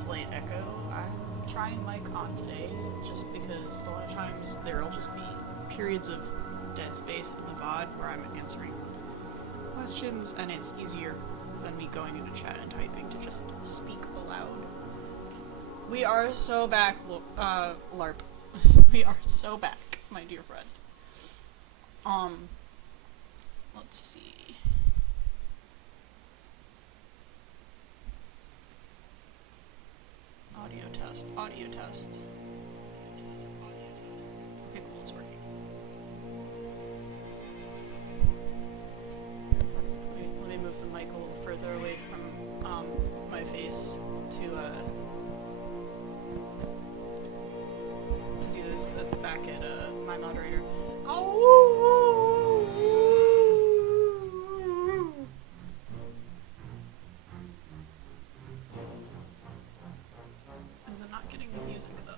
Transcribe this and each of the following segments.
slight echo. I'm trying mic on today just because a lot of times there'll just be periods of dead space in the VOD where I'm answering questions, and it's easier than me going into chat and typing to just speak aloud. We are so back, LARP. We are so back, my dear friend. Let's see. Audio test, audio test. Audio test. Okay, cool, it's working. Let me move the mic a little further away from my face to do this back at my moderator. Is it not getting the music though?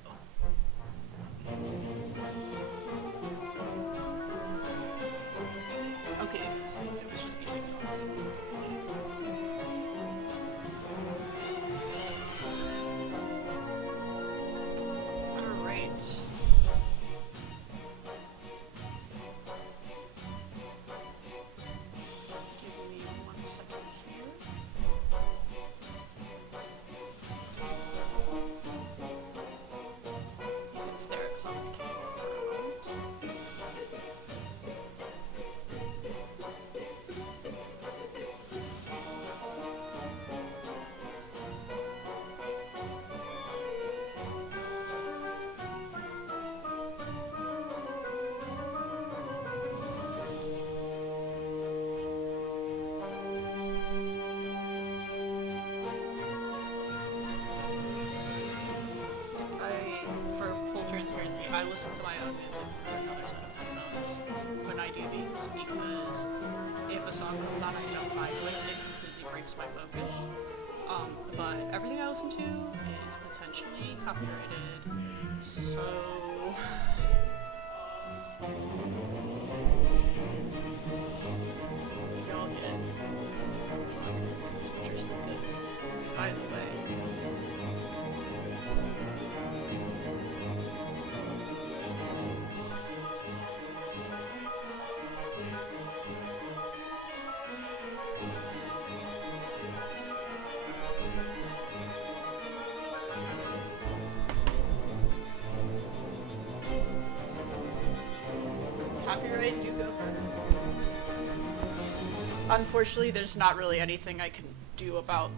Okay, it was just between songs. Alright. Give me 1 second here. You can stare at something for a moment. For full transparency, I listen to my own music through another set of headphones when I do these because if a song comes on I don't vibe with, it completely breaks my focus. But everything I listen to is potentially copyrighted, so... Y'all get which are so good. By the way, copyright do go harder. Unfortunately, there's not really anything I can do about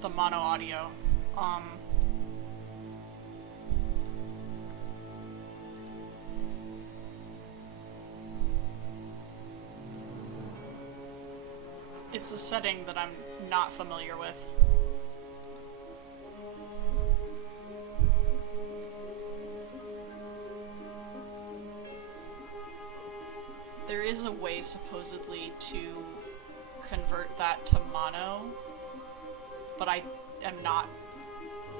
the mono audio. It's a setting that I'm not familiar with. There is a way, supposedly, to convert that to mono, but I am not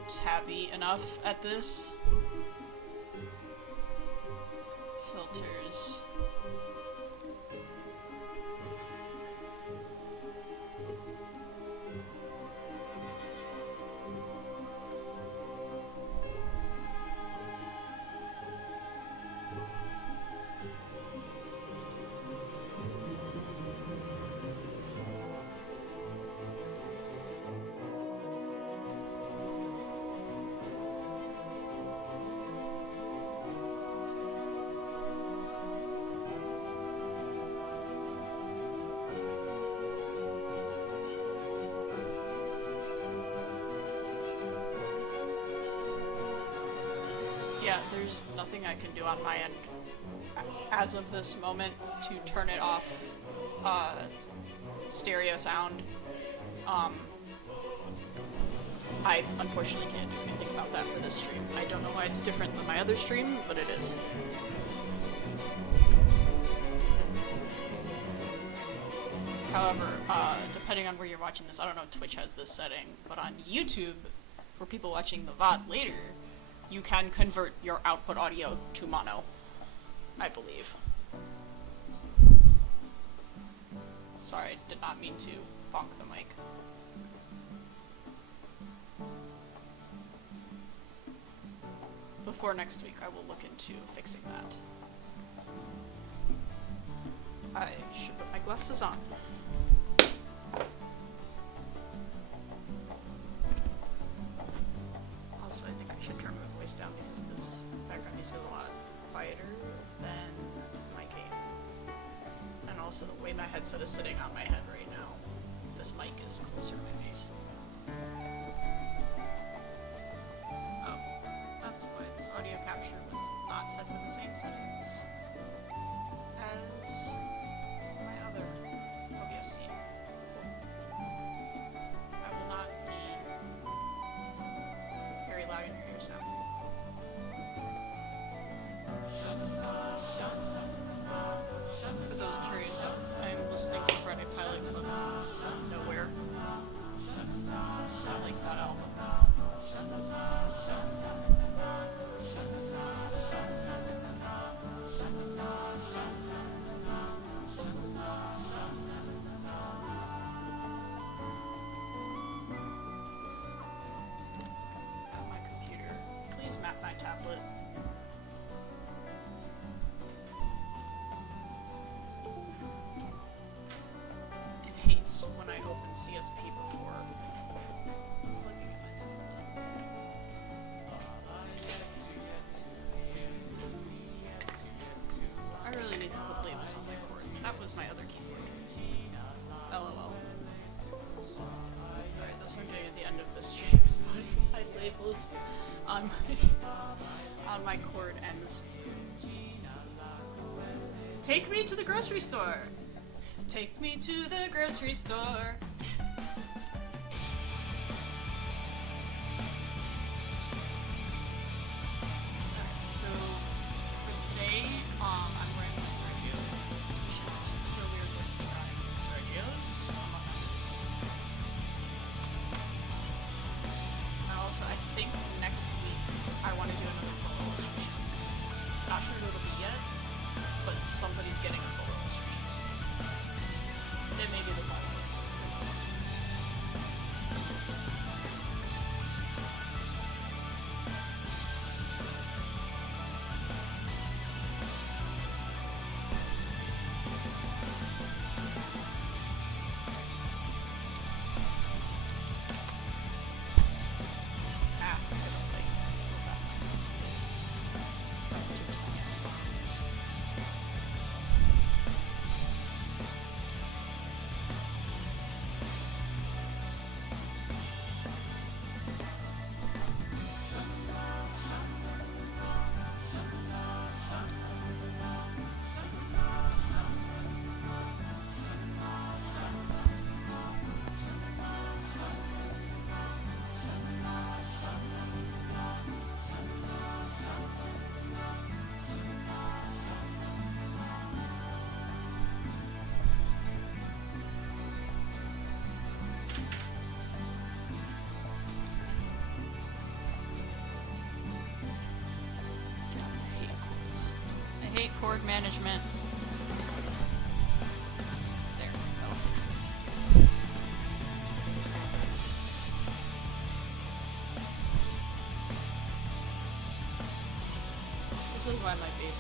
savvy enough at this. Filters. Yeah, there's nothing I can do on my end as of this moment to turn it off stereo sound. I unfortunately can't do anything about that for this stream. I don't know why it's different than my other stream, but it is. However, depending on where you're watching this, I don't know if Twitch has this setting, but on YouTube, for people watching the VOD later, you can convert your output audio to mono, I believe. Sorry, I did not mean to bonk the mic. before next week, I will look into fixing that. I should put my glasses on. Also, I think I should turn my voice down because this background music is a lot quieter than my game. And also the way my headset is sitting on my head right now, this mic is closer to my face. Oh, that's why this audio capture was not set to the same settings as my other OBS scene. Cool. I will not be very loud in your ears now. For those curious, I'm listening to Friday Pilot Club's Nowhere. I like that album. At my computer. Please map my tablet. It hates when I open CSP before looking at my tablet. I really need to put labels on my cords. That was my other keyboard. LOL. Alright, that's what I'm doing at the end of this stream, is putting my labels on my cord ends. Take me to the grocery store! Take me to the grocery store! So, for today, I'm wearing my Sergio's t-shirt. So we are going to be buying Sergio's, among others. And also, I think next week I want to do another full illustration. Not sure who it'll be yet, but somebody's getting a full illustration. It may be the one of us. Who knows? Ah, I don't like what that is. Relative to my hands. God, I hate chords. I hate chord management. There, that'll fix it. This is why my bass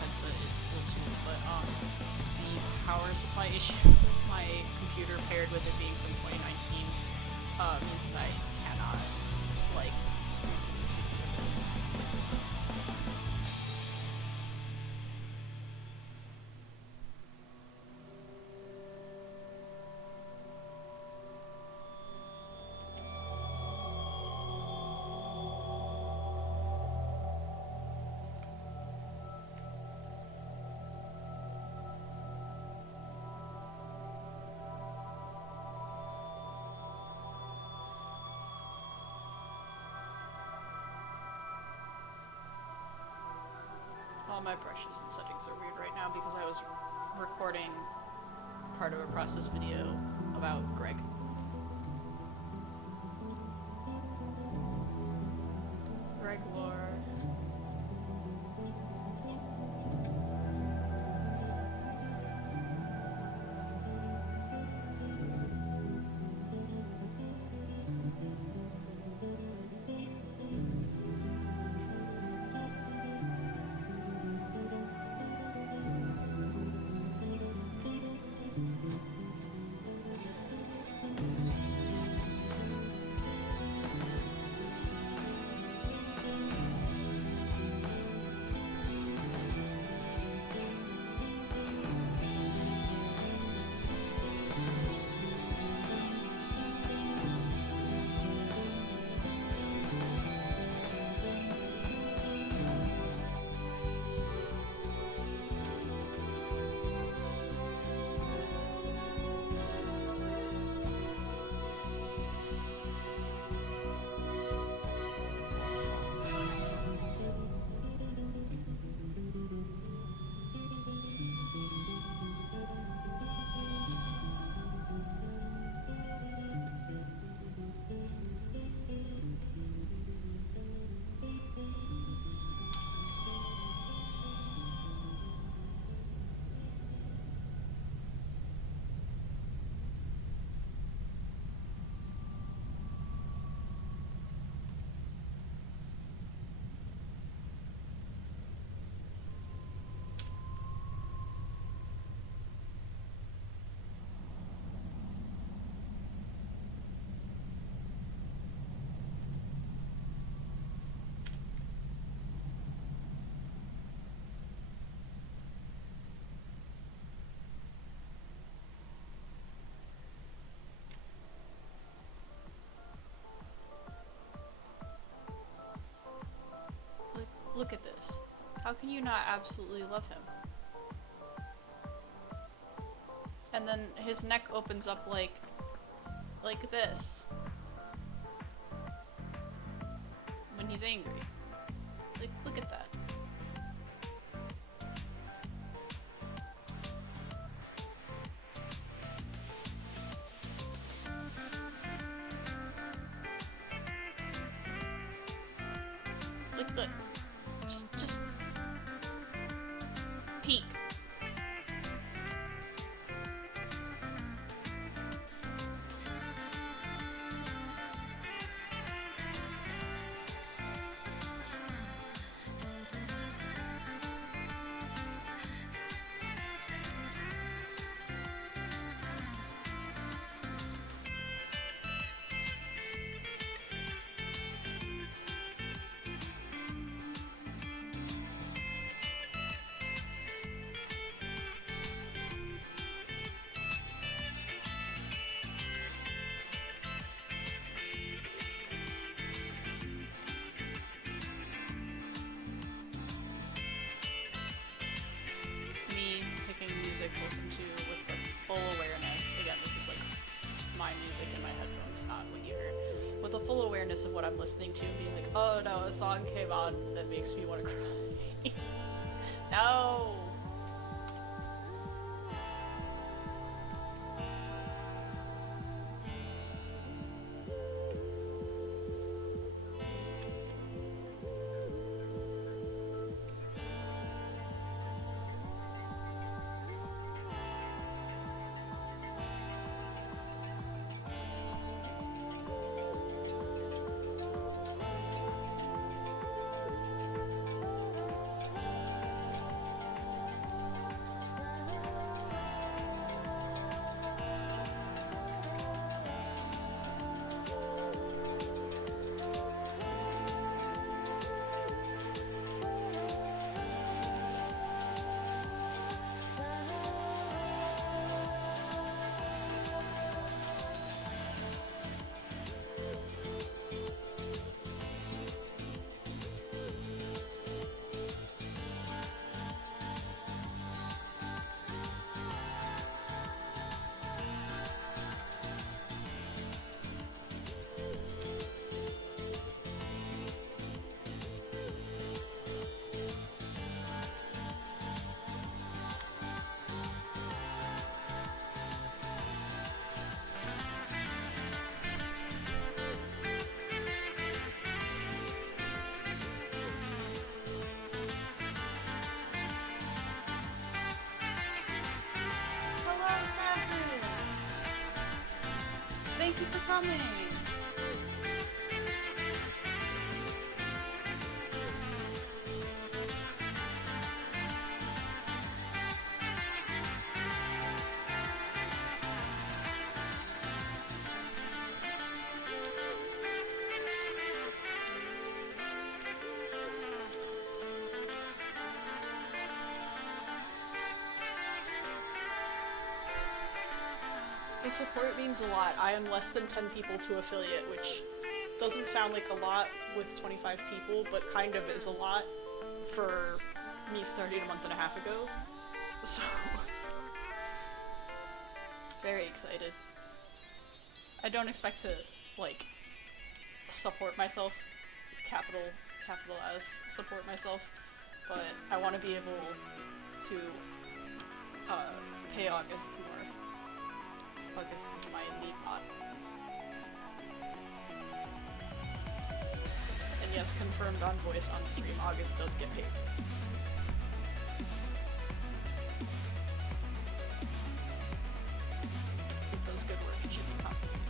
headset is Bluetooth, but the power supply issue with my computer paired with it being from 2019 means that I cannot, like, all my brushes and settings are weird right now because I was recording part of a process video about Greg. Greg lore. Look at this. How can you not absolutely love him? And then his neck opens up like this. When he's angry. Like, look at that. Look. Just peek. Music to listen to with the full awareness. Again, this is like my music in my headphones, not what you hear. With the full awareness of what I'm listening to, being like, oh no, a song came on that makes me want to cry. No! Thank you for coming! The support means a lot. I am less than 10 people to affiliate, which doesn't sound like a lot with 25 people, but kind of is a lot for me starting a month and a half ago. So, very excited. I don't expect to, like, support myself, capital S, support myself, but I want to be able to pay August more. August is my lead mod. And yes, confirmed on voice on stream, August does get paid. It does good work, it should be compensated.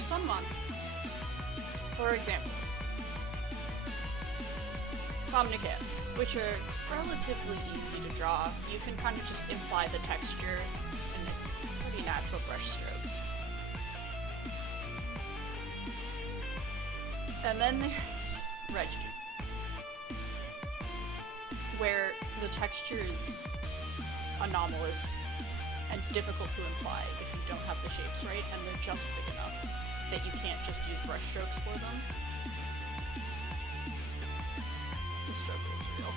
some monsters. For example, Somnicat, which are relatively easy to draw. You can kind of just imply the texture, and it's pretty natural brush strokes. And then there's Reggie, where the texture is anomalous and difficult to imply if you don't have the shapes right, and they're just big enough that you can't just use brush strokes for them. The struggle is real.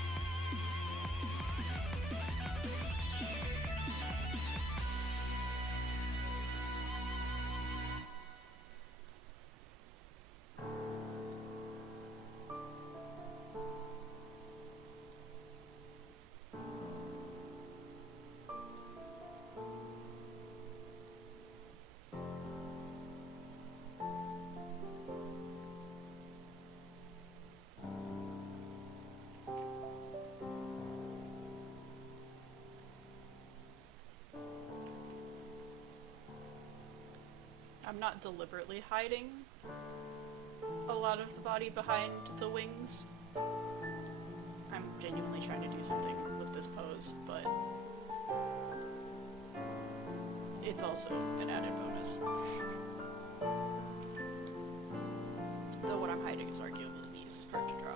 I'm not deliberately hiding a lot of the body behind the wings. I'm genuinely trying to do something with this pose, but it's also an added bonus. Though what I'm hiding is arguably the easiest part to draw.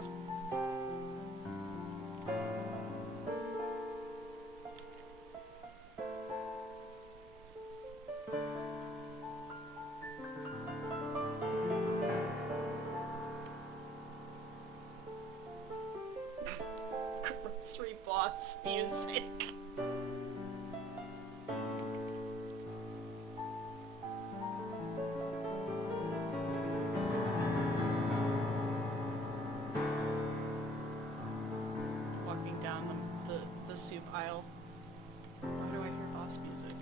Grocery boss music. Walking down the soup aisle. Why do I hear boss music?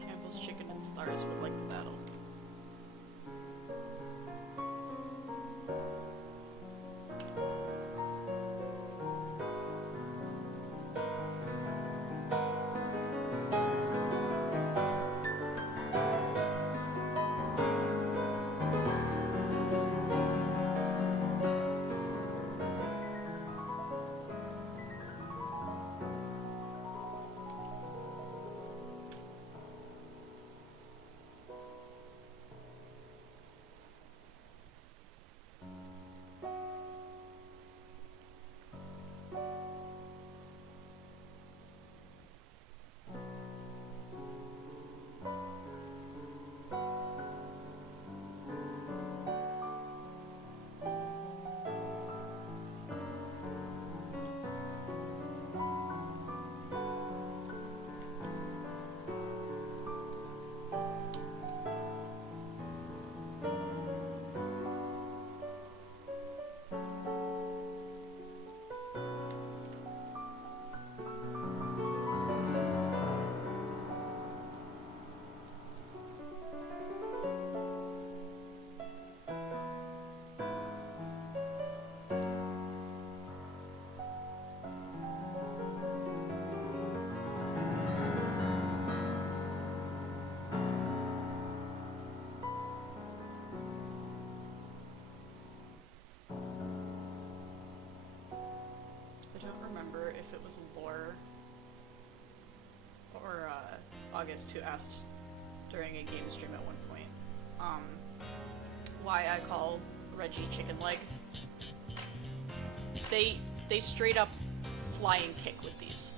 Campbell's Chicken and Stars would like to battle. I don't remember if it was Lore or August who asked during a game stream at one point why I call Reggie chicken leg. They straight up fly and kick with these.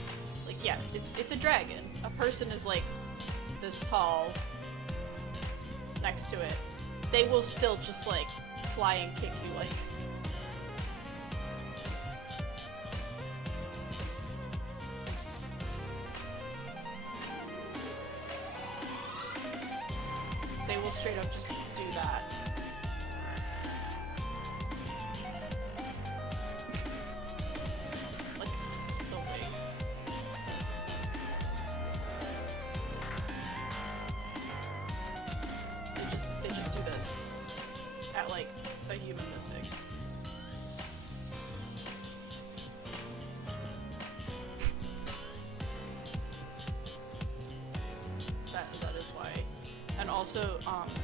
Like, yeah, it's a dragon. A person is like this tall next to it. They will still just like fly and kick you like. They will straight up just do that. Like, it's the way. They just do this at like a human this big. Also,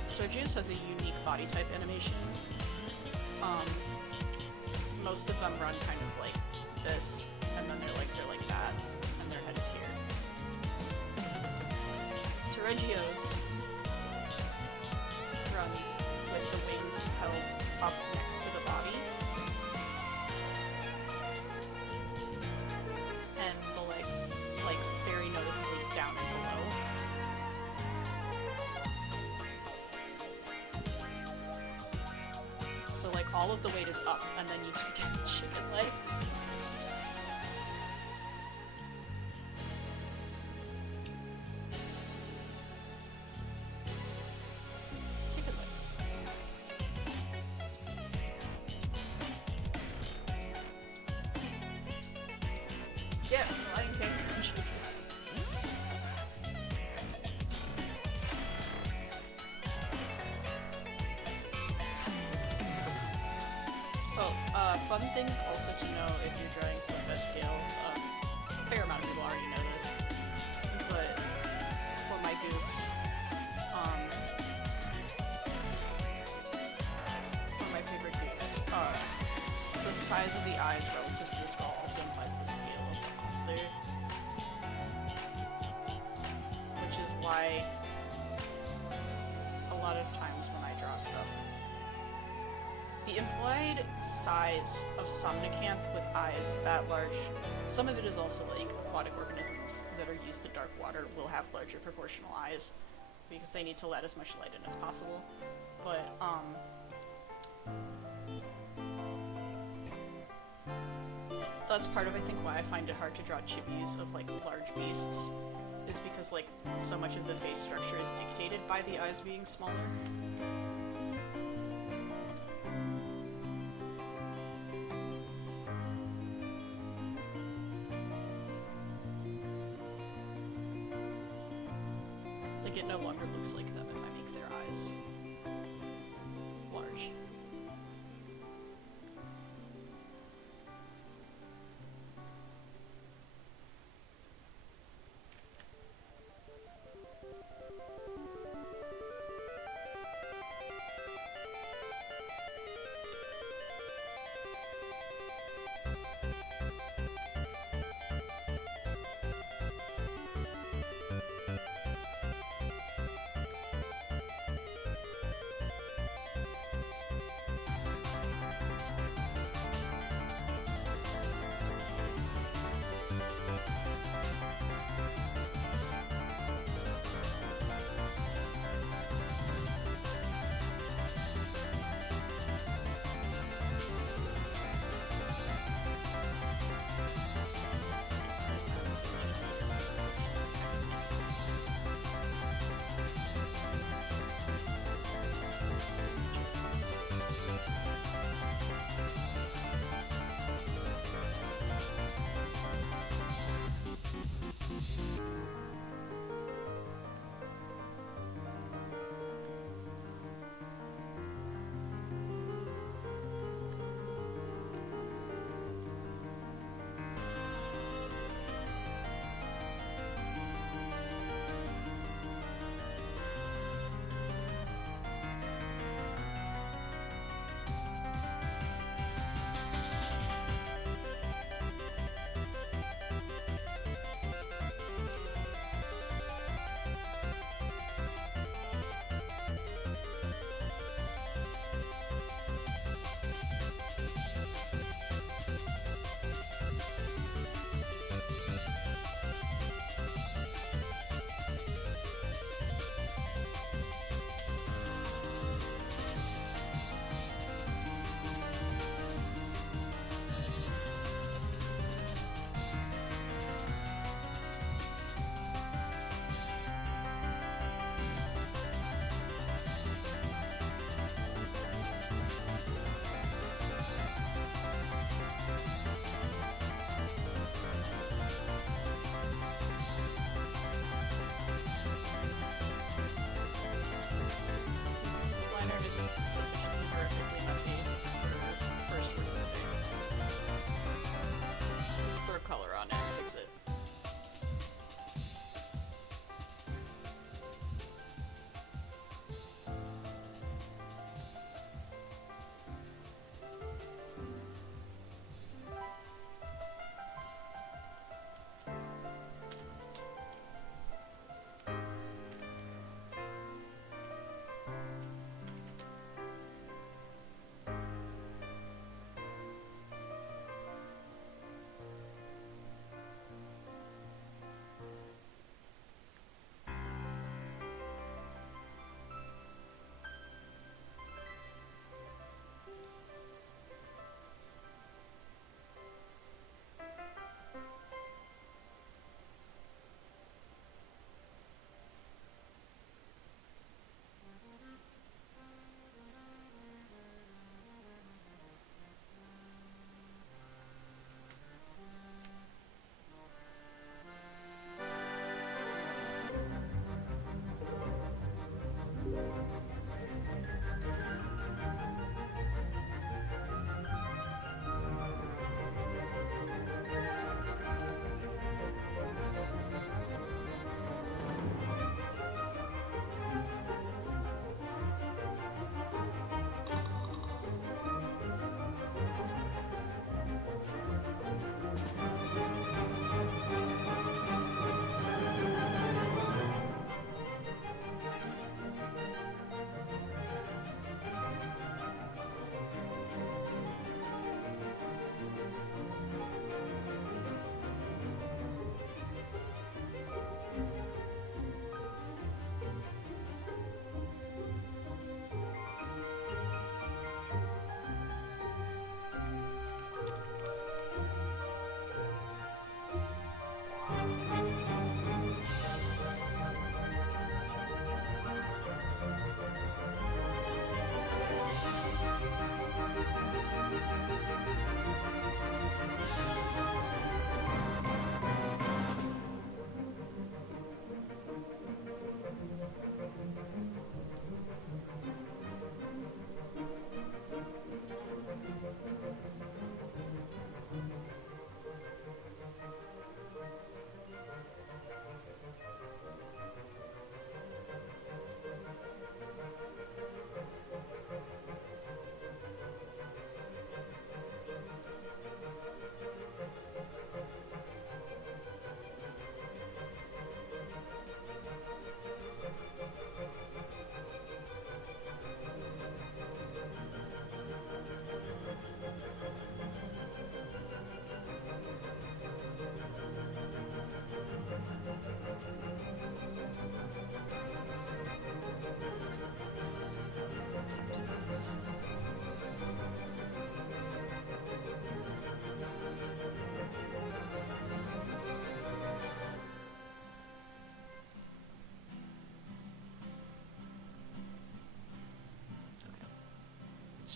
Sergius has a unique body type animation. Um, Most of them run kind of like this, and then their legs are like that, and their head is here. Sergio's runs with the wings held up next to the body, and the legs like very noticeably down and below. So like all of the weight is up, and then you just get chicken legs. Chicken legs. Yes, Lion King. Fun things also to know if you're drawing stuff at scale. A fair amount of people already know this, but for my goofs, one of my favorite goofs, the size of the eyes relative to the skull also implies the scale of the monster, which is why a lot of times when I draw stuff, the implied size of Somnicanth with eyes that large, some of it is also like aquatic organisms that are used to dark water will have larger proportional eyes because they need to let as much light in as possible. But, that's part of, I think, why I find it hard to draw chibis of, like, large beasts, is because, like, so much of the face structure is dictated by the eyes being smaller. Like, it no longer looks like them if I make their eyes large.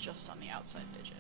just on the outside digit.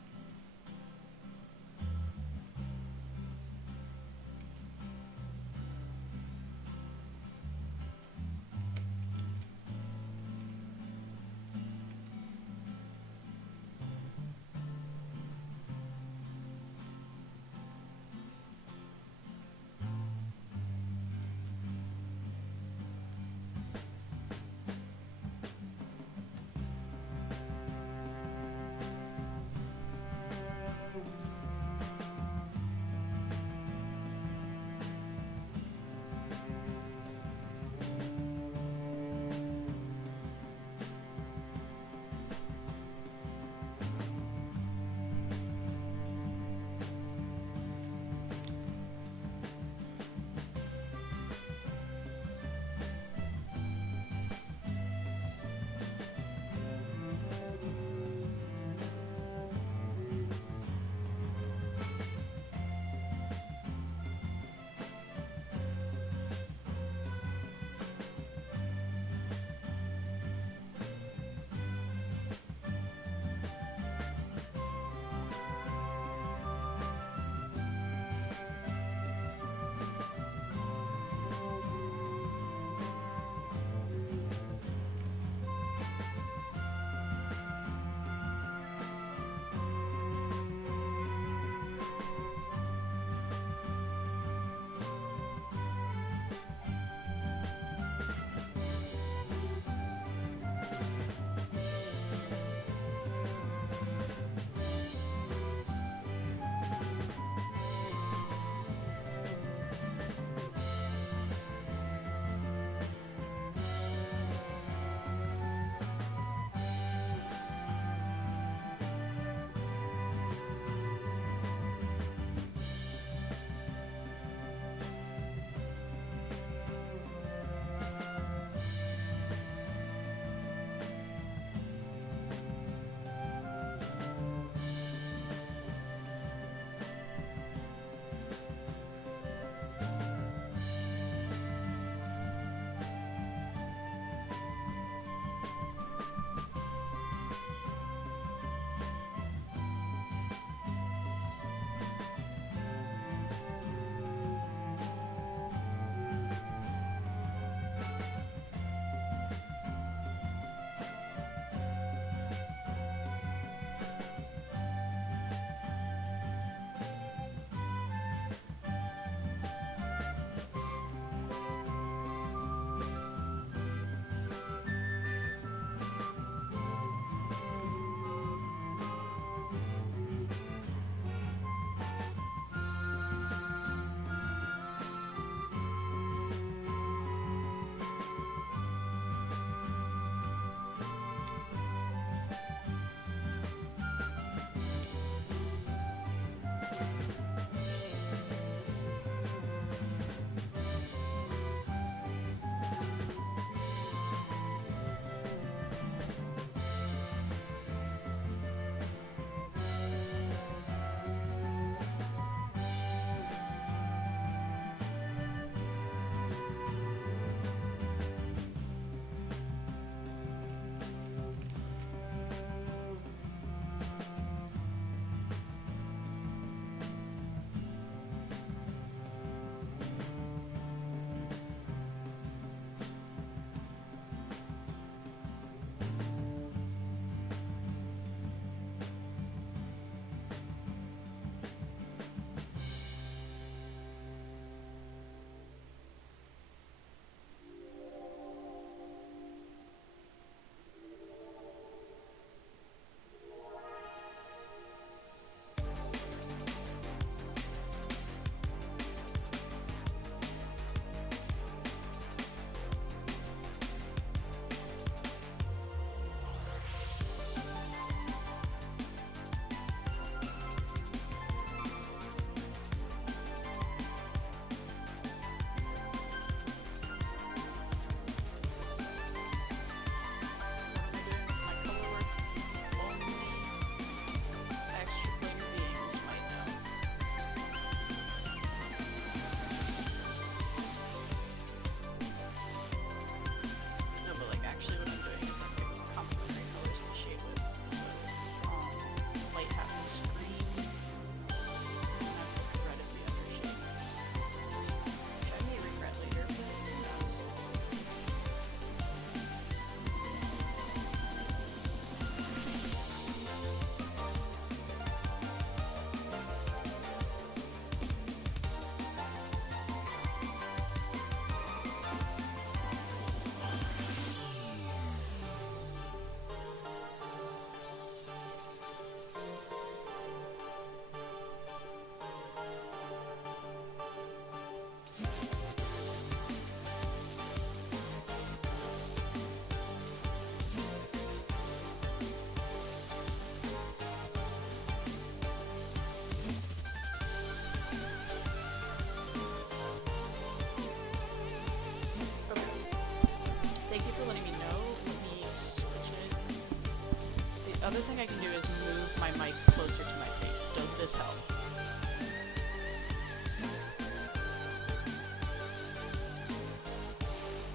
Another thing I can do is move my mic closer to my face. Does this help?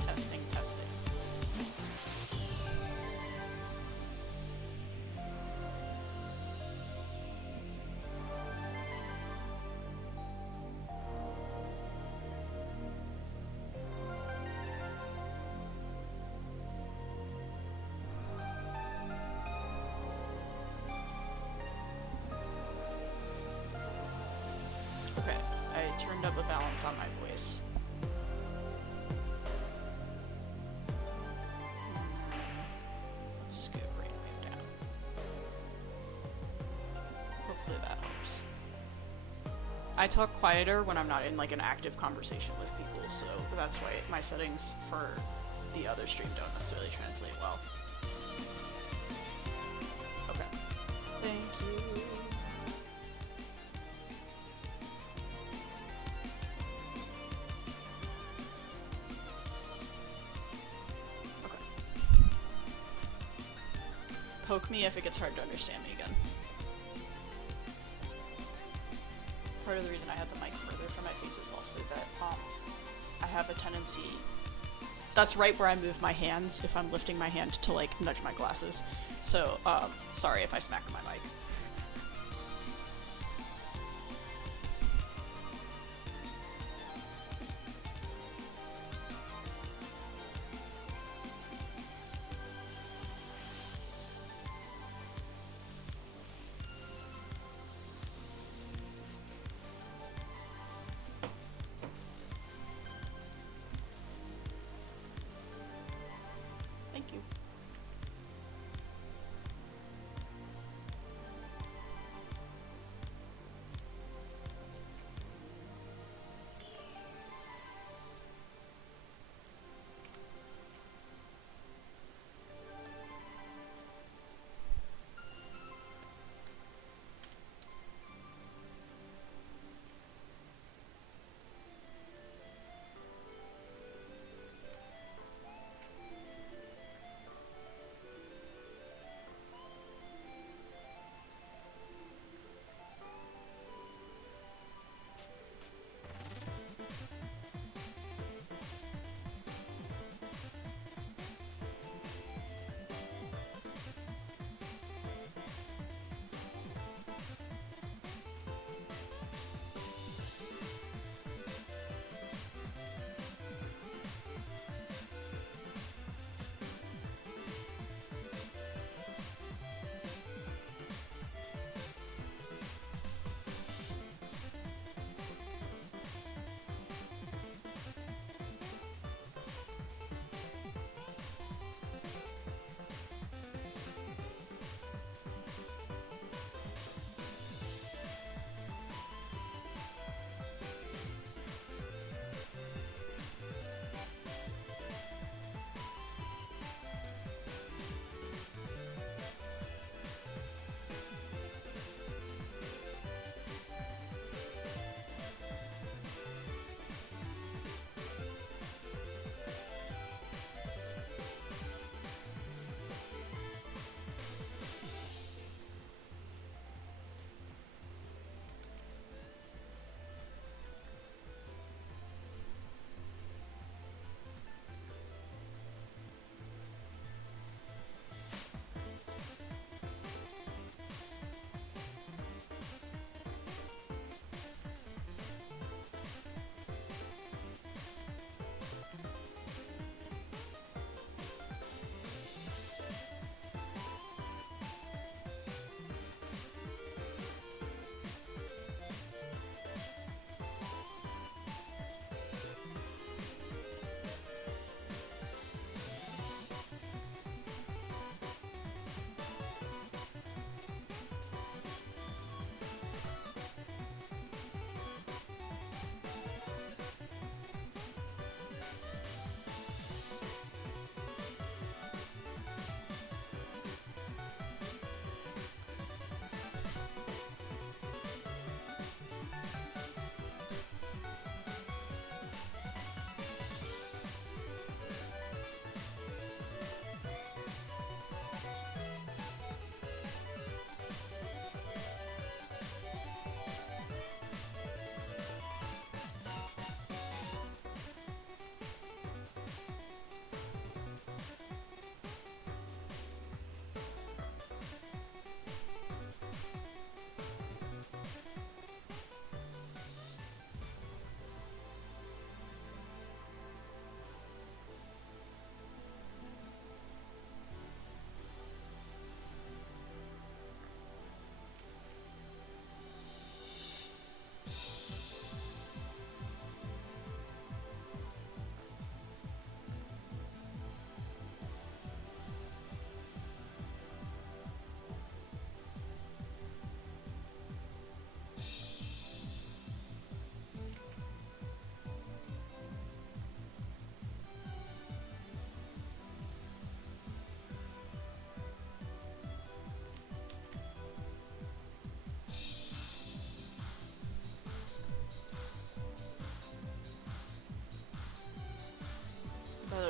Testing, testing. Okay, I turned up a balance on my voice. Let's scoot right way down. Hopefully that helps. I talk quieter when I'm not in like an active conversation with people, so that's why my settings for the other stream don't necessarily translate well. Okay. Thank you. Poke me if it gets hard to understand me again. Part of the reason I had the mic further from my face is also that I have a tendency. That's right where I move my hands if I'm lifting my hand to like nudge my glasses. So sorry if I smacked my mic.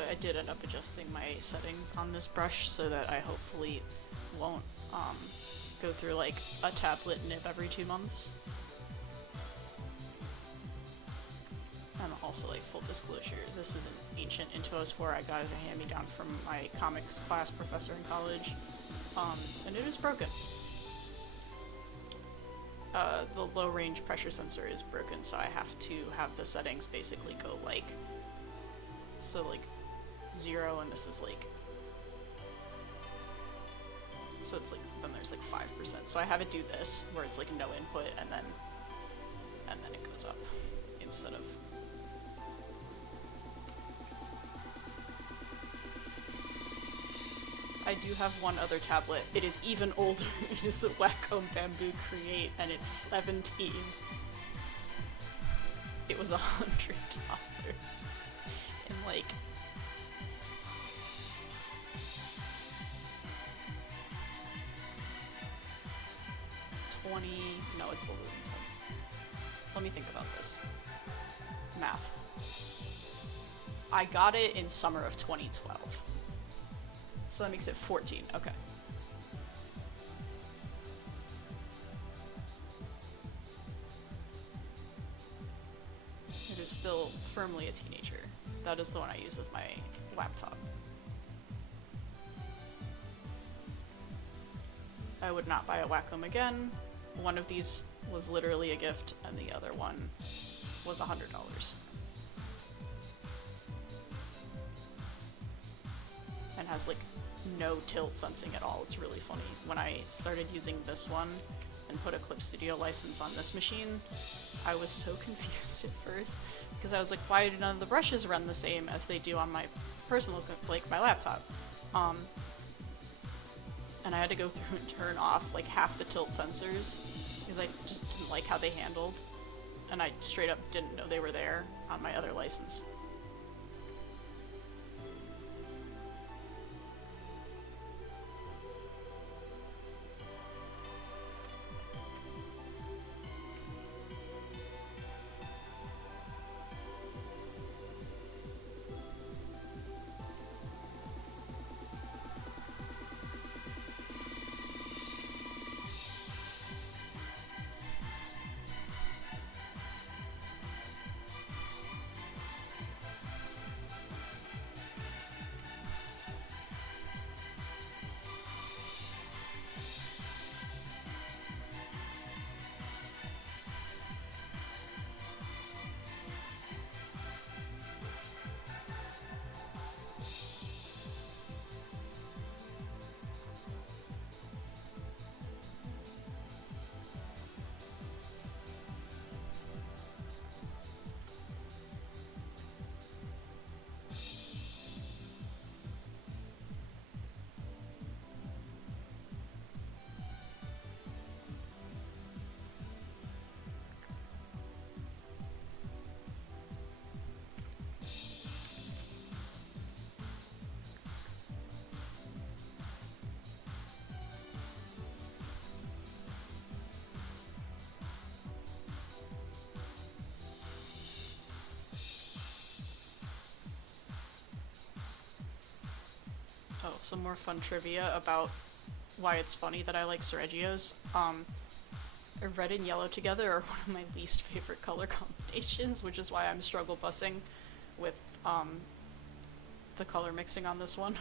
I did end up adjusting my settings on this brush so that I hopefully won't go through like a tablet nib every 2 months. And also, like, full disclosure, this is an ancient Intuos 4. I got it a hand-me-down from my comics class professor in college, and it is broken. The low-range pressure sensor is broken, so I have to have the settings basically go like, so like 0, and this is like, so it's like, then there's like 5%. So I have it do this, where it's like no input, and then it goes up, instead of, I do have one other tablet. It is even older. It is a Wacom Bamboo Create, and it's 17. It was $100 in like 20. No, it's older than 7. Let me think about this. Math. I got it in summer of 2012. So that makes it 14, okay. It is still firmly a teenager. That is the one I use with my laptop. I would not buy a Wacom again. One of these was literally a gift, and the other one was $100. And has like no tilt sensing at all. It's really funny. When I started using this one and put a Clip Studio license on this machine, I was so confused at first because I was like, why do none of the brushes run the same as they do on my personal, like my laptop? And I had to go through and turn off like half the tilt sensors because I just didn't like how they handled, and I straight up didn't know they were there on my other license. Oh, some more fun trivia about why it's funny that I like Sergio's. Red and yellow together are one of my least favorite color combinations, which is why I'm struggle busing with the color mixing on this one.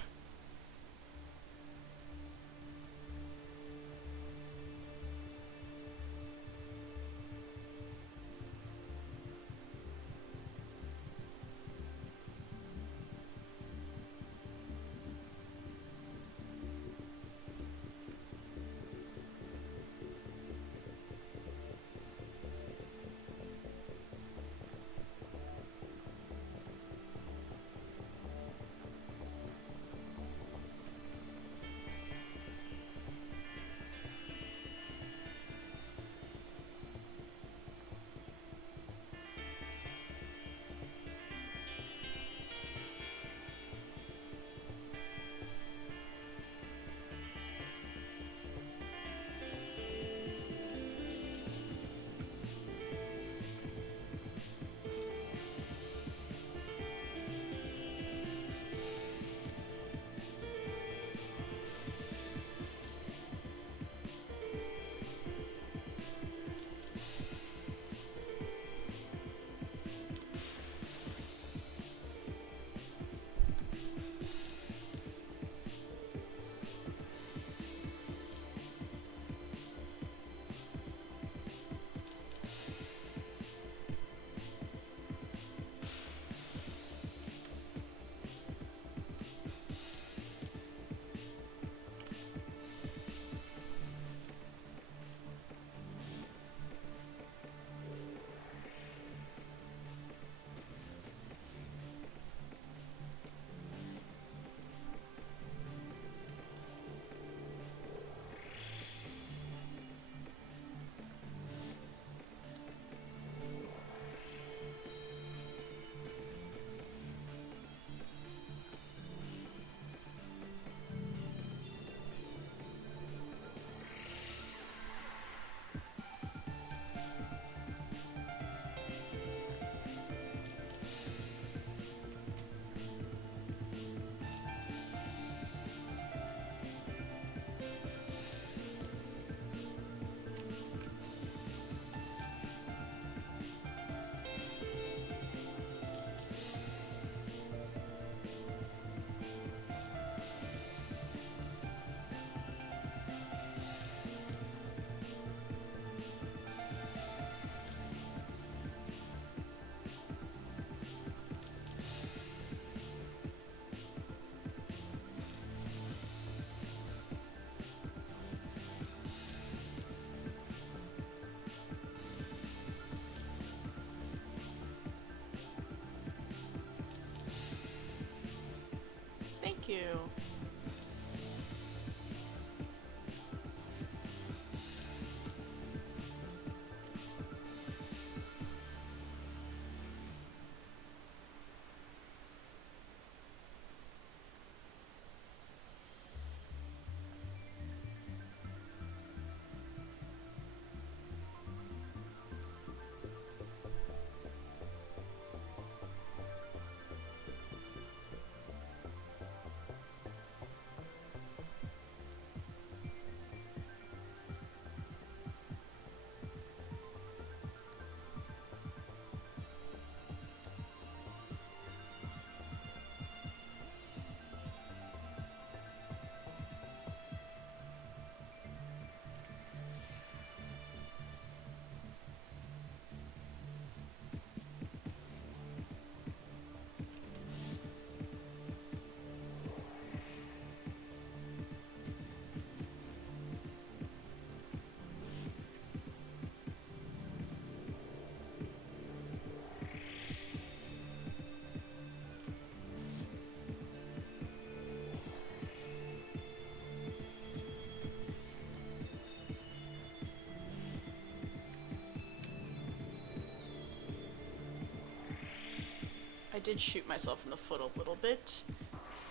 I did shoot myself in the foot a little bit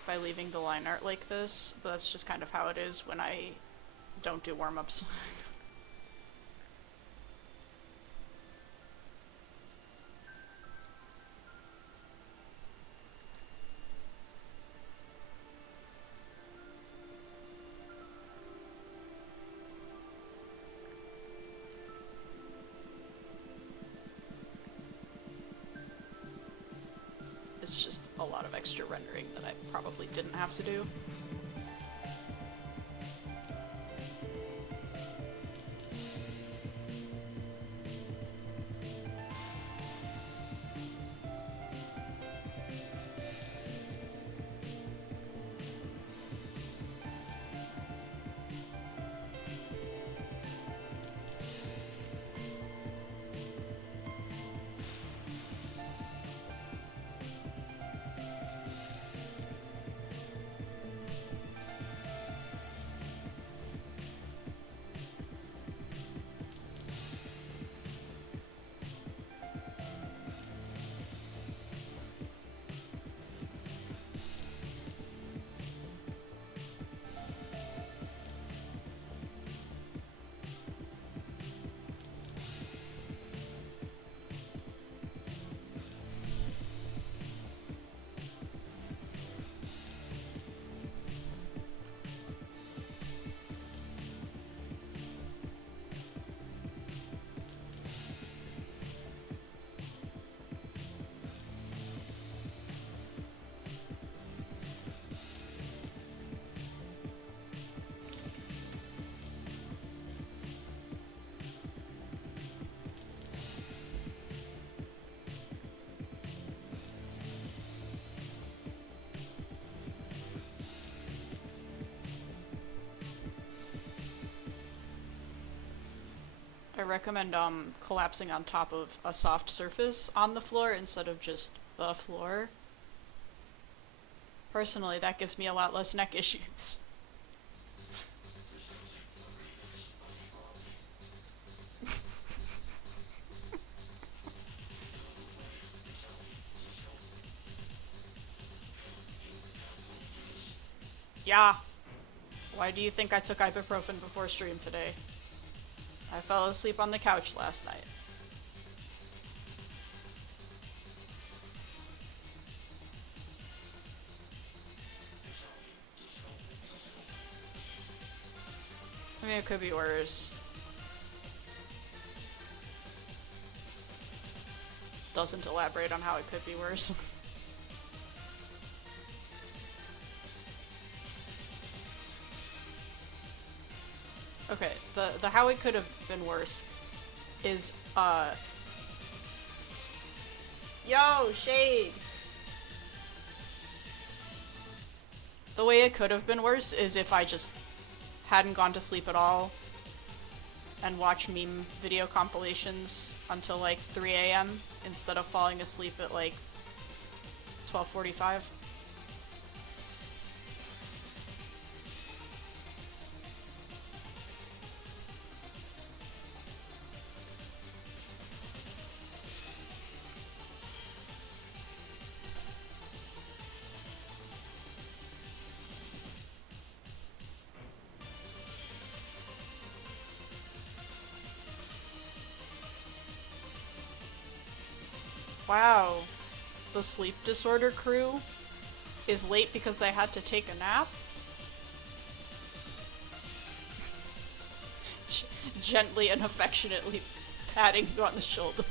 by leaving the line art like this, but that's just kind of how it is when I don't do warm-ups. It's just a lot of extra rendering that I probably didn't have to do. I recommend collapsing on top of a soft surface on the floor instead of just the floor. Personally, that gives me a lot less neck issues. Yeah. Why do you think I took ibuprofen before stream today? I fell asleep on the couch last night. I mean, it could be worse. Doesn't elaborate on how it could be worse. Okay, the how it could have been worse is, yo, Shade! The way it could have been worse is if I just hadn't gone to sleep at all and watched meme video compilations until like 3 AM instead of falling asleep at like 12:45. Wow, the sleep disorder crew is late because they had to take a nap? Gently and affectionately patting you on the shoulder.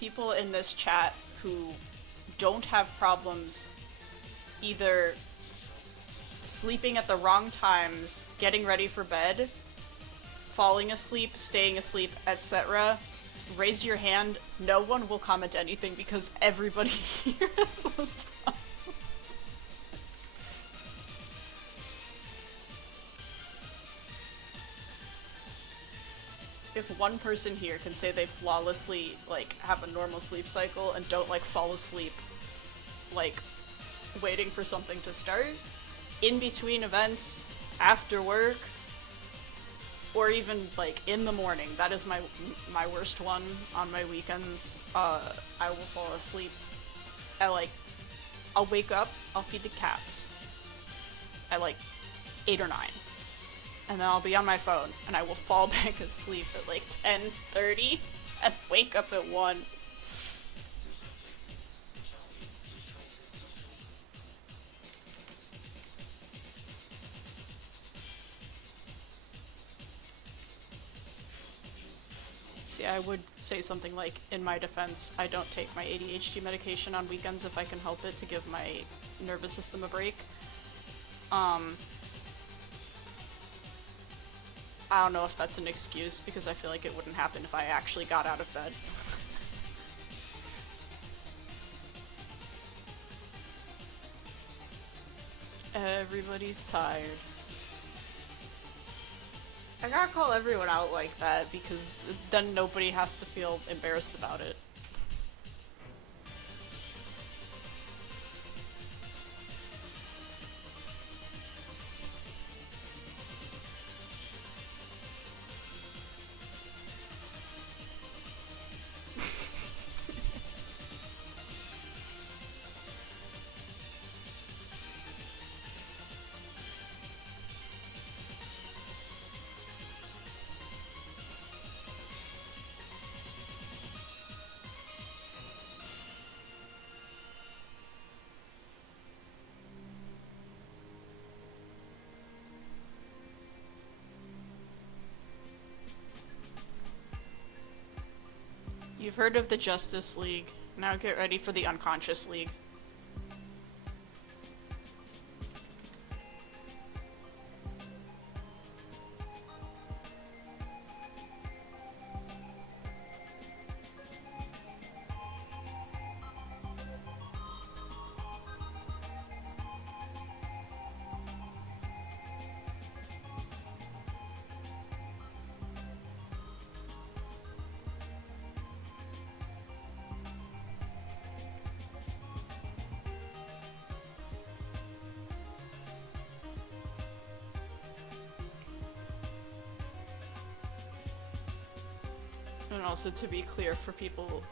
People in this chat who don't have problems either sleeping at the wrong times, getting ready for bed, falling asleep, staying asleep, etc. Raise your hand. No one will comment anything because everybody here has those problems. If one person here can say they flawlessly, like, have a normal sleep cycle and don't, like, fall asleep, like, waiting for something to start, in between events, after work, or even like in the morning. That is my worst one on my weekends. I will fall asleep at like, I'll wake up, I'll feed the cats at like 8 or 9. And then I'll be on my phone, and I will fall back asleep at like 10:30 and wake up at 1. See, I would say something like, in my defense, I don't take my ADHD medication on weekends if I can help it, to give my nervous system a break. I don't know if that's an excuse, because I feel like it wouldn't happen if I actually got out of bed. Everybody's tired. I gotta call everyone out like that, because then nobody has to feel embarrassed about it. You've heard of the Justice League. Now get ready for the Unconscious League. And also, to be clear for people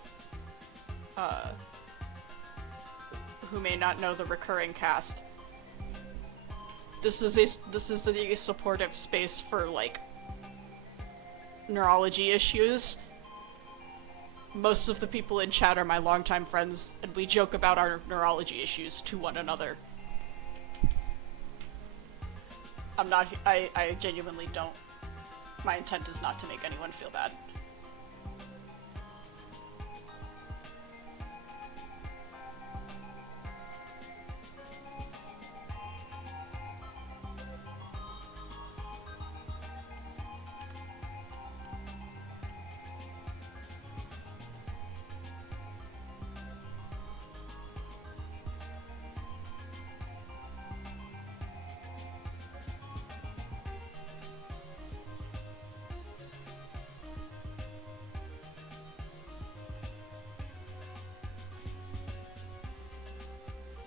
who may not know the recurring cast, this is a supportive space for like neurology issues. Most of the people in chat are my longtime friends, and we joke about our neurology issues to one another. I genuinely don't. My intent is not to make anyone feel bad.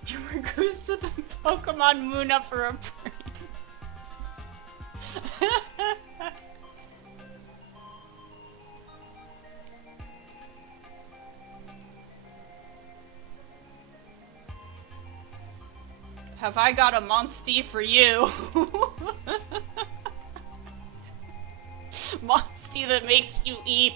You were goosed with the Pokemon Muna for a brain. Have I got a Monstie for you? Monstie that makes you eat.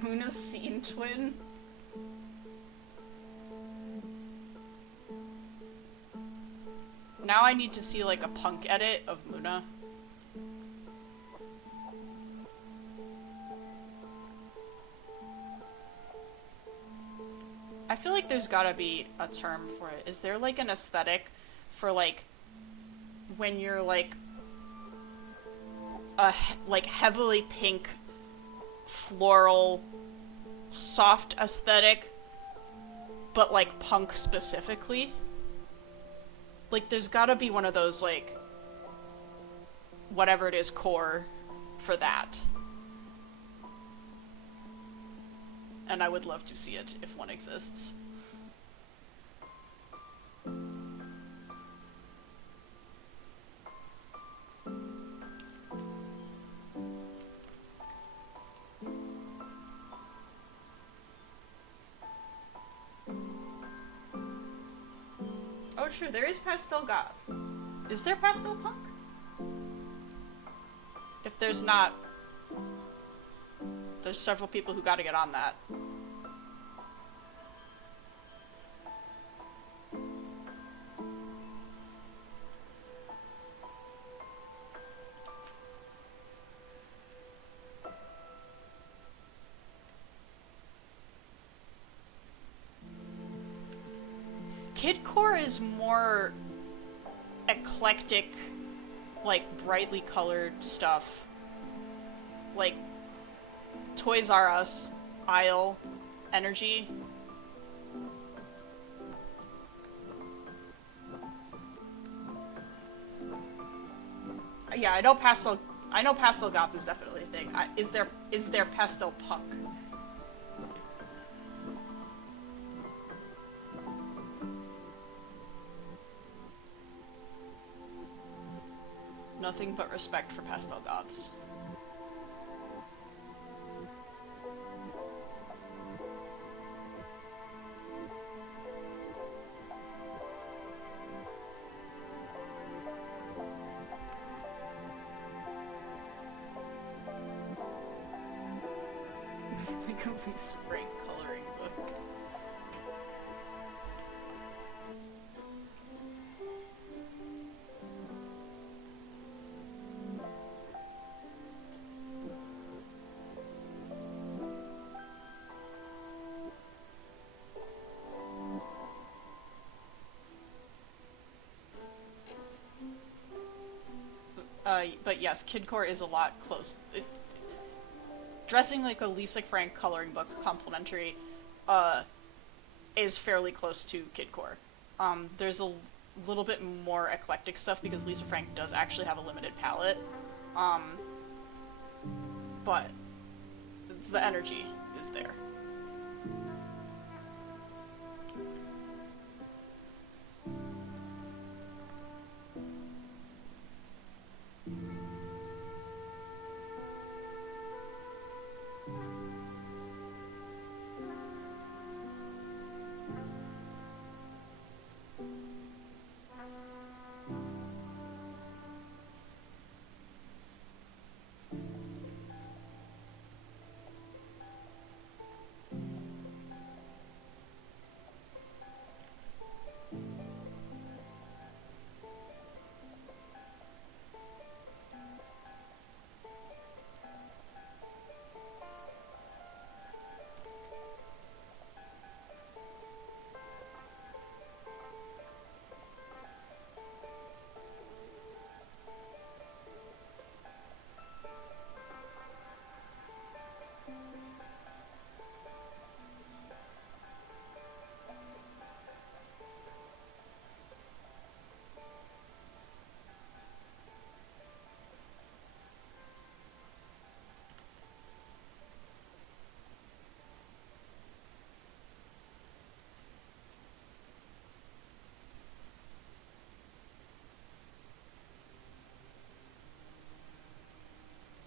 Muna's scene twin? Now I need to see like a punk edit of Muna. I feel like there's gotta be a term for it. Is there like an aesthetic for like when you're like a like heavily pink floral soft aesthetic but like punk specifically. Like there's gotta be one of those like whatever it is core for that. And I would love to see it if one exists. Oh, true, there is pastel goth. Is there pastel punk? If there's not, there's several people who gotta get on that. Kidcore is more eclectic, like brightly colored stuff. Like Toys R Us, Isle, Energy. Yeah, I know pastel goth is definitely a thing. Is there pastel punk? Nothing but respect for pastel goths. Like a Lisa Frank coloring book. But yes, Kidcore is a lot close. Dressing like a Lisa Frank coloring book complimentary is fairly close to Kidcore. There's a little bit more eclectic stuff because Lisa Frank does actually have a limited palette. But it's the energy is there.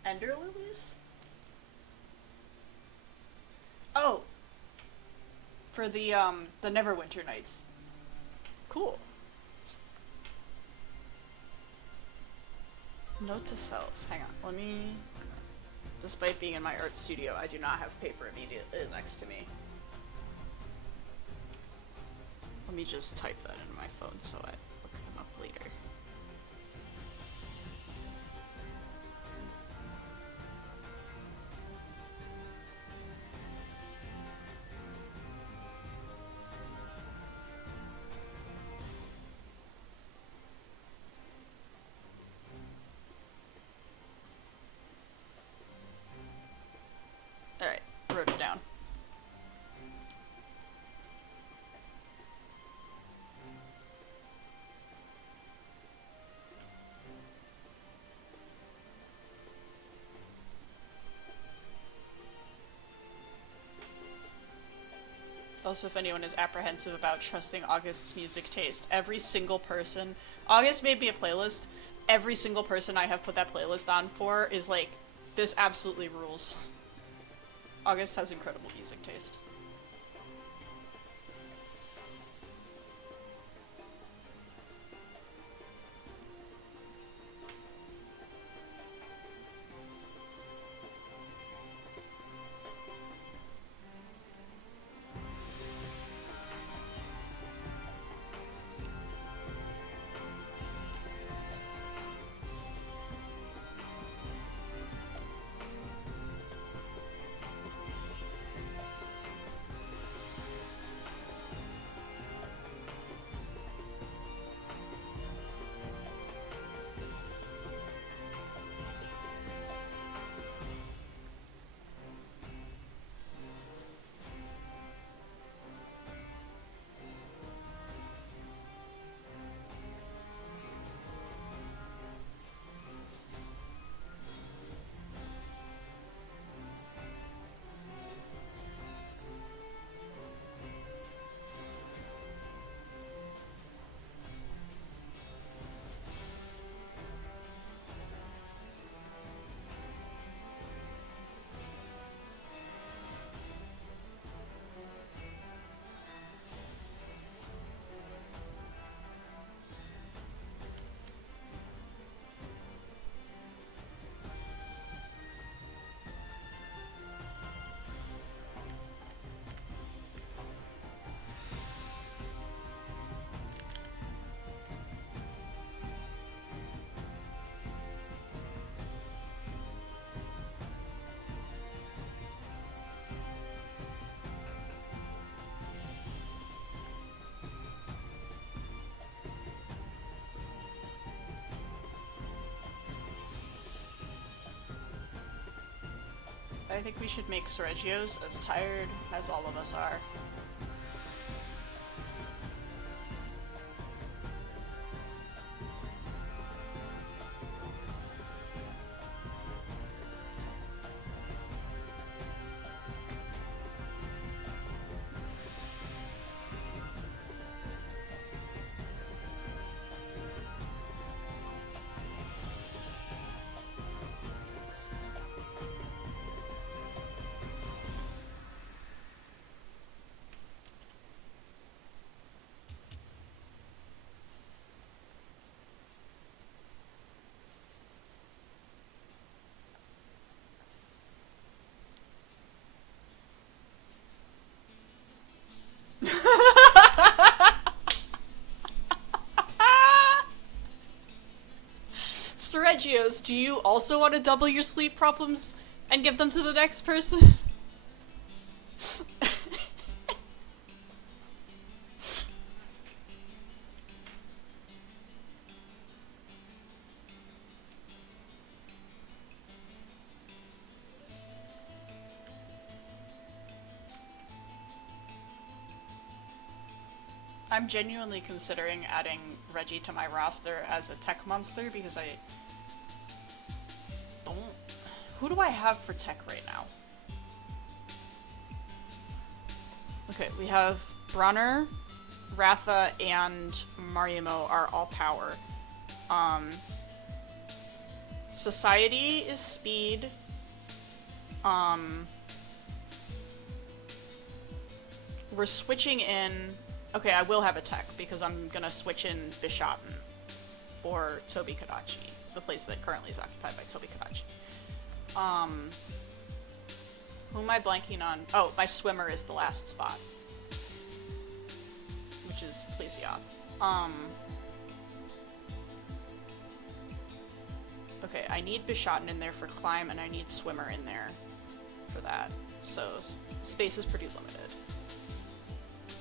Ender lilies? Oh! For the Neverwinter Nights. Cool. Note to self. Hang on, let me... Despite being in my art studio, I do not have paper immediately next to me. Let me just type that into my phone so I look them up later. Alright, wrote it down. Also, if anyone is apprehensive about trusting August's music taste, every single person... August made me a playlist. Every single person I have put that playlist on for is like, this absolutely rules. August has incredible music taste. I think we should make Sergio's as tired as all of us are. Sergio's, do you also want to double your sleep problems and give them to the next person? I'm genuinely considering adding Reggie to my roster as a tech monster because I don't... Who do I have for tech right now? Okay, we have Brunner, Ratha, and Mariamo are all power. Society is speed. We're switching in... Okay, I will have a tech, because I'm gonna switch in Bishaten for Tobi Kadachi, the place that currently is occupied by Tobi Kadachi. Who am I blanking on? Oh, my swimmer is the last spot, which is Plesioth. Okay, I need Bishaten in there for climb, and I need swimmer in there for that, so space is pretty limited.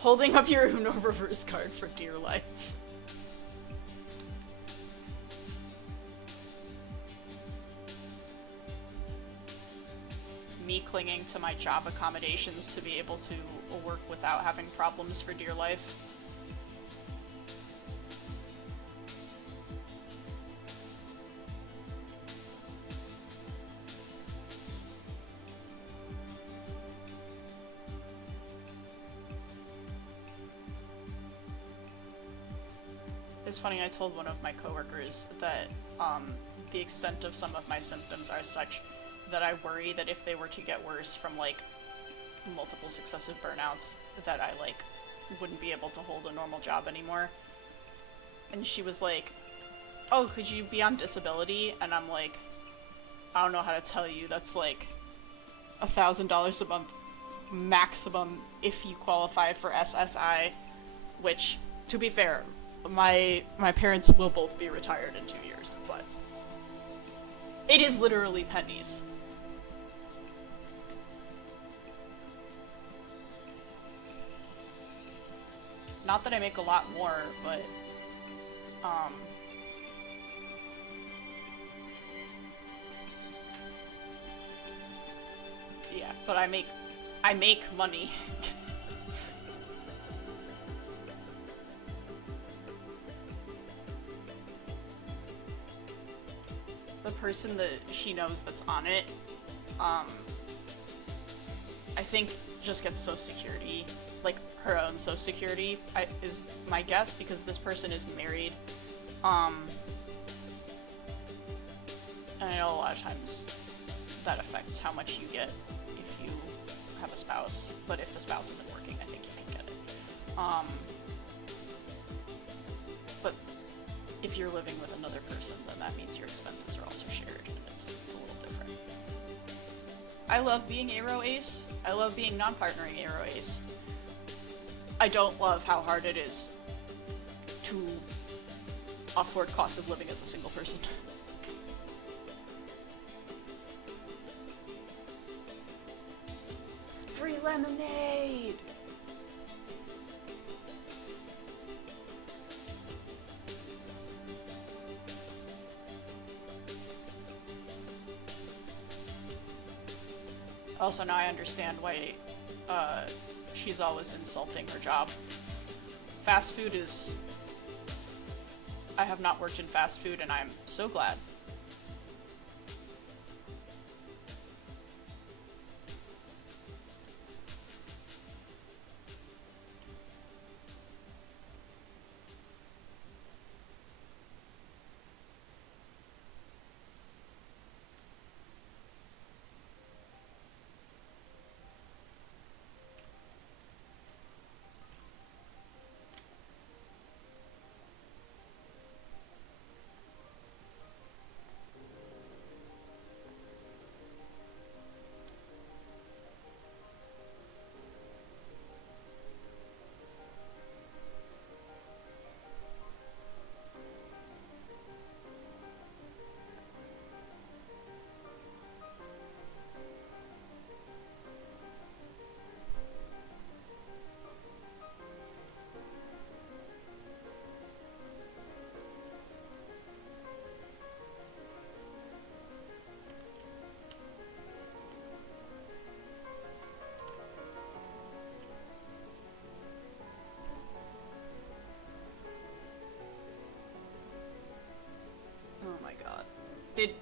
Holding up your Uno reverse card for dear life. Me clinging to my job accommodations to be able to work without having problems for dear life. It's funny, I told one of my coworkers that the extent of some of my symptoms are such that I worry that if they were to get worse from, like, multiple successive burnouts, that I, like, wouldn't be able to hold a normal job anymore. And she was like, oh, could you be on disability? And I'm like, I don't know how to tell you, that's like $1,000 a month maximum if you qualify for SSI, which, to be fair, my parents will both be retired in 2 years, but it is literally pennies. Not that I make a lot more, but yeah, but I make money. The person that she knows that's on it, I think just gets Social Security, like her own Social Security, is my guess, because this person is married. And I know a lot of times that affects how much you get if you have a spouse, but if the spouse isn't working, I think you can get it. But if you're living with another person, then that means your expenses are also shared, and it's a little different. I love being Aero Ace. I love being non-partnering Aero Ace. I don't love how hard it is to afford cost of living as a single person. Free lemonade! Also, now I understand why she's always insulting her job. Fast food is... I have not worked in fast food, and I'm so glad.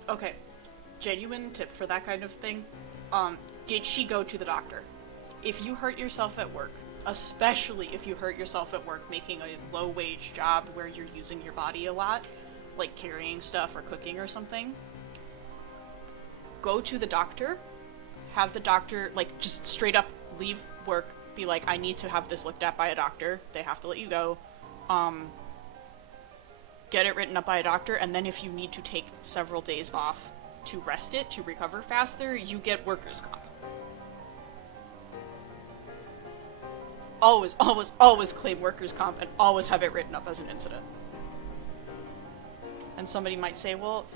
Okay, genuine tip for that kind of thing, did she go to the doctor? If you hurt yourself at work, especially if you hurt yourself at work making a low-wage job where you're using your body a lot, like carrying stuff or cooking or something, go to the doctor, have the doctor, like, just straight up leave work, be like, I need to have this looked at by a doctor, they have to let you go, get it written up by a doctor, and then if you need to take several days off to rest it, to recover faster, you get workers' comp. Always, always, always claim workers' comp, and always have it written up as an incident. And somebody might say, well,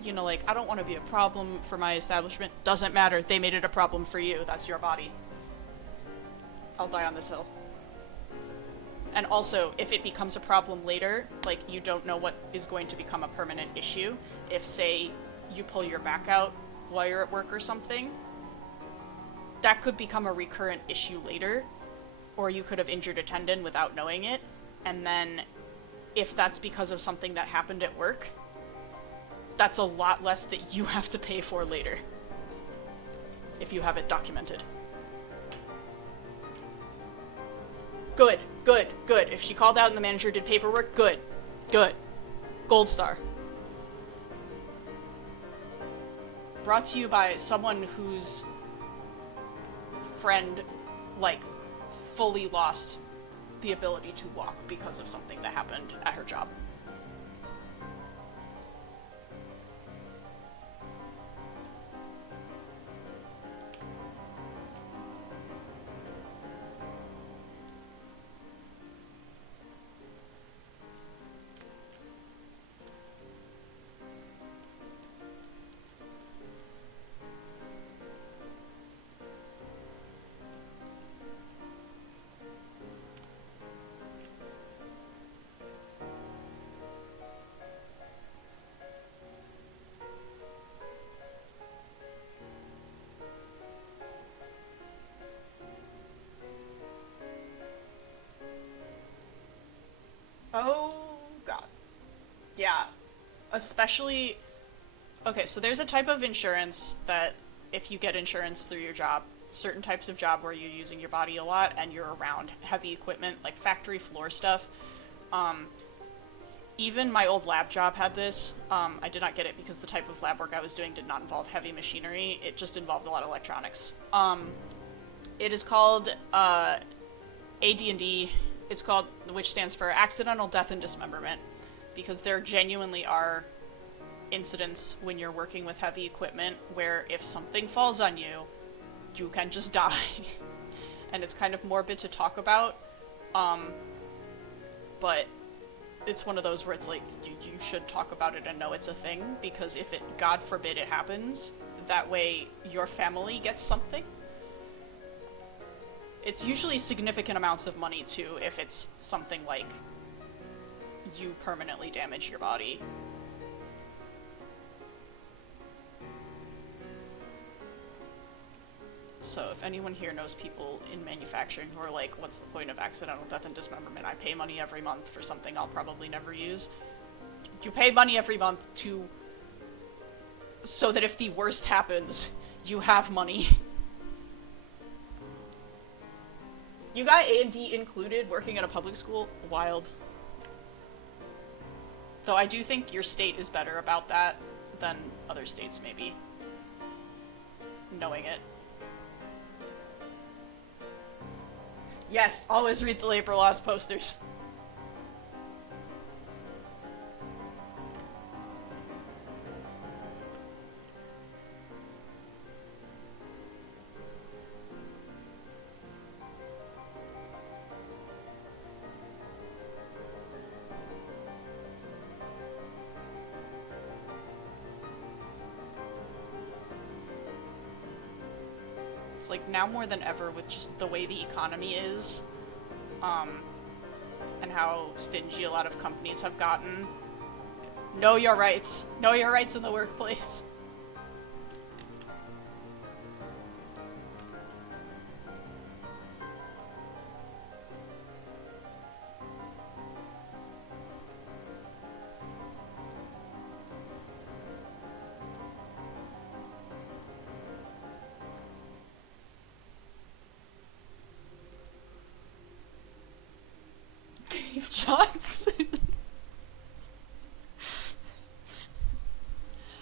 you know, like, I don't want to be a problem for my establishment. Doesn't matter, they made it a problem for you, that's your body. I'll die on this hill. And also, if it becomes a problem later, like, you don't know what is going to become a permanent issue. If, say, you pull your back out while you're at work or something, that could become a recurrent issue later. Or you could have injured a tendon without knowing it. And then, if that's because of something that happened at work, that's a lot less that you have to pay for later. If you have it documented. Good, good, good. If she called out and the manager did paperwork, good. Good. Gold star. Brought to you by someone whose friend, like, fully lost the ability to walk because of something that happened at her job. Oh, God. Yeah. Especially... Okay, so there's a type of insurance that if you get insurance through your job, certain types of job where you're using your body a lot and you're around heavy equipment, like factory floor stuff. Even my old lab job had this. I did not get it because the type of lab work I was doing did not involve heavy machinery. It just involved a lot of electronics. It is called AD&D. It's called, which stands for Accidental Death and Dismemberment, because there genuinely are incidents when you're working with heavy equipment where if something falls on you, you can just die. And it's kind of morbid to talk about, but it's one of those where it's like, you should talk about it and know it's a thing, because if it, God forbid it happens, that way your family gets something. It's usually significant amounts of money, too, if it's something like you permanently damage your body. So if anyone here knows people in manufacturing who are like, what's the point of accidental death and dismemberment? I pay money every month for something I'll probably never use. You pay money every month so that if the worst happens, you have money. You got A&D included working at a public school? Wild. Though I do think your state is better about that than other states, maybe. Knowing it. Yes, always read the labor laws posters. It's like now more than ever with just the way the economy is, and how stingy a lot of companies have gotten. Know your rights. Know your rights in the workplace. Johnson.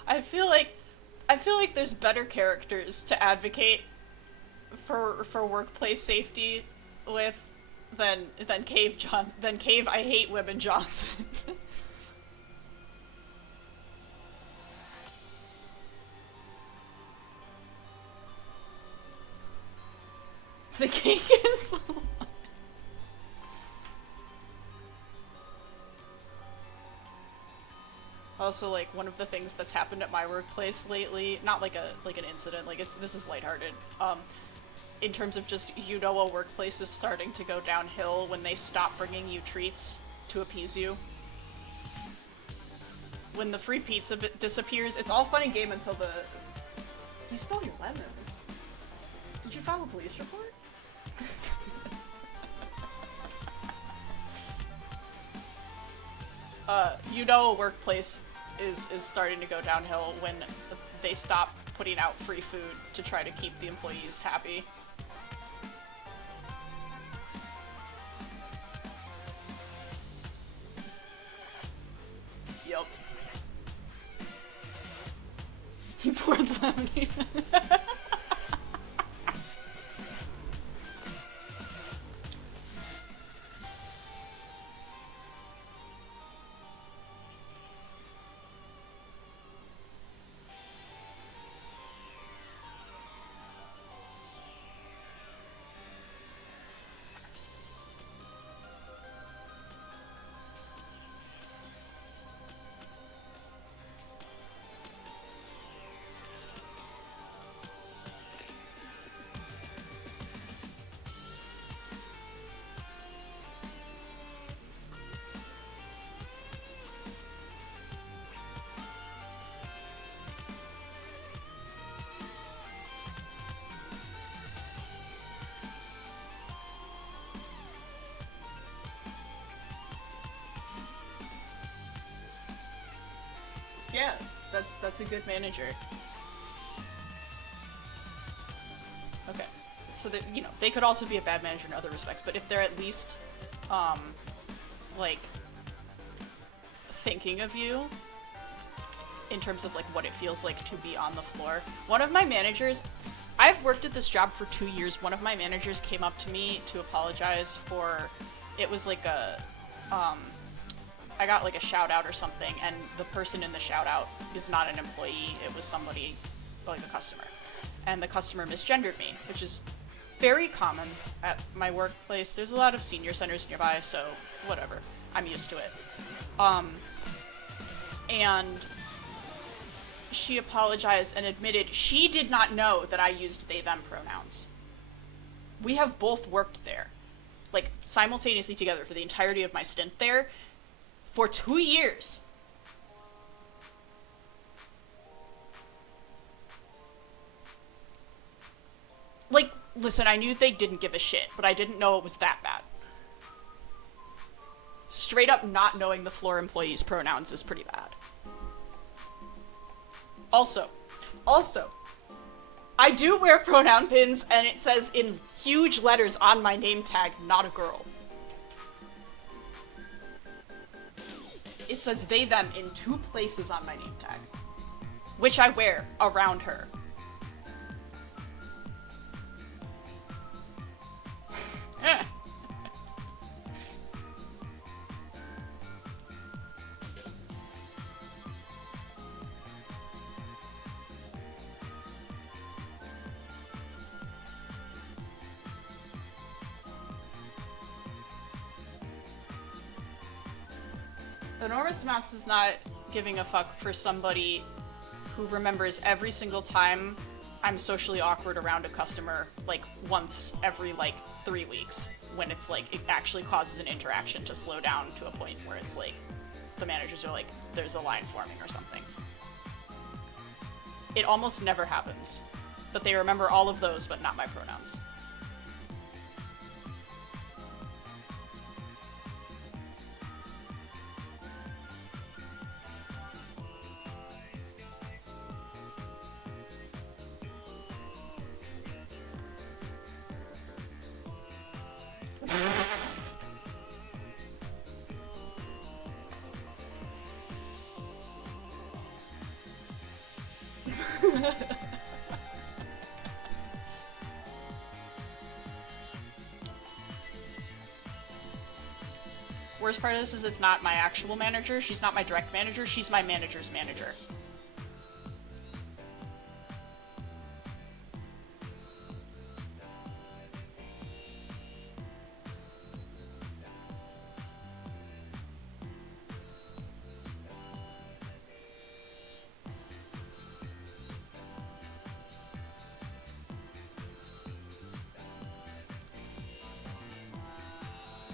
I feel like there's better characters to advocate for workplace safety with than Cave Johnson, than Cave I Hate Women Johnson. The cake is also, like, one of the things that's happened at my workplace lately, not like an incident, like this is lighthearted, in terms of just, you know, a workplace is starting to go downhill when they stop bringing you treats to appease you. When the free pizza disappears, it's all fun and game until the... You stole your lemons. Did you file a police report? You know a workplace is starting to go downhill when they stop putting out free food to try to keep the employees happy. Yup. He poured lemonade. Yeah, that's a good manager. Okay, so that, you know, they could also be a bad manager in other respects, but if they're at least, like, thinking of you in terms of like what it feels like to be on the floor. One of my managers, I've worked at this job for 2 years. One of my managers came up to me to apologize for, it was like a, I got like a shout out or something, and the person in the shout out is not an employee, it was somebody, like a customer. And the customer misgendered me, which is very common at my workplace. There's a lot of senior centers nearby, so whatever. I'm used to it. And she apologized and admitted she did not know that I used they them pronouns. We have both worked there, like simultaneously together for the entirety of my stint there, for 2 years. Like, listen, I knew they didn't give a shit, but I didn't know it was that bad. Straight up not knowing the floor employees' pronouns is pretty bad. Also, I do wear pronoun pins, and it says in huge letters on my name tag, not a girl. It says they, them in 2 places on my name tag, which I wear around her. Enormous amounts of not giving a fuck for somebody who remembers every single time I'm socially awkward around a customer, like, once every, like, 3 weeks, when it's, like, it actually causes an interaction to slow down to a point where it's, like, the managers are like, there's a line forming or something. It almost never happens, but they remember all of those, but not my pronouns. Worst part of this is it's not my actual manager, she's not my direct manager, she's my manager's manager.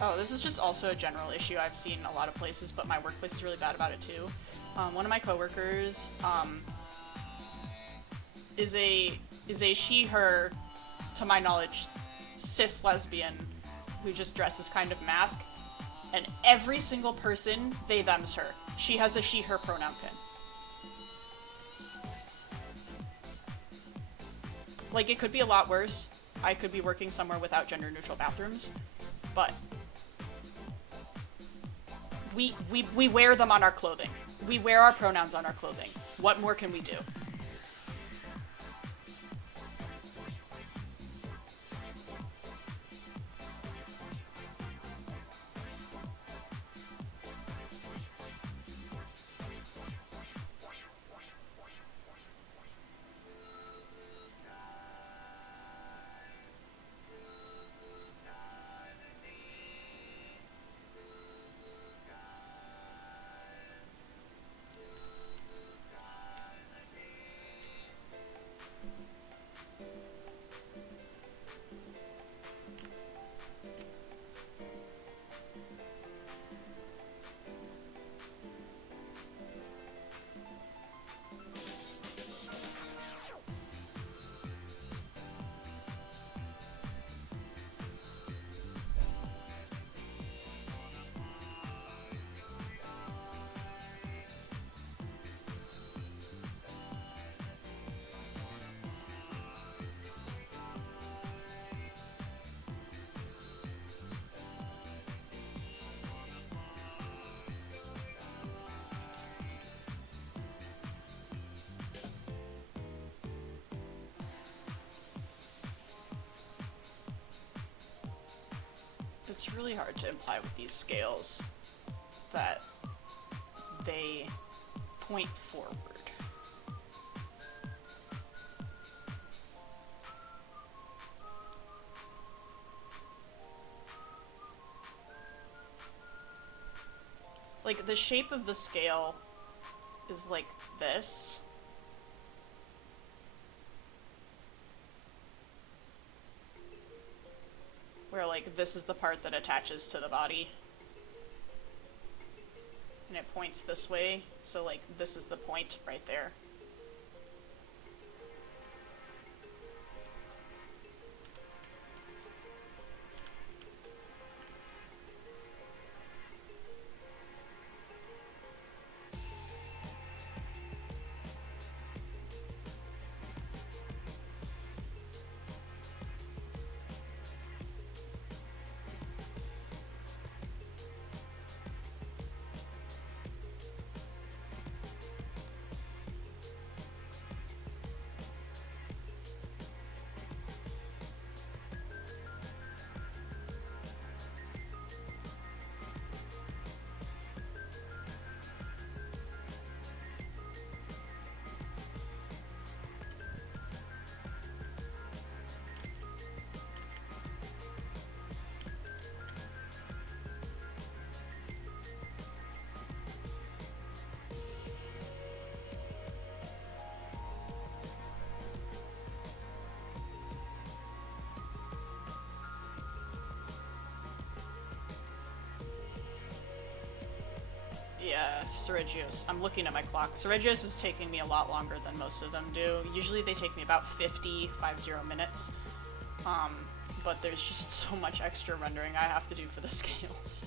Oh, this is just also a general issue I've seen a lot of places, but my workplace is really bad about it too. One of my coworkers is a she/her, to my knowledge, cis lesbian who just dresses kind of mask, and every single person they them's her. She has a she/her pronoun pin. Like, it could be a lot worse. I could be working somewhere without gender neutral bathrooms, but we wear them on our clothing. We wear our pronouns on our clothing. What more can we do? It's really hard to imply with these scales that they point forward. Like, the shape of the scale is like this. Where, like, this is the part that attaches to the body. And it points this way, so, like, this is the point right there. Yeah, Sergio's. I'm looking at my clock. Sergio's is taking me a lot longer than most of them do. Usually they take me about 50 minutes. But there's just so much extra rendering I have to do for the scales.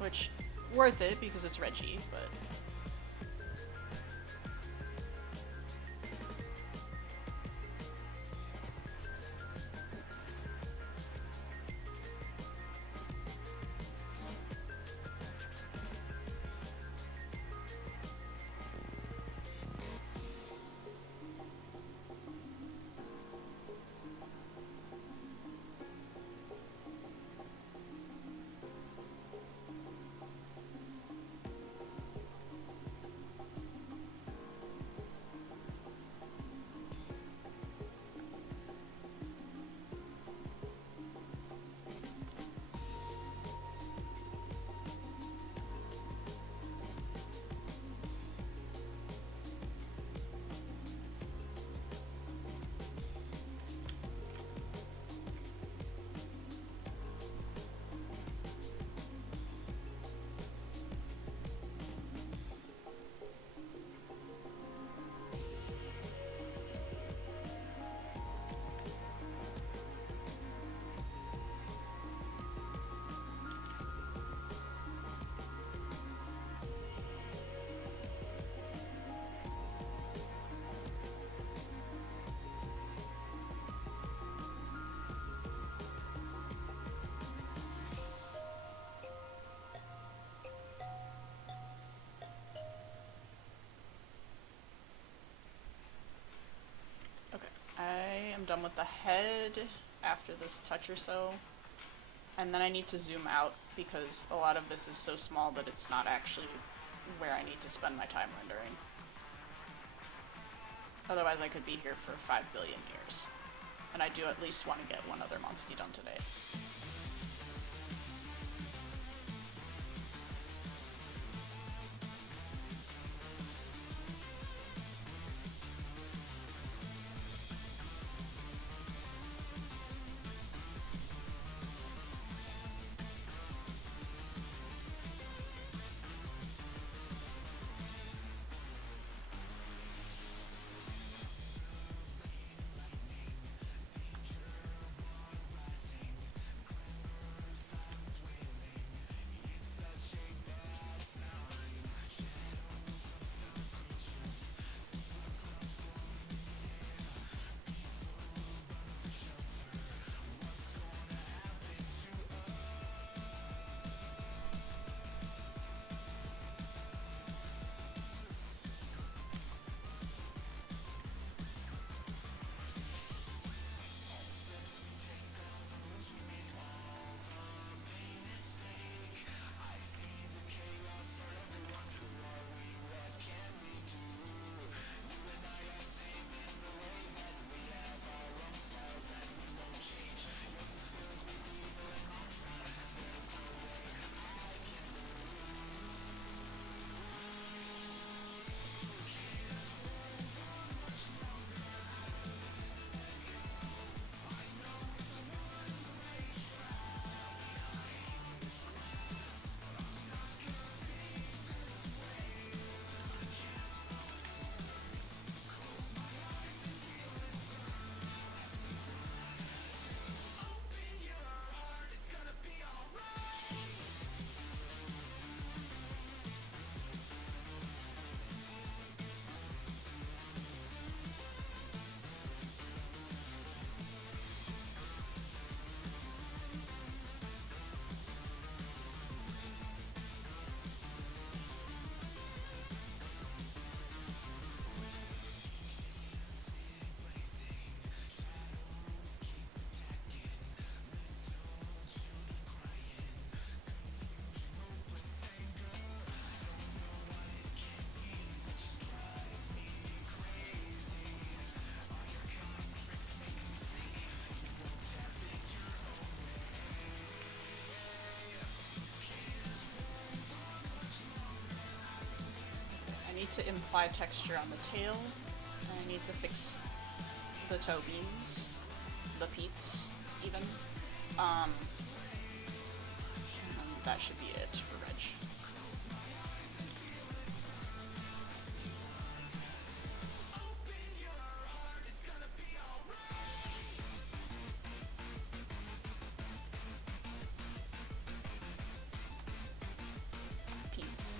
Which, worth it because it's Reggie, but... done with the head after this touch or so. And then I need to zoom out because a lot of this is so small that it's not actually where I need to spend my time rendering. Otherwise I could be here for 5 billion years. And I do at least want to get one other monster done today. I need to imply texture on the tail, and I need to fix the toe beams, the peats, even. And that should be it for Reg. Peats.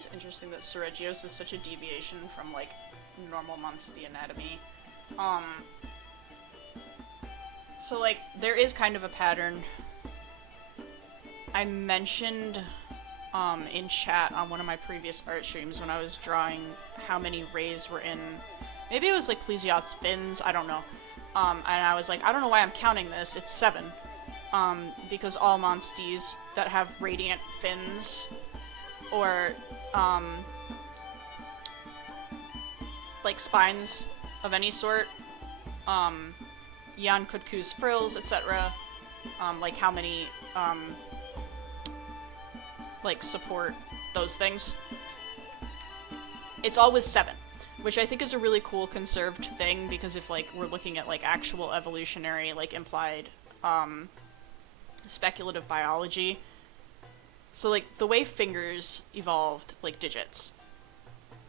it's interesting that Seregios is such a deviation from, like, normal Munster anatomy. So, like, there is kind of a pattern. I mentioned, in chat on one of my previous art streams when I was drawing how many rays were in, maybe it was, like, Plesioth's fins, I don't know. And I was like, I don't know why I'm counting this, it's 7. Because all monsties that have radiant fins, or, like, spines of any sort, Jan Kutku's frills, etc., like, how many, like, support those things. It's always 7, which I think is a really cool conserved thing, because if, like, we're looking at, like, actual evolutionary, like, implied, speculative biology, so, like, the way fingers evolved, like, digits,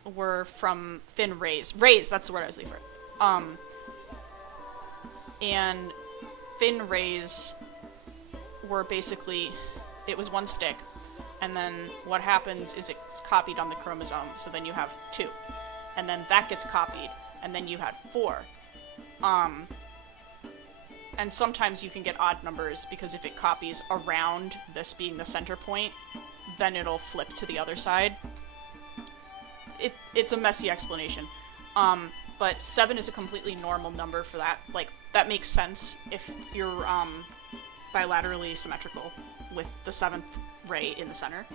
were from fin rays. Rays, that's the word I was looking for. And fin rays were basically, it was one stick, and then what happens is it's copied on the chromosome, so then you have 2. And then that gets copied, and then you had 4. And sometimes you can get odd numbers, because if it copies around this being the center point, then it'll flip to the other side. It's a messy explanation. But 7 is a completely normal number for that. Like, that makes sense if you're, bilaterally symmetrical with the 7th ray in the center.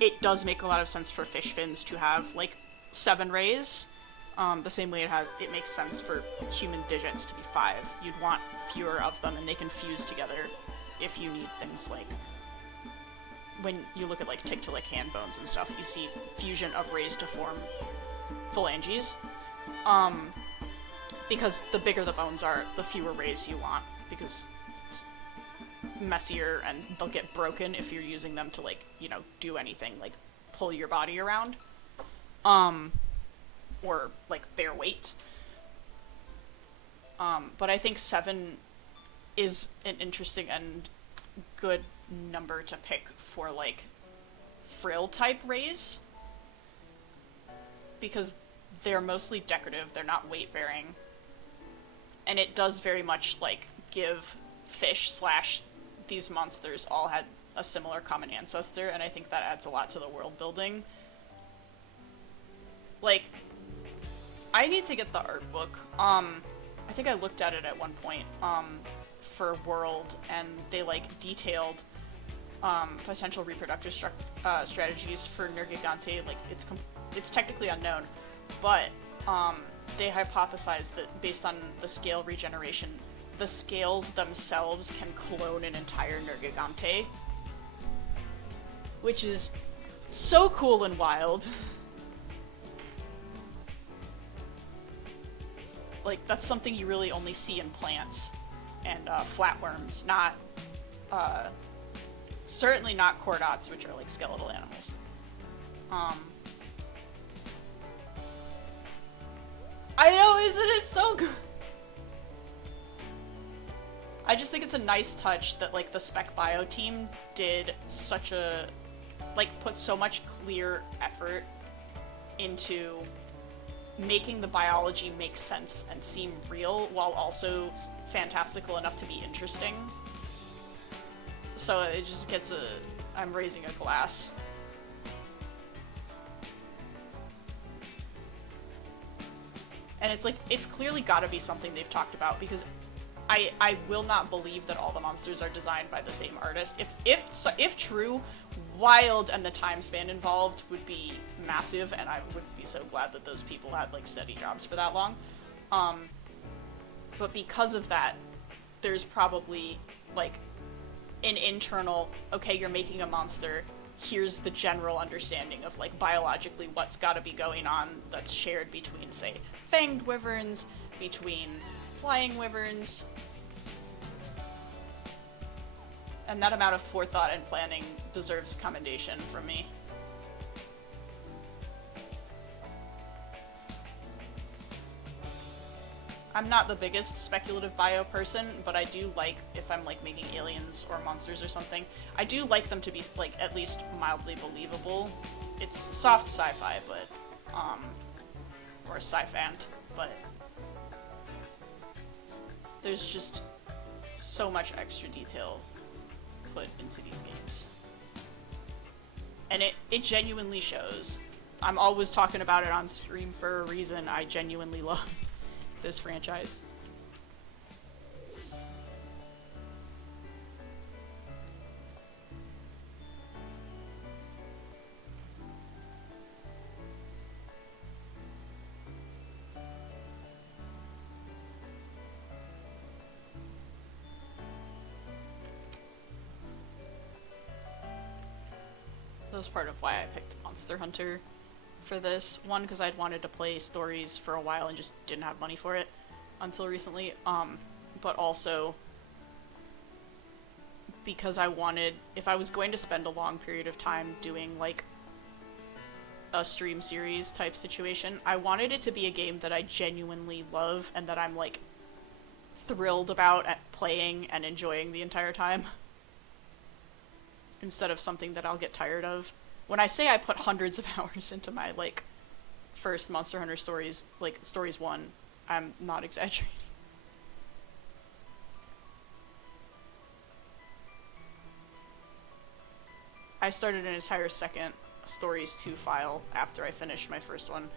It does make a lot of sense for fish fins to have, like, 7 rays. The same way it makes sense for human digits to be 5. You'd want fewer of them, and they can fuse together if you need things like, when you look at, like, Tiktaalik hand bones and stuff, you see fusion of rays to form phalanges. Because the bigger the bones are, the fewer rays you want, because it's messier and they'll get broken if you're using them to, like, you know, do anything, like, pull your body around. Or, like, bear weight. But I think 7 is an interesting and good number to pick for, like, frill-type rays. Because they're mostly decorative, they're not weight-bearing. And it does very much, like, give fish / these monsters all had a similar common ancestor, and I think that adds a lot to the world building. Like, I need to get the art book. I think I looked at it at one point, for World, and they, like, detailed, potential reproductive strategies for Nergigante. Like, it's technically unknown, but, they hypothesized that based on the scale regeneration, the scales themselves can clone an entire Nergigante. Which is so cool and wild. Like, that's something you really only see in plants and flatworms, not, certainly not chordots, which are, like, skeletal animals. I know, isn't it so good? I just think it's a nice touch that, like, the Spec Bio team did such a, like, put so much clear effort into making the biology make sense and seem real, while also fantastical enough to be interesting. So it just gets I'm raising a glass. And it's like, it's clearly gotta be something they've talked about, because I will not believe that all the monsters are designed by the same artist. If true, Wild and the time span involved would be massive, and I would be so glad that those people had, like, steady jobs for that long. But because of that, there's probably, like, an internal, okay, you're making a monster, here's the general understanding of, like, biologically what's gotta be going on that's shared between, say, fanged wyverns, between flying wyverns. And that amount of forethought and planning deserves commendation from me. I'm not the biggest speculative bio person, but I do like, if I'm like making aliens or monsters or something, I do like them to be like at least mildly believable. It's soft sci-fi, but or sci-fant, but there's just so much extra detail put into these games. And it genuinely shows. I'm always talking about it on stream for a reason. I genuinely love this franchise. That was part of why I picked Monster Hunter for this. One, because I'd wanted to play stories for a while and just didn't have money for it until recently. But also because I wanted, if I was going to spend a long period of time doing like a stream series type situation, I wanted it to be a game that I genuinely love and that I'm like thrilled about at playing and enjoying the entire time, instead of something that I'll get tired of. When I say I put hundreds of hours into my like first Monster Hunter stories, like stories 1, I'm not exaggerating. I started an entire second stories 2 file after I finished my first one.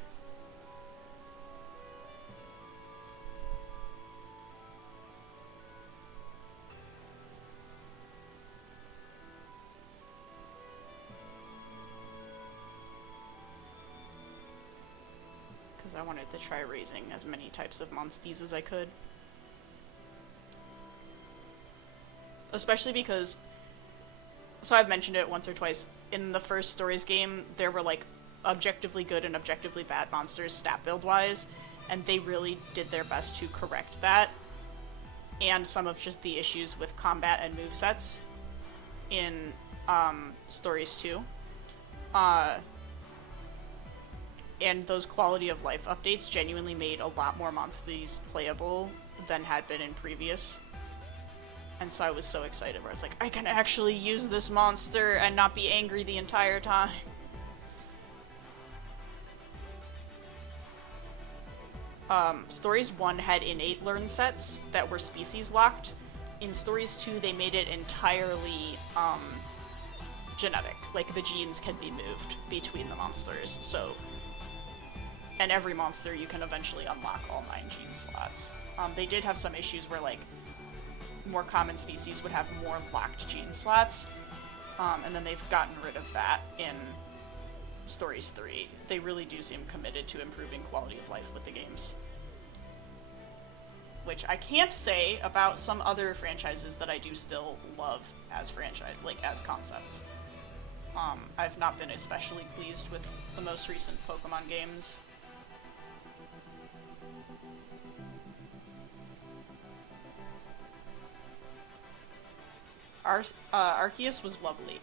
Because I wanted to try raising as many types of monsties as I could. Especially because, so I've mentioned it once or twice, in the first stories game, there were like objectively good and objectively bad monsters stat build wise, and they really did their best to correct that, and some of just the issues with combat and movesets in stories 2. And those quality of life updates genuinely made a lot more monsters playable than had been in previous. And so I was so excited where I was like, I can actually use this monster and not be angry the entire time. Stories 1 had innate learn sets that were species locked. In Stories 2, they made it entirely genetic. Like, the genes can be moved between the monsters, so... And every monster you can eventually unlock all 9 gene slots. They did have some issues where, like, more common species would have more locked gene slots, and then they've gotten rid of that in Stories 3. They really do seem committed to improving quality of life with the games. Which I can't say about some other franchises that I do still love as franchise, like, as concepts. I've not been especially pleased with the most recent Pokemon games. Arceus was lovely,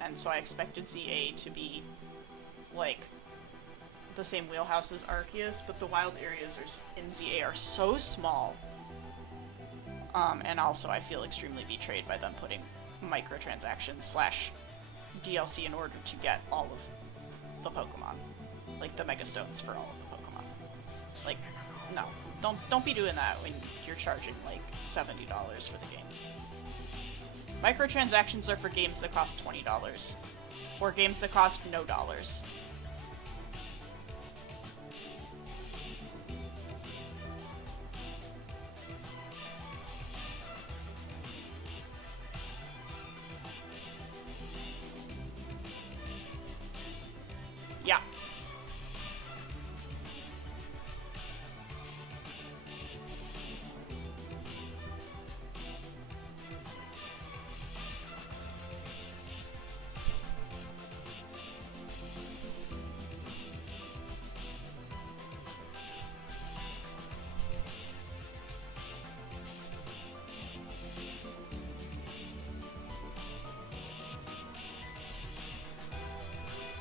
and so I expected ZA to be, like, the same wheelhouse as Arceus, but the wild areas in ZA are so small. And also I feel extremely betrayed by them putting microtransactions / DLC in order to get all of the Pokemon. Like, the Mega Stones for all of the Pokemon. Like, no. Don't be doing that when you're charging, like, $70 for the game. Microtransactions are for games that cost $20, or games that cost no dollars. Yeah.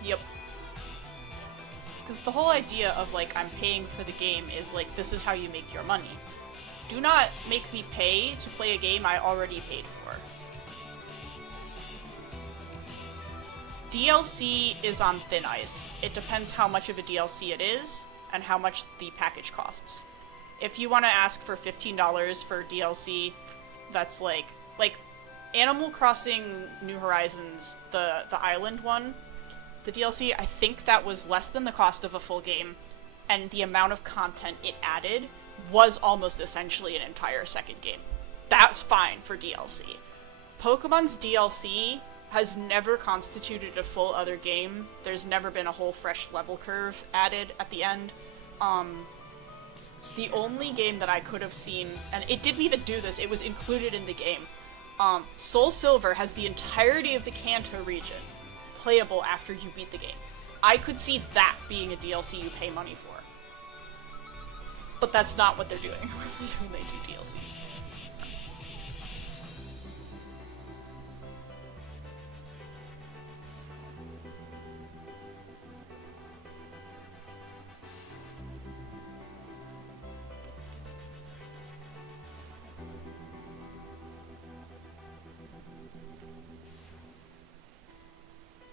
Yep. Because the whole idea of, like, I'm paying for the game is, like, this is how you make your money. Do not make me pay to play a game I already paid for. DLC is on thin ice. It depends how much of a DLC it is, and how much the package costs. If you want to ask for $15 for DLC, that's like Animal Crossing New Horizons, the island one, the DLC, I think that was less than the cost of a full game, and the amount of content it added was almost essentially an entire second game. That's fine for DLC. Pokemon's DLC has never constituted a full other game. There's never been a whole fresh level curve added at the end. The only game that I could have seen, and it didn't even do this, it was included in the game. Soul Silver has the entirety of the Kanto region playable after you beat the game. I could see that being a DLC you pay money for. But that's not what they're doing when they do DLC.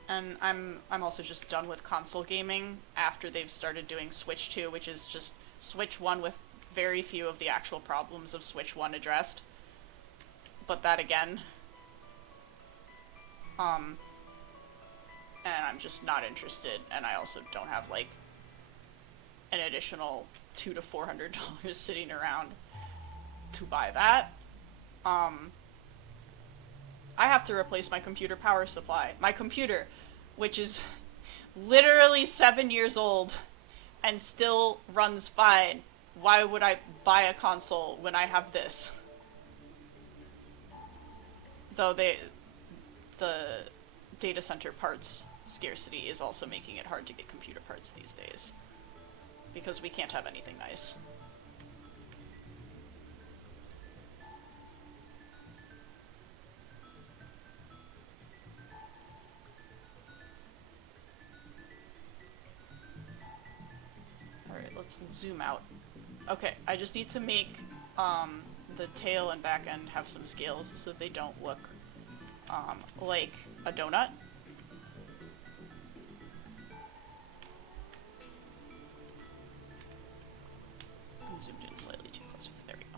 And I'm also just done with console gaming after they've started doing Switch 2, which is just Switch 1 with very few of the actual problems of Switch 1 addressed. But that again. And I'm just not interested, and I also don't have, like, an additional $200 to $400 sitting around to buy that. I have to replace my computer power supply. My computer, which is literally 7 years old and still runs fine. Why would I buy a console when I have this? Though the data center parts scarcity is also making it hard to get computer parts these days. Because we can't have anything nice. Let's zoom out. Okay, I just need to make the tail and back end have some scales so they don't look like a donut. I'm zoomed in slightly too close. There we go.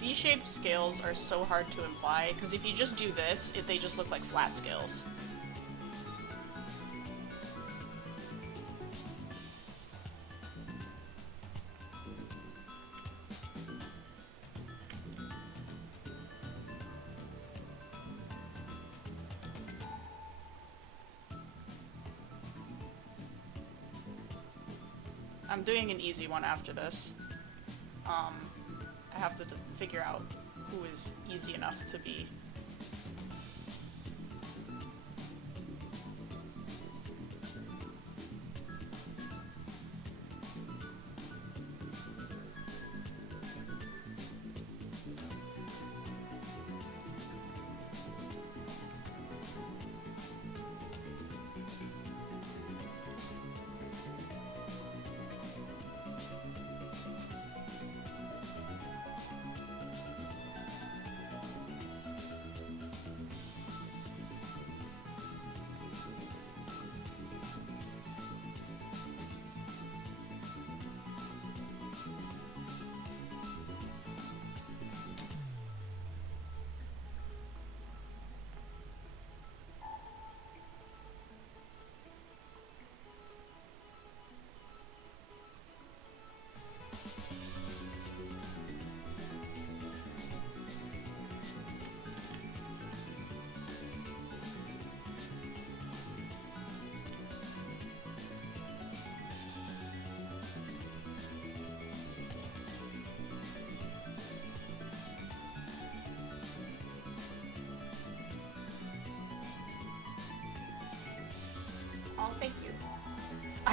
V-shaped scales are so hard to imply, because if you just do this, they just look like flat scales. I'm doing an easy one after this. I have to figure out who is easy enough to be.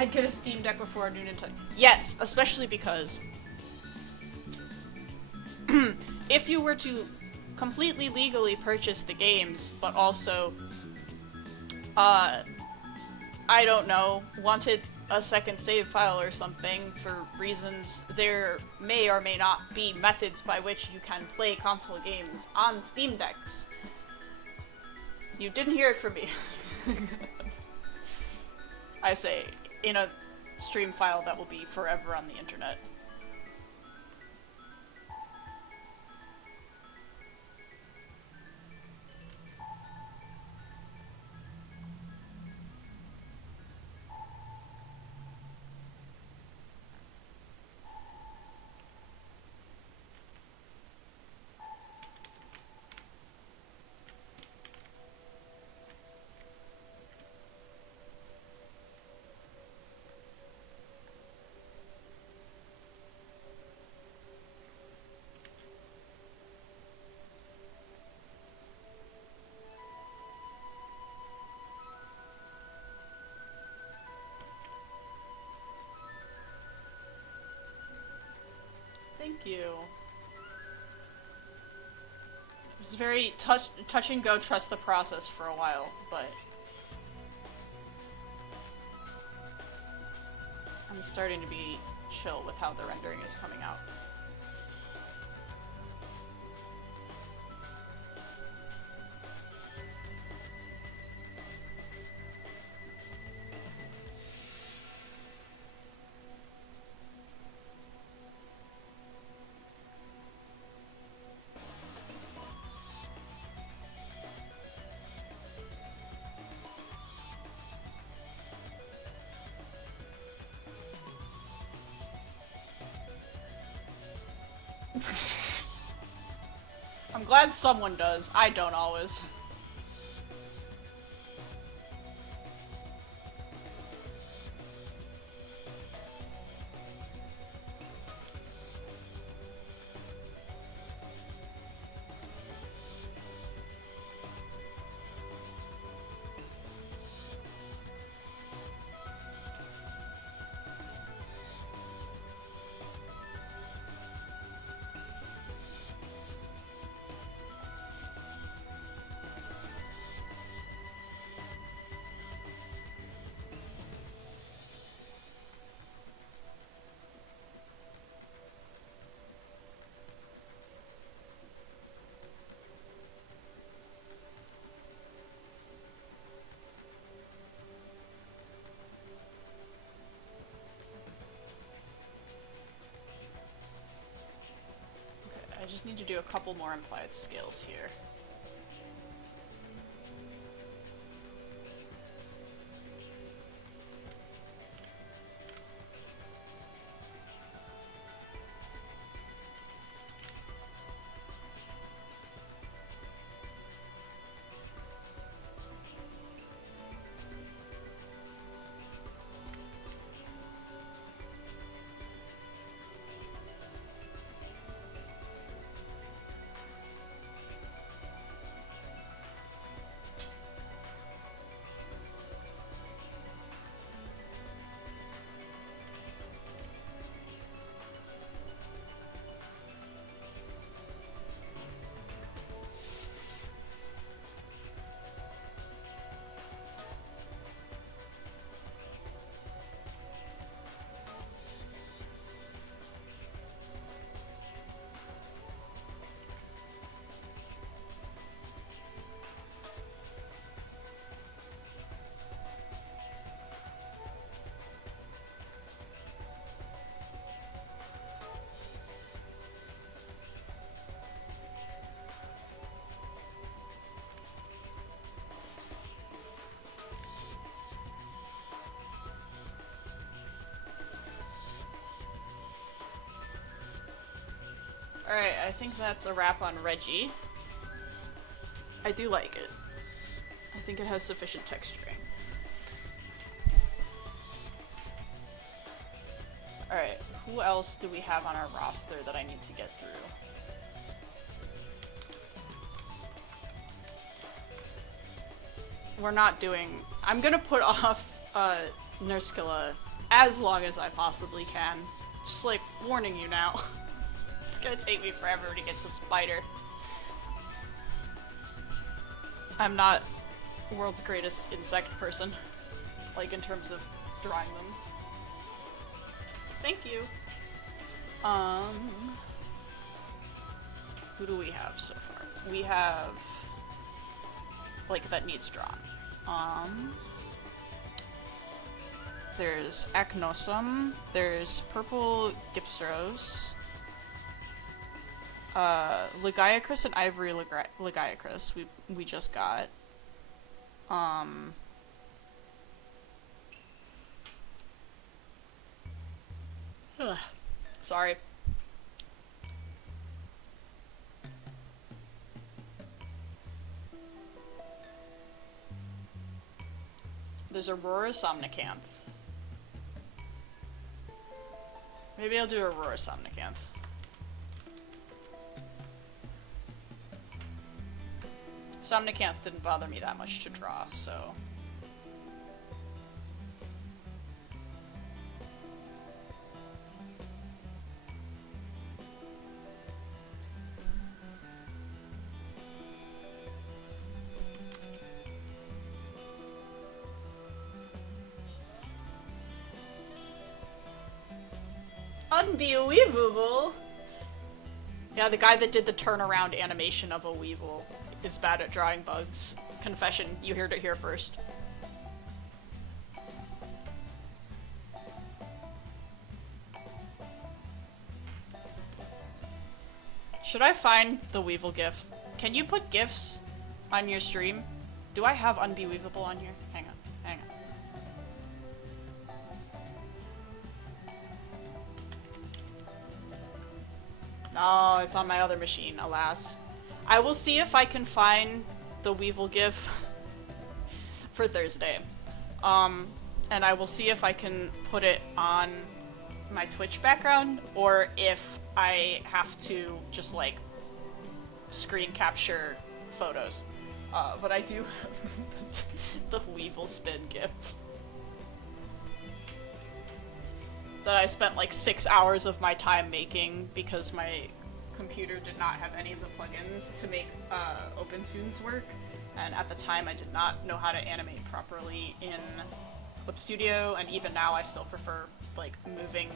I'd get a Steam Deck before a new Nintendo. Yes, especially because if you were to completely legally purchase the games, but also, I don't know, wanted a second save file or something for reasons, there may or may not be methods by which you can play console games on Steam Decks. You didn't hear it from me. I say, in a stream file that will be forever on the internet. Thank you. It was very touch and go, trust the process for a while, but I'm starting to be chill with how the rendering is coming out. I'm glad someone does. I don't always. I just need to do a couple more implied scales here. Alright, I think that's a wrap on Reggie. I do like it. I think it has sufficient texturing. Alright, who else do we have on our roster that I need to get through? We're not doing... I'm gonna put off Nurskilla as long as I possibly can. Just like warning you now. It's gonna take me forever to get to Spider. I'm not the world's greatest insect person, like in terms of drawing them. Thank you. Who do we have so far? We have, like, that needs drawn. There's Acnosum, there's Purple Gypsrose, Legiacris and Ivory Legiacris we just got. Sorry. There's Aurora Somnicanth. Maybe I'll do Aurora Somnicanth. Somnicanth didn't bother me that much to draw, so... Unbelievable! Yeah, the guy that did the turnaround animation of a Weevil is bad at drawing bugs. Confession, you heard it here first. Should I find the Weevil gif? Can you put gifs on your stream? Do I have Unbelievable on here? Hang on, hang on. No, it's on my other machine, alas. I will see if I can find the Weevil gif for Thursday. And I will see if I can put it on my Twitch background, or if I have to just, like, screen capture photos. But I do have the Weevil spin gif. That I spent like 6 hours of my time making because my computer did not have any of the plugins to make OpenTunes work, and at the time I did not know how to animate properly in Clip Studio, and even now I still prefer like moving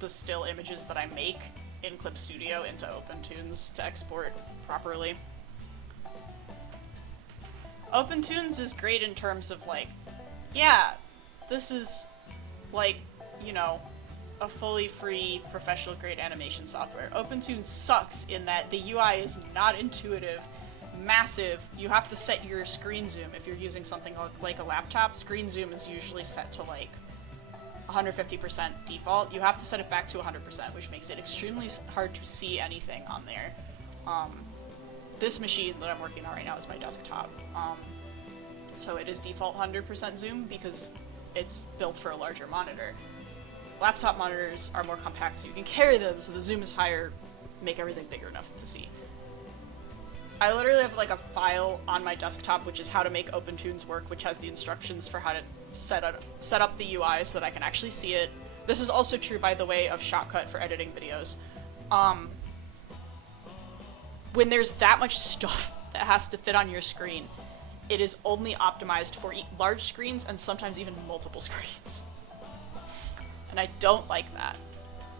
the still images that I make in Clip Studio into OpenTunes to export properly. OpenTunes is great in terms of like, yeah, this is like, you know, a fully free professional grade animation software. OpenTunes sucks in that the UI is not intuitive, massive. You have to set your screen zoom. If you're using something like a laptop, screen zoom is usually set to like 150% default. You have to set it back to 100%, which makes it extremely hard to see anything on there. This machine that I'm working on right now is my desktop. So it is default 100% zoom because it's built for a larger monitor. Laptop monitors are more compact, so you can carry them, so the zoom is higher, make everything bigger enough to see. I literally have like a file on my desktop which is how to make OpenTunes work, which has the instructions for how to set up the UI so that I can actually see it. This is also true, by the way, of Shotcut for editing videos. When there's that much stuff that has to fit on your screen, it is only optimized for large screens and sometimes even multiple screens. And I don't like that.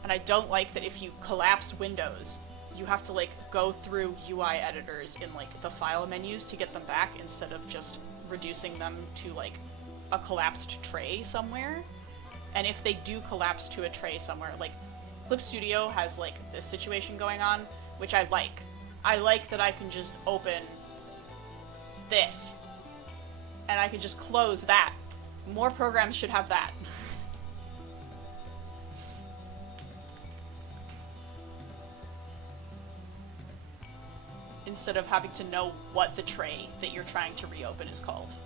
And I don't like that if you collapse windows, you have to like go through UI editors in like the file menus to get them back instead of just reducing them to like a collapsed tray somewhere. And if they do collapse to a tray somewhere, like Clip Studio has like this situation going on, which I like. I like that I can just open this and I can just close that. More programs should have that. Instead of having to know what the tray that you're trying to reopen is called.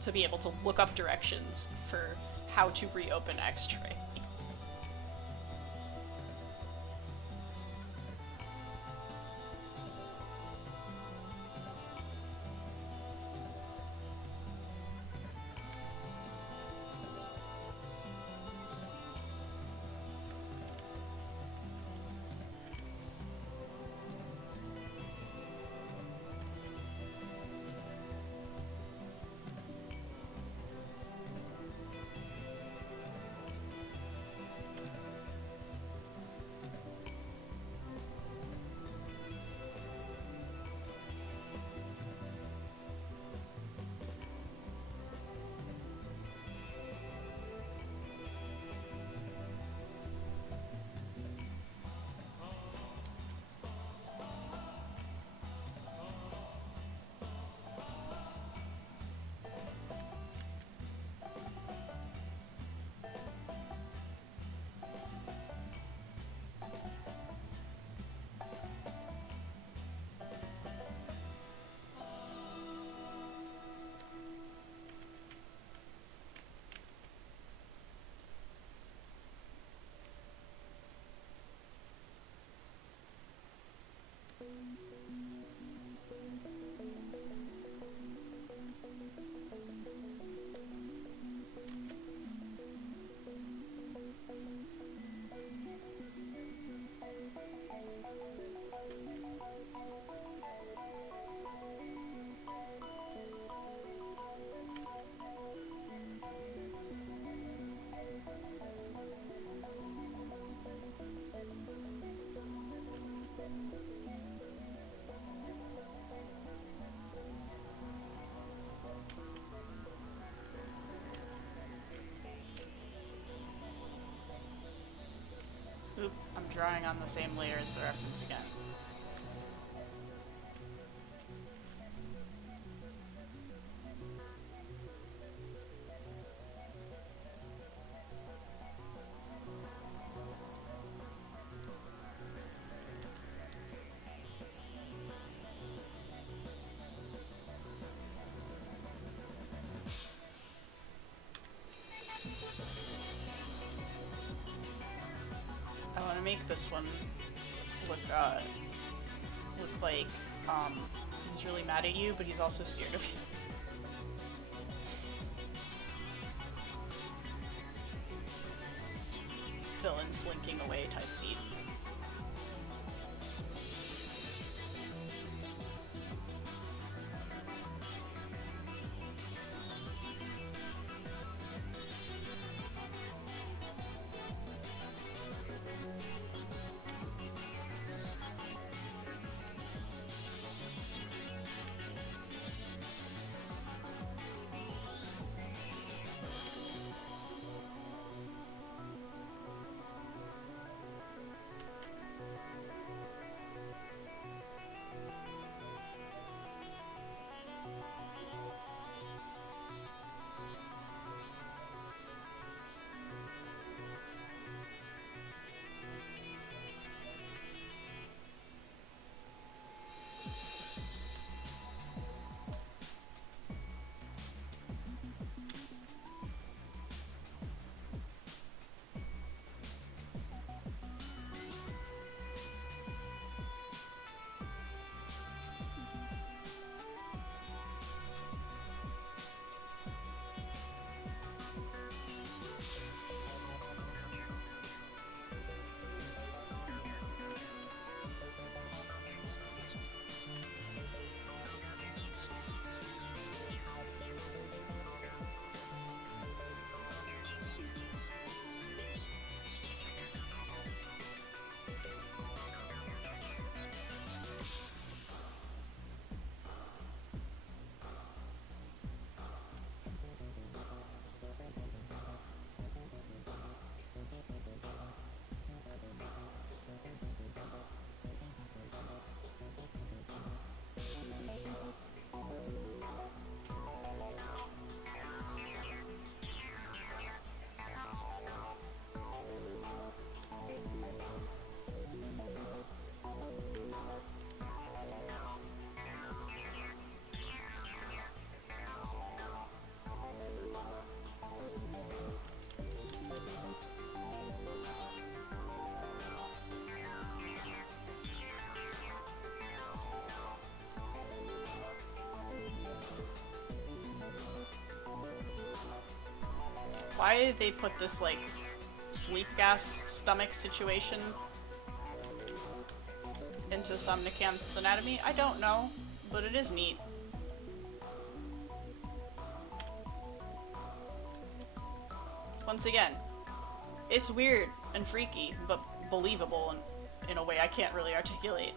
To be able to look up directions for how to reopen X tray. drawing on the same layer as the reference again. I want to make this one look like he's really mad at you, but he's also scared of you. Villain slinking away type beat. Why did they put this, like, sleep gas stomach situation into Somnicanth's anatomy? I don't know, but it is neat. Once again, it's weird and freaky, but believable in a way I can't really articulate.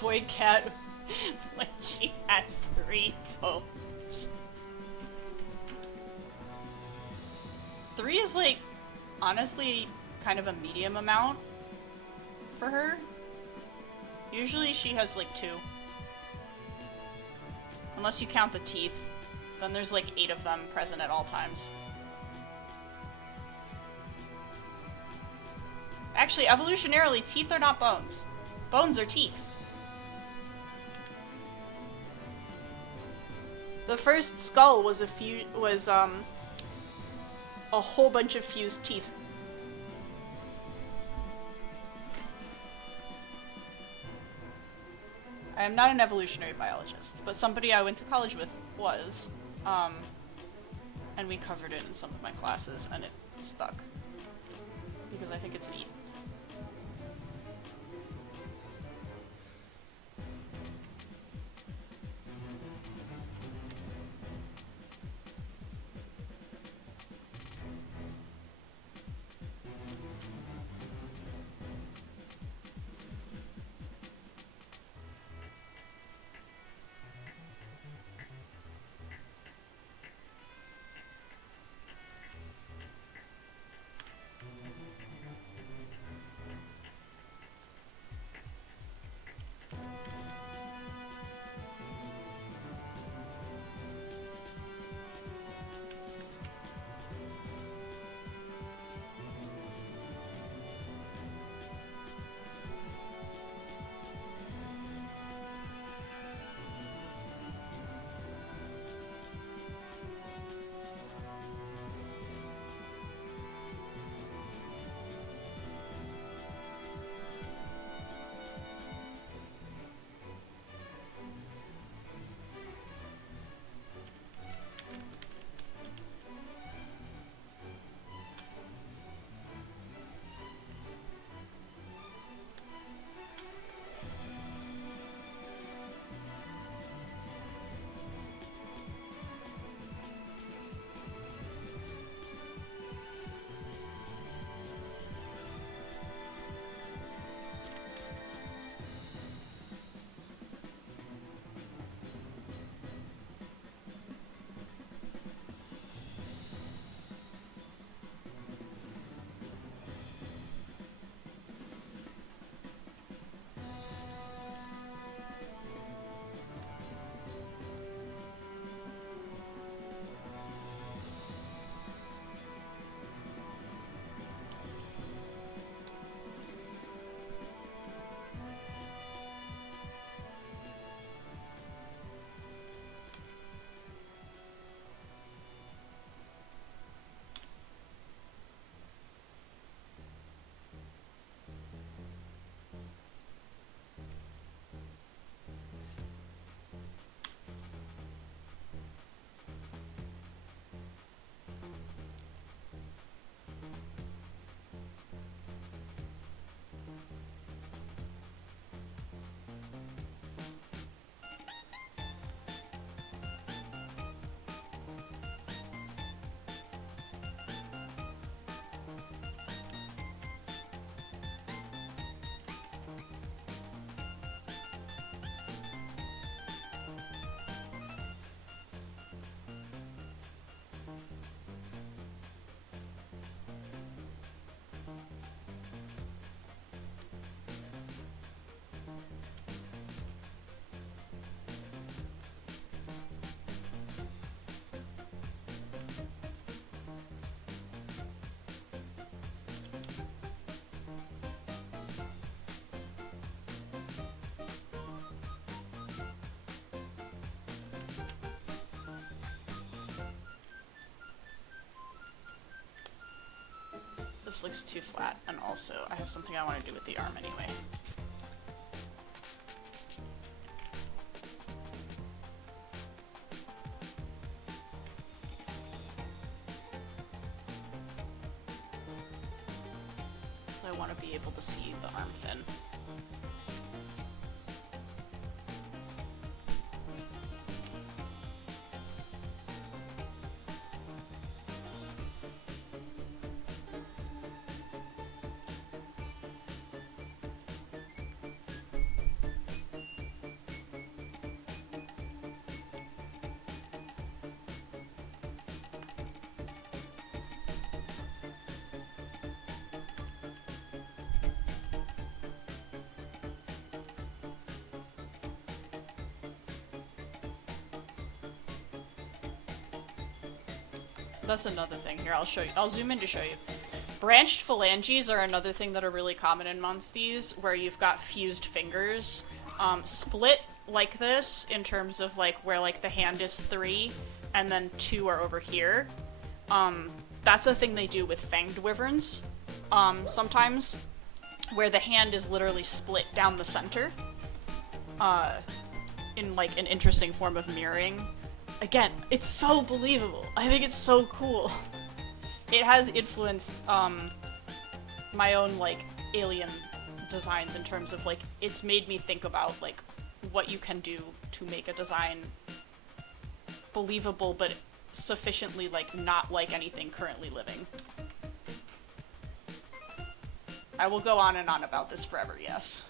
Void cat when she has 3 bones. 3 is, like, honestly kind of a medium amount for her. Usually she has like 2. Unless you count the teeth, then there's like 8 of them present at all times. Actually, evolutionarily, teeth are not bones. Bones are teeth. The first skull was a whole bunch of fused teeth. I am not an evolutionary biologist, but somebody I went to college with was. and we covered it in some of my classes, and it stuck. Because I think it's neat. This looks too flat, and also I have something I want to do with the arm anyway. So I want to be able to see the arm fin. That's another thing. Here, I'll show you. I'll zoom in to show you. Branched phalanges are another thing that are really common in monsties, where you've got fused fingers. Split like this, in terms of, like, where, like, the hand is 3, and then 2 are over here. That's a thing they do with fanged wyverns, sometimes, where the hand is literally split down the center, in, like, an interesting form of mirroring. again, it's so believable. I think it's so cool. It has influenced, my own, like, alien designs in terms of, like, it's made me think about, like, what you can do to make a design believable, but sufficiently, like, not like anything currently living. I will go on and on about this forever, yes.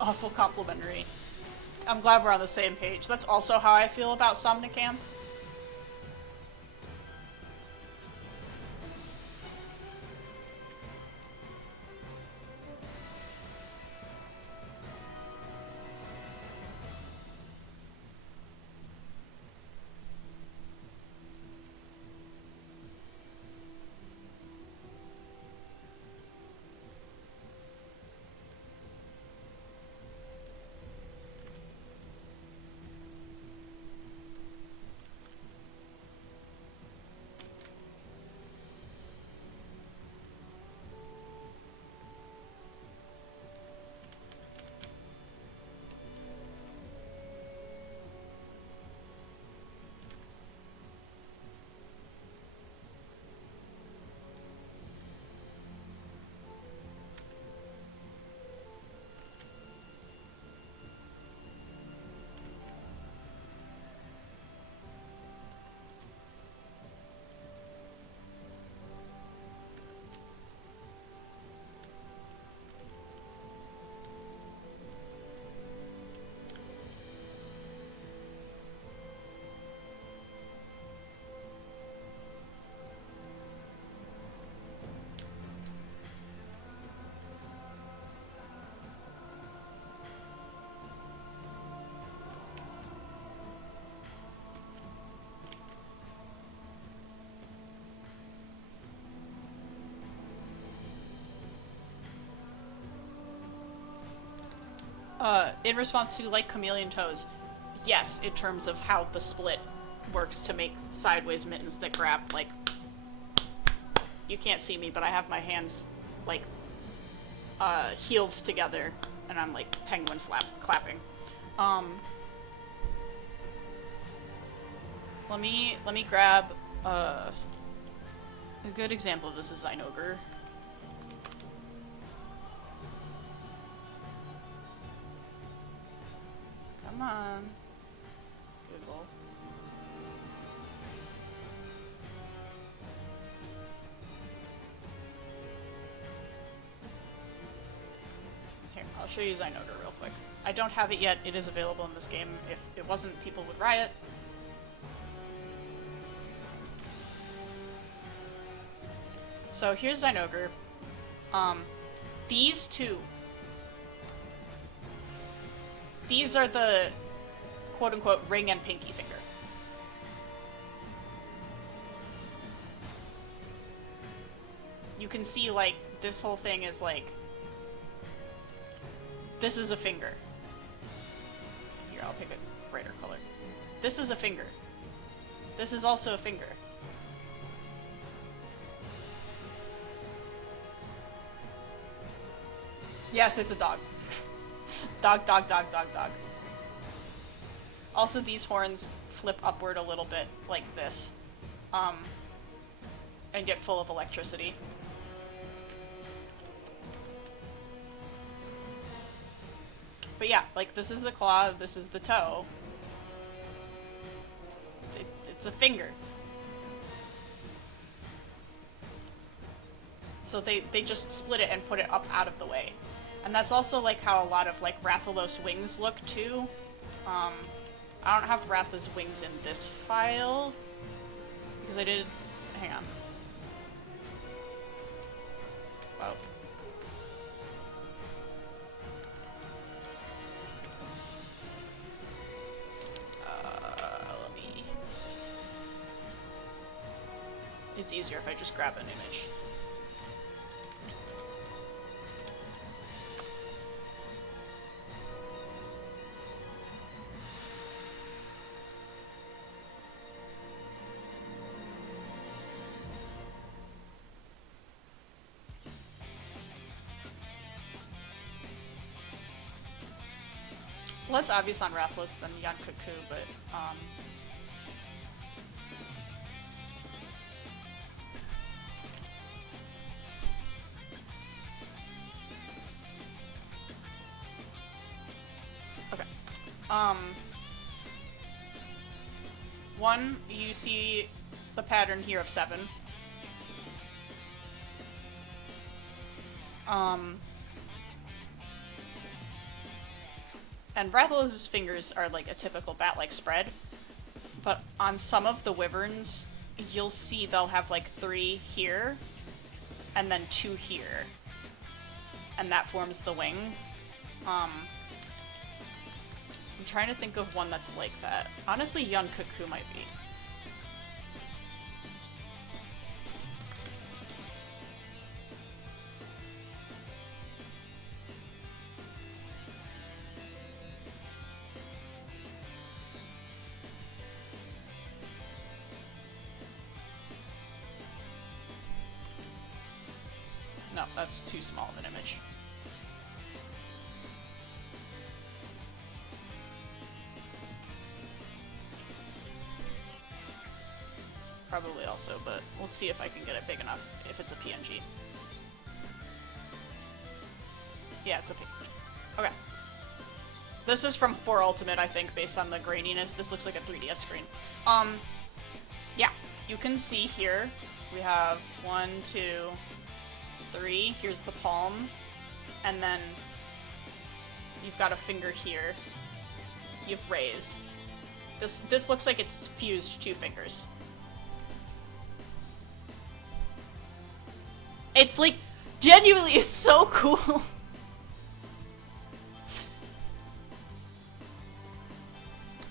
Awful complimentary. I'm glad we're on the same page. That's also how I feel about Somnicamp. In response to, like, chameleon toes, yes, in terms of how the split works to make sideways mittens that grab, like, you can't see me, but I have my hands, like, heels together, and I'm, like, penguin clapping. let me grab a good example of this is Zinogre. Come on. Google. Here, I'll show you Zinogre real quick. I don't have it yet. It is available in this game. If it wasn't, people would riot. So here's Zinogre. These two. These are the quote-unquote ring and pinky finger. You can see, like, this whole thing is, like... This is a finger. Here, I'll pick a brighter color. This is a finger. This is also a finger. Yes, it's a dog. Dog, dog, dog, dog, dog. Also, these horns flip upward a little bit, like this. And get full of electricity. But yeah, like, this is the claw, this is the toe. It's a finger. So they just split it and put it up out of the way. And that's also, like, how a lot of, like, Rathalos wings look, too. I don't have Ratha's wings in this file. Because I did... Hang on. Wow. Let me... It's easier if I just grab an image. It's less obvious on Rathalos than Yankuku, but, okay. One, you see the pattern here of 7. And Rathalos' fingers are like a typical bat-like spread, but on some of the wyverns, you'll see they'll have like 3 here, and then 2 here, and that forms the wing. I'm trying to think of one that's like that. Honestly, Yankuku might be. No, that's too small of an image. Probably also, but we'll see if I can get it big enough if it's a PNG. Yeah, it's a PNG. Okay. This is from 4 Ultimate, I think, based on the graininess. This looks like a 3DS screen. Yeah, you can see here, we have 1, 2, 3, here's the palm, and then you've got a finger here. You have rays. This looks like it's fused 2 fingers. It's like, genuinely, it's so cool.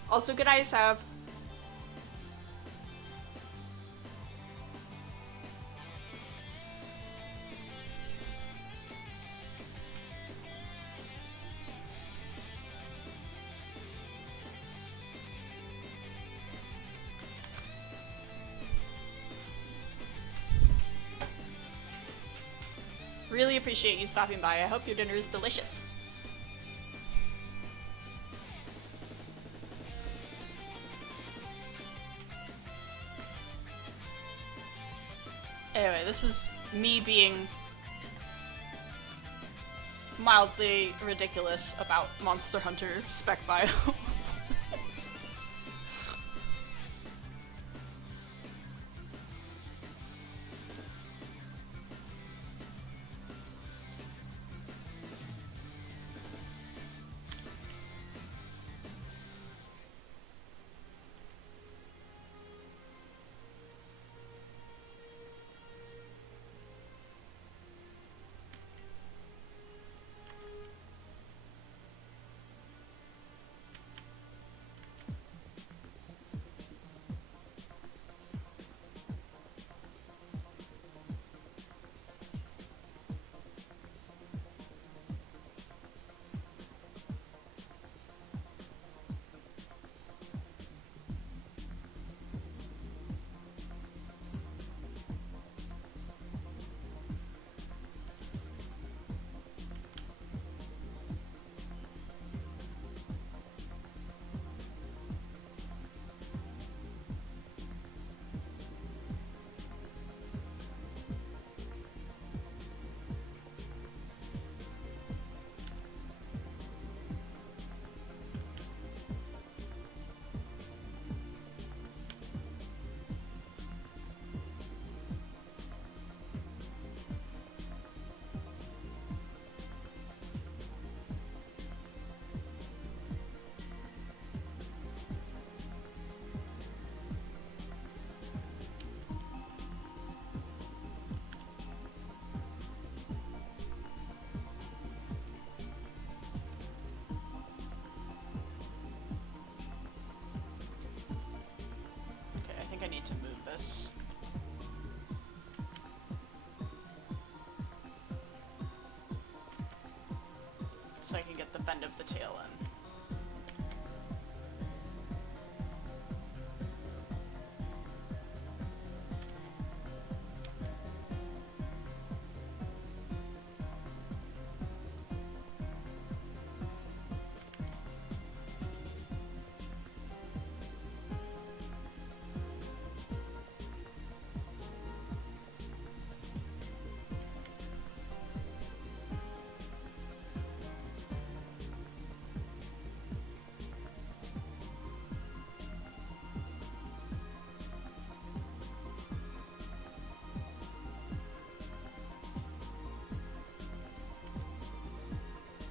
Also, good eyes have. Really appreciate you stopping by. I hope your dinner is delicious. Anyway, this is me being mildly ridiculous about Monster Hunter spec bio. Okay, I think I need to move this. So I can get the bend of the tail in.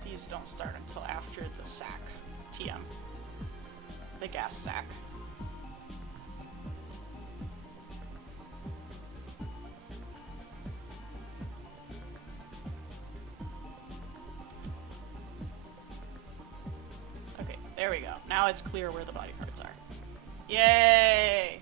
These don't start until after the sack. TM. The gas sack. Okay, there we go. Now it's clear where the body parts are. Yay!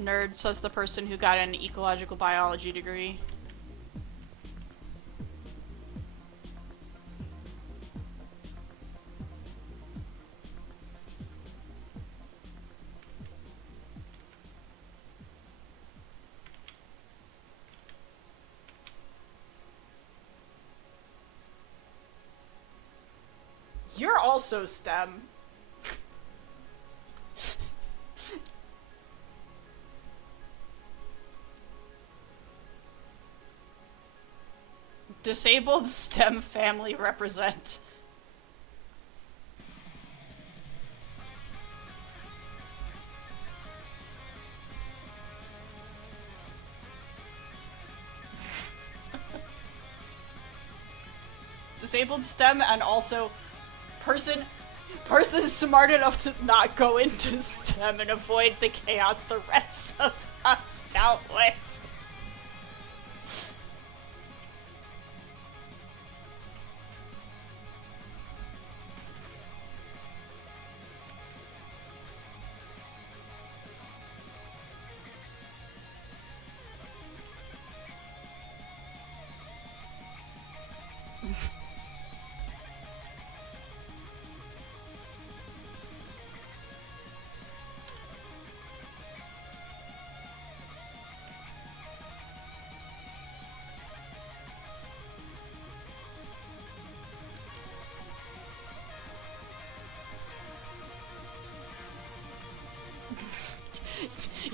Nerd, says the person who got an ecological biology degree. You're also STEM. Disabled STEM family represent. Disabled STEM and also person smart enough to not go into STEM and avoid the chaos the rest of us dealt with.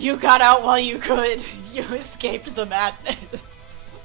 You got out while you could. You escaped the madness.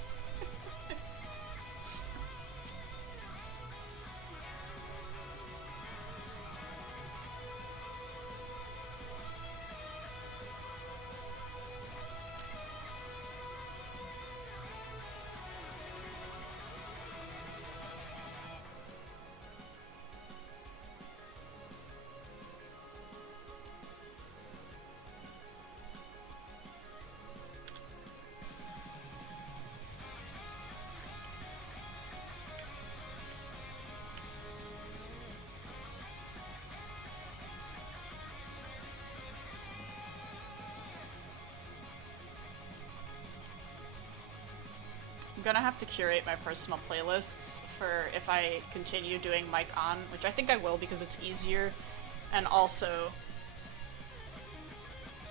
I'm gonna have to curate my personal playlists for if I continue doing mic on, which I think I will because it's easier, and also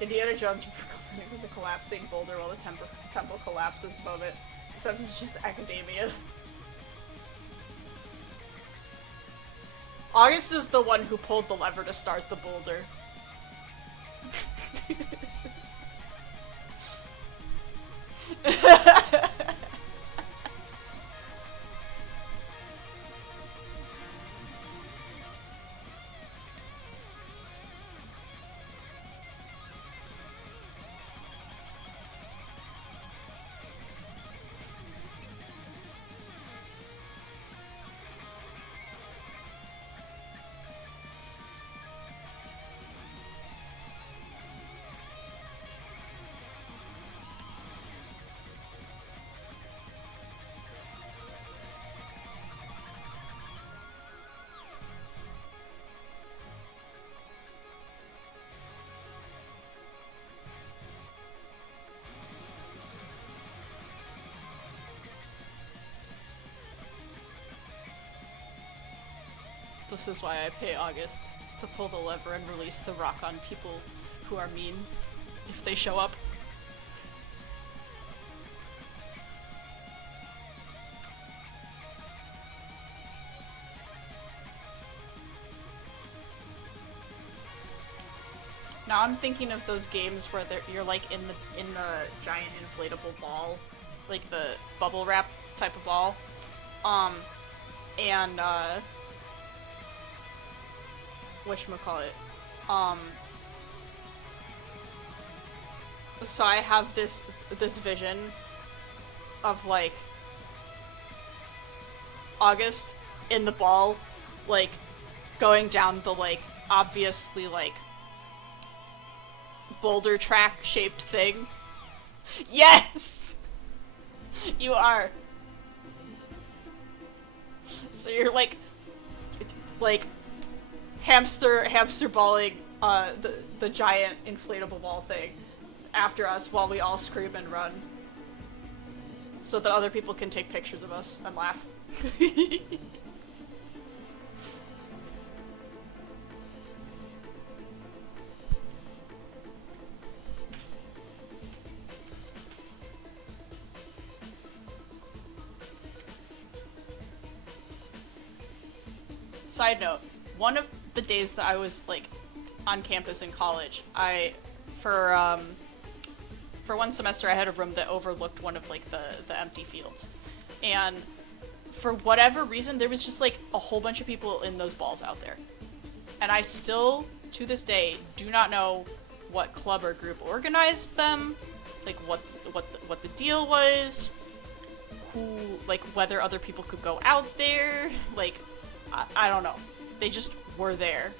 Indiana Jones with the collapsing boulder while the temple collapses moment, except it's just academia. August is the one who pulled the lever to start the boulder. This is why I pay August to pull the lever and release the rock on people who are mean if they show up. Now I'm thinking of those games where you're like in the giant inflatable ball, like the bubble wrap type of ball, and whatchamacallit, so I have this vision of like August in the ball, like going down the like obviously like boulder track shaped thing. Yes! You are. So you're like hamster balling the giant inflatable ball thing after us while we all scream and run. So that other people can take pictures of us and laugh. Side note, one of the days that I was like on campus in college, for one semester I had a room that overlooked one of like the empty fields. And for whatever reason there was just like a whole bunch of people in those balls out there. And I still to this day do not know what club or group organized them, like what the deal was, who, like whether other people could go out there, like I don't know. They just were there.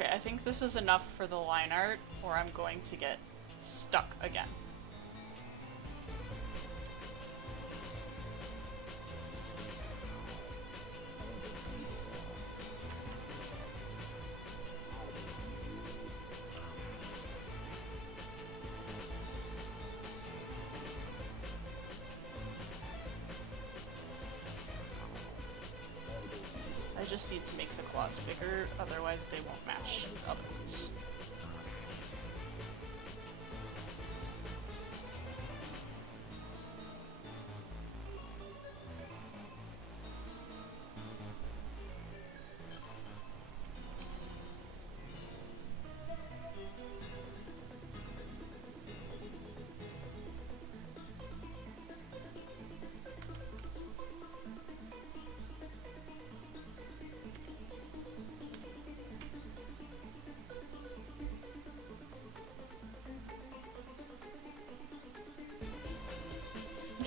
Okay, I think this is enough for the line art, or I'm going to get stuck again. just need to make the claws bigger, otherwise they won't match other ones.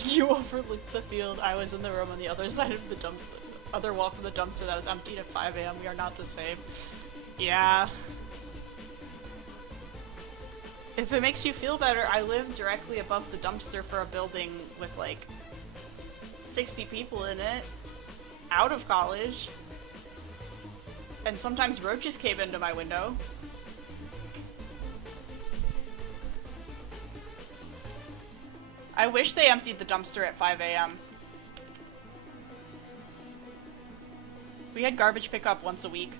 You overlooked the field. I was in the room on the other side of the dumpster, other wall from the dumpster that was emptied at 5 a.m. We are not the same. Yeah. If it makes you feel better, I live directly above the dumpster for a building with like 60 people in it, out of college, and sometimes roaches cave into my window. I wish they emptied the dumpster at 5 a.m. We had garbage pickup once a week.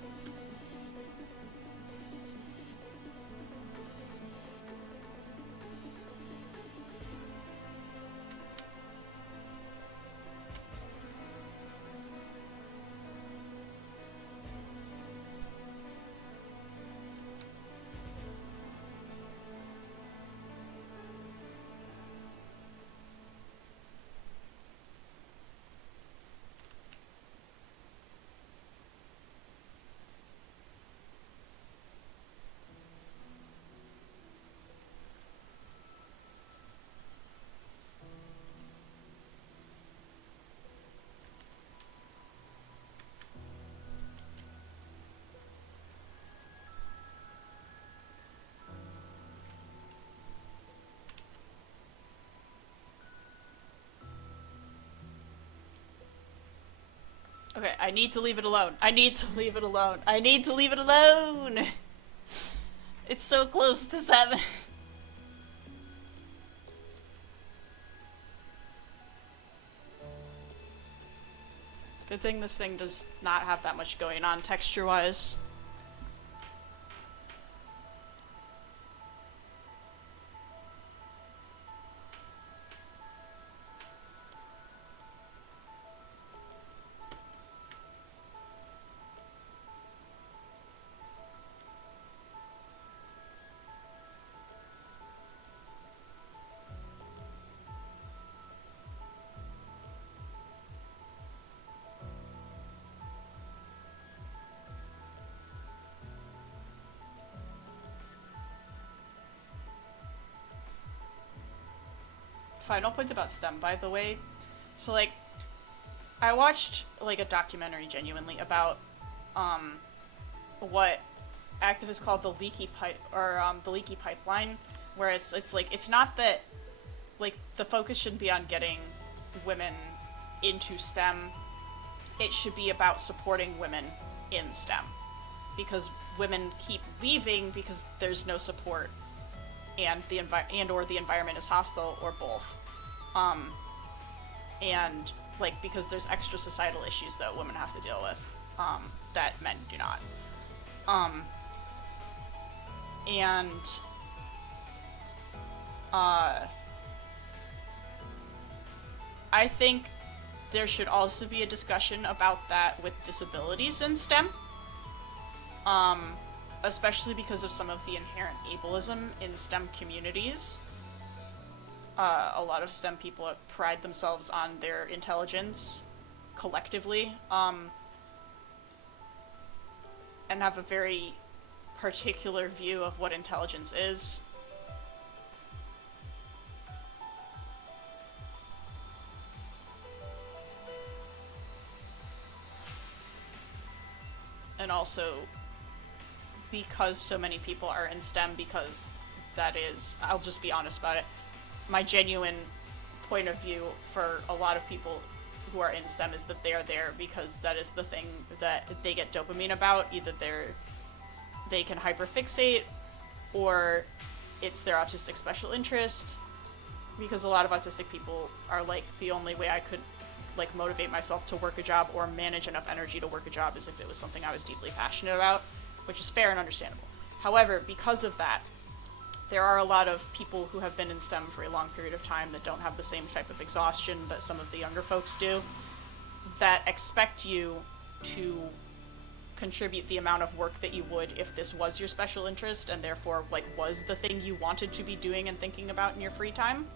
Okay, I need to leave it alone. I need to leave it alone. I need to leave it alone! It's so close to 7. Good thing this thing does not have that much going on texture-wise. Final point about STEM, by the way. So, like, I watched, like, a documentary, genuinely, about, what activists call the leaky pipe, or, the leaky pipeline, where it's like, it's not that, like, the focus shouldn't be on getting women into STEM. It should be about supporting women in STEM. Because women keep leaving because there's no support, and the environment is hostile, or both. And, like, because there's extra societal issues that women have to deal with, that men do not. I think there should also be a discussion about that with disabilities in STEM. Especially because of some of the inherent ableism in STEM communities. A lot of STEM people pride themselves on their intelligence collectively, and have a very particular view of what intelligence is. And also, because so many people are in STEM, because that is, I'll just be honest about it, my genuine point of view for a lot of people who are in STEM is that they are there because that is the thing that they get dopamine about. Either they can hyperfixate, or it's their autistic special interest, because a lot of autistic people are like, the only way I could like motivate myself to work a job or manage enough energy to work a job as if it was something I was deeply passionate about, which is fair and understandable. However, because of that, there are a lot of people who have been in STEM for a long period of time that don't have the same type of exhaustion that some of the younger folks do, that expect you to contribute the amount of work that you would if this was your special interest and therefore like was the thing you wanted to be doing and thinking about in your free time.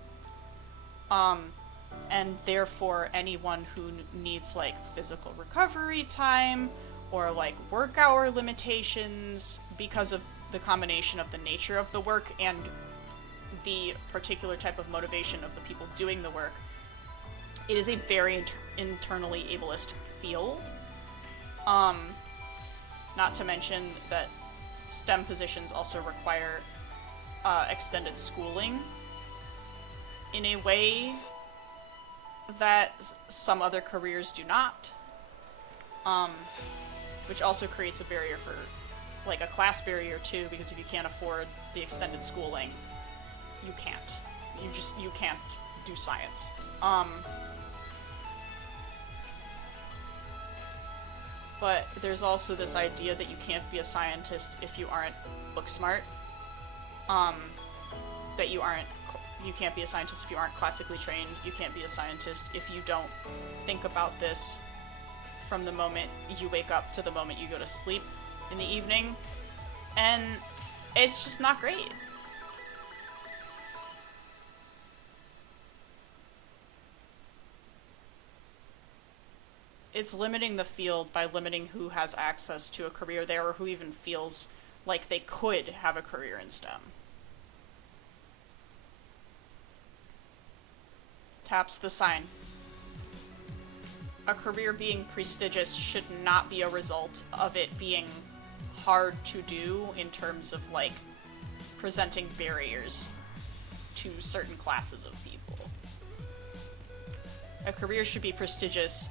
And therefore anyone who needs like physical recovery time or like work hour limitations because of the combination of the nature of the work and the particular type of motivation of the people doing the work, it is a very internally ableist field. Not to mention that STEM positions also require extended schooling in a way that some other careers do not, which also creates a barrier for, like, a class barrier too, because if you can't afford the extended schooling, you can't. You can't do science. But there's also this idea that you can't be a scientist if you aren't book smart. That you can't be a scientist if you aren't classically trained. You can't be a scientist if you don't think about this from the moment you wake up to the moment you go to sleep in the evening. And it's just not great. It's limiting the field by limiting who has access to a career there or who even feels like they could have a career in STEM. Taps the sign. A career being prestigious should not be a result of it being hard to do in terms of, like, presenting barriers to certain classes of people. A career should be prestigious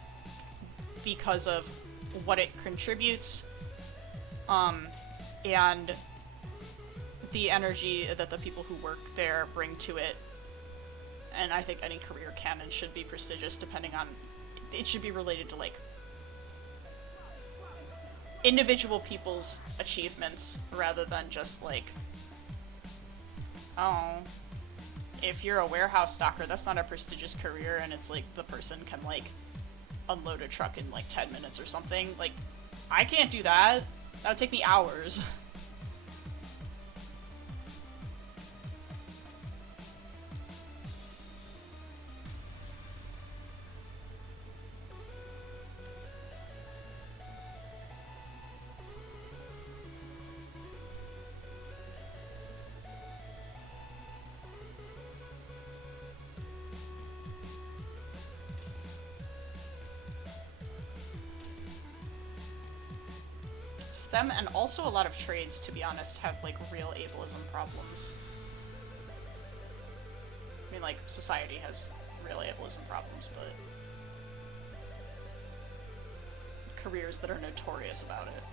because of what it contributes, and the energy that the people who work there bring to it. And I think any career can and should be prestigious depending on... It should be related to, like, individual people's achievements rather than just, like, oh, if you're a warehouse stocker, that's not a prestigious career, and it's like the person can, like, unload a truck in like 10 minutes or something. Like, I can't do that. That would take me hours. STEM and also a lot of trades, to be honest, have like real ableism problems. I mean, like, society has real ableism problems, but careers that are notorious about it.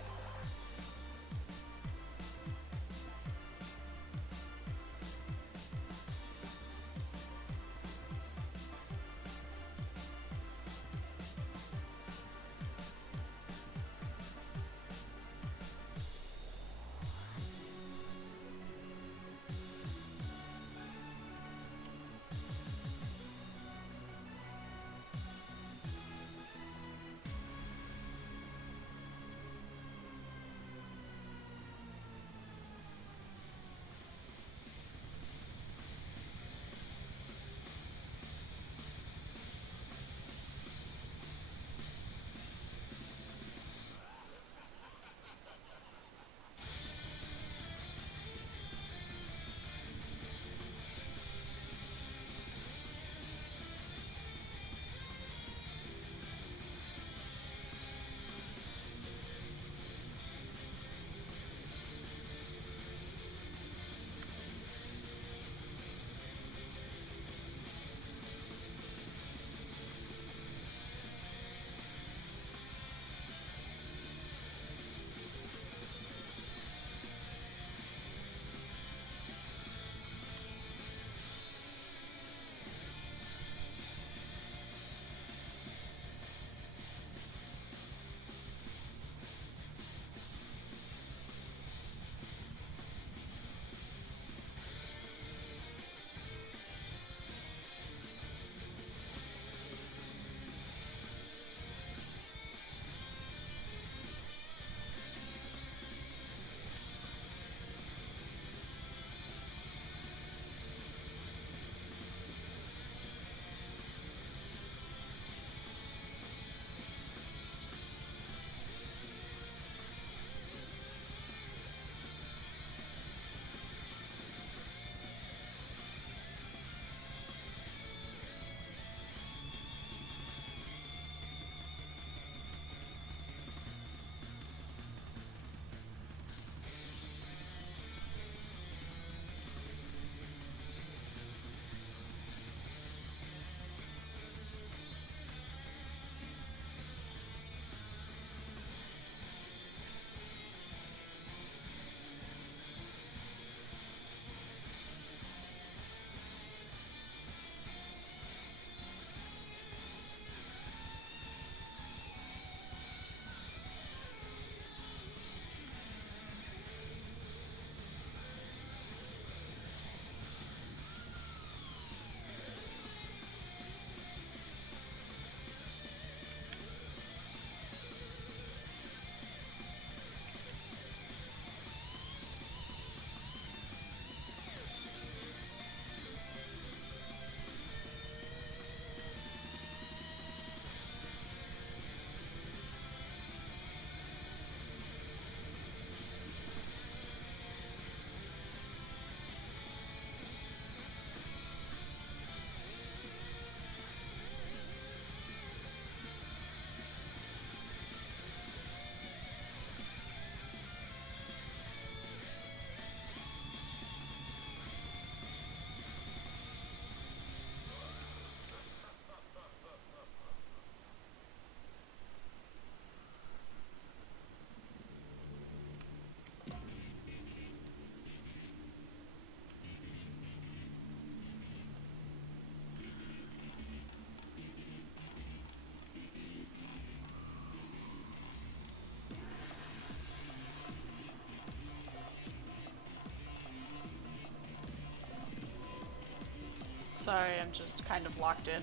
Sorry, I'm just kind of locked in.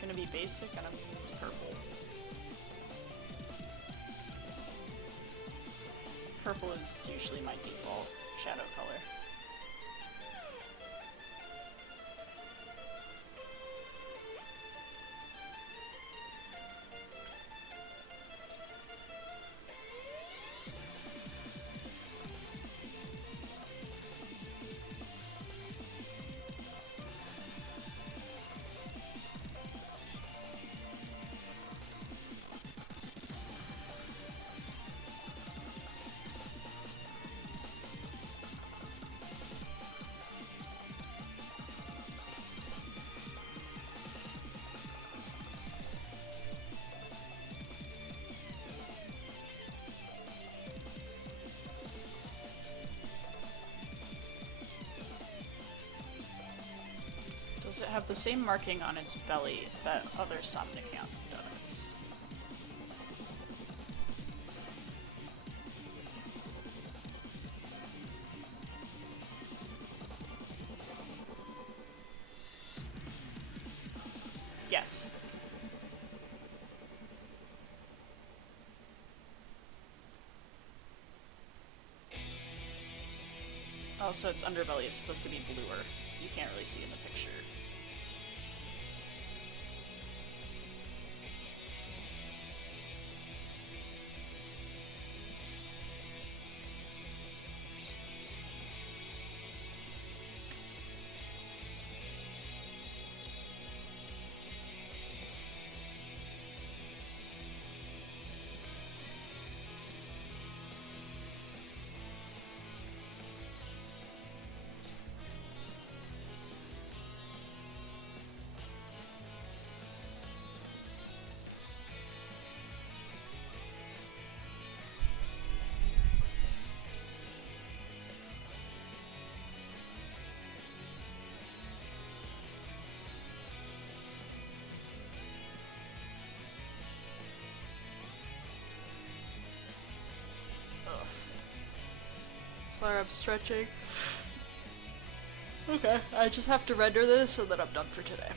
Gonna be basic and I'm gonna use purple. Purple is usually my default shadow color. Does it have the same marking on its belly that other Somnicanth does? Yes. Also, its underbelly is supposed to be bluer. You can't really see in the picture. Sorry, I'm stretching. Okay, I just have to render this and then I'm done for today.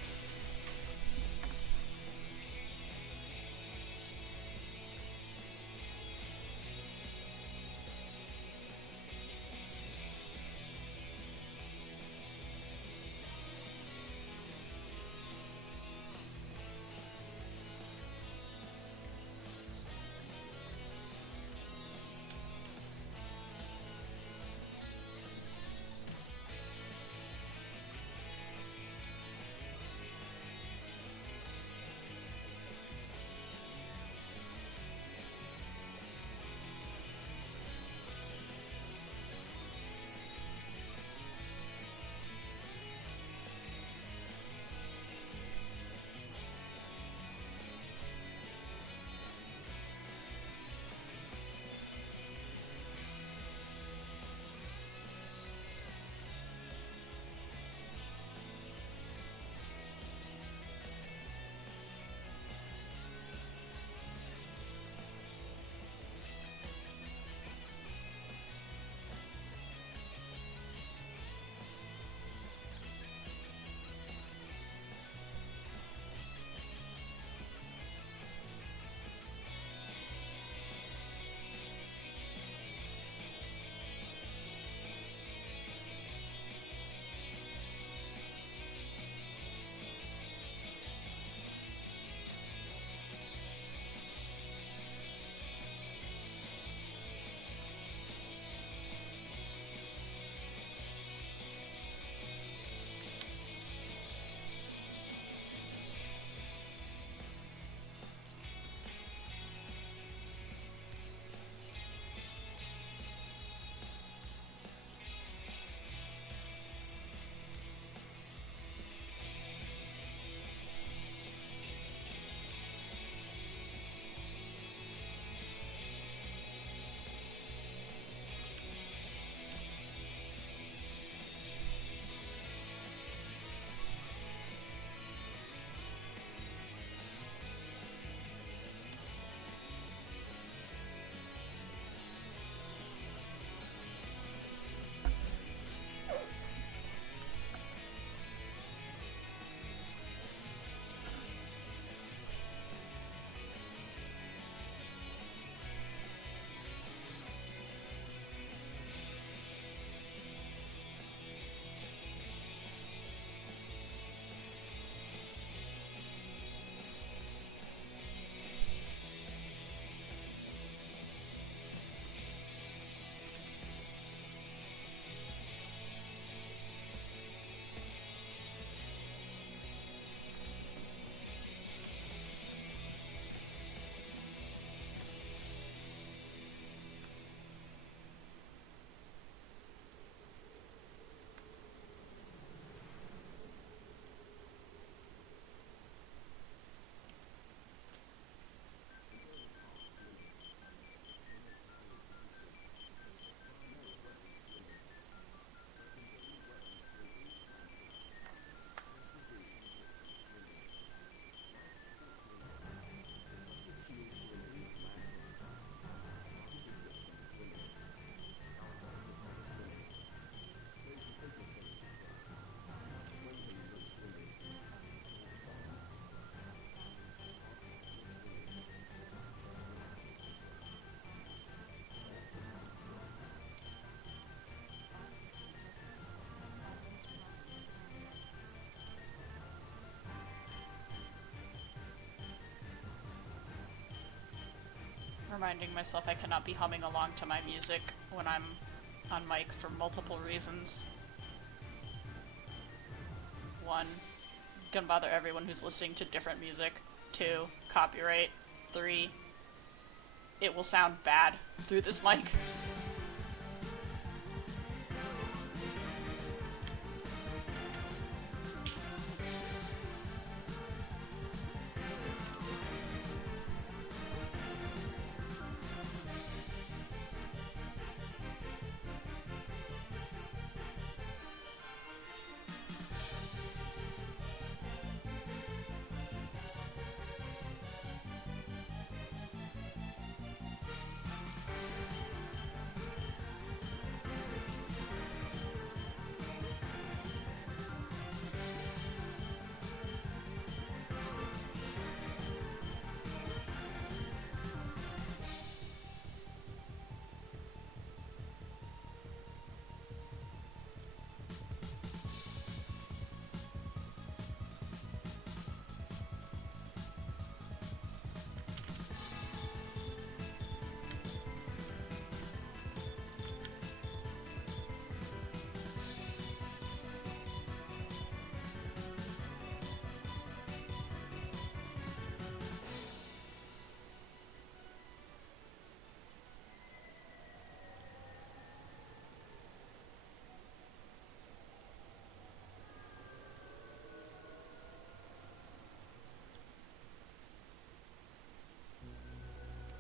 Reminding myself I cannot be humming along to my music when I'm on mic for multiple reasons. One, gonna bother everyone who's listening to different music. Two, copyright. Three, it will sound bad through this mic.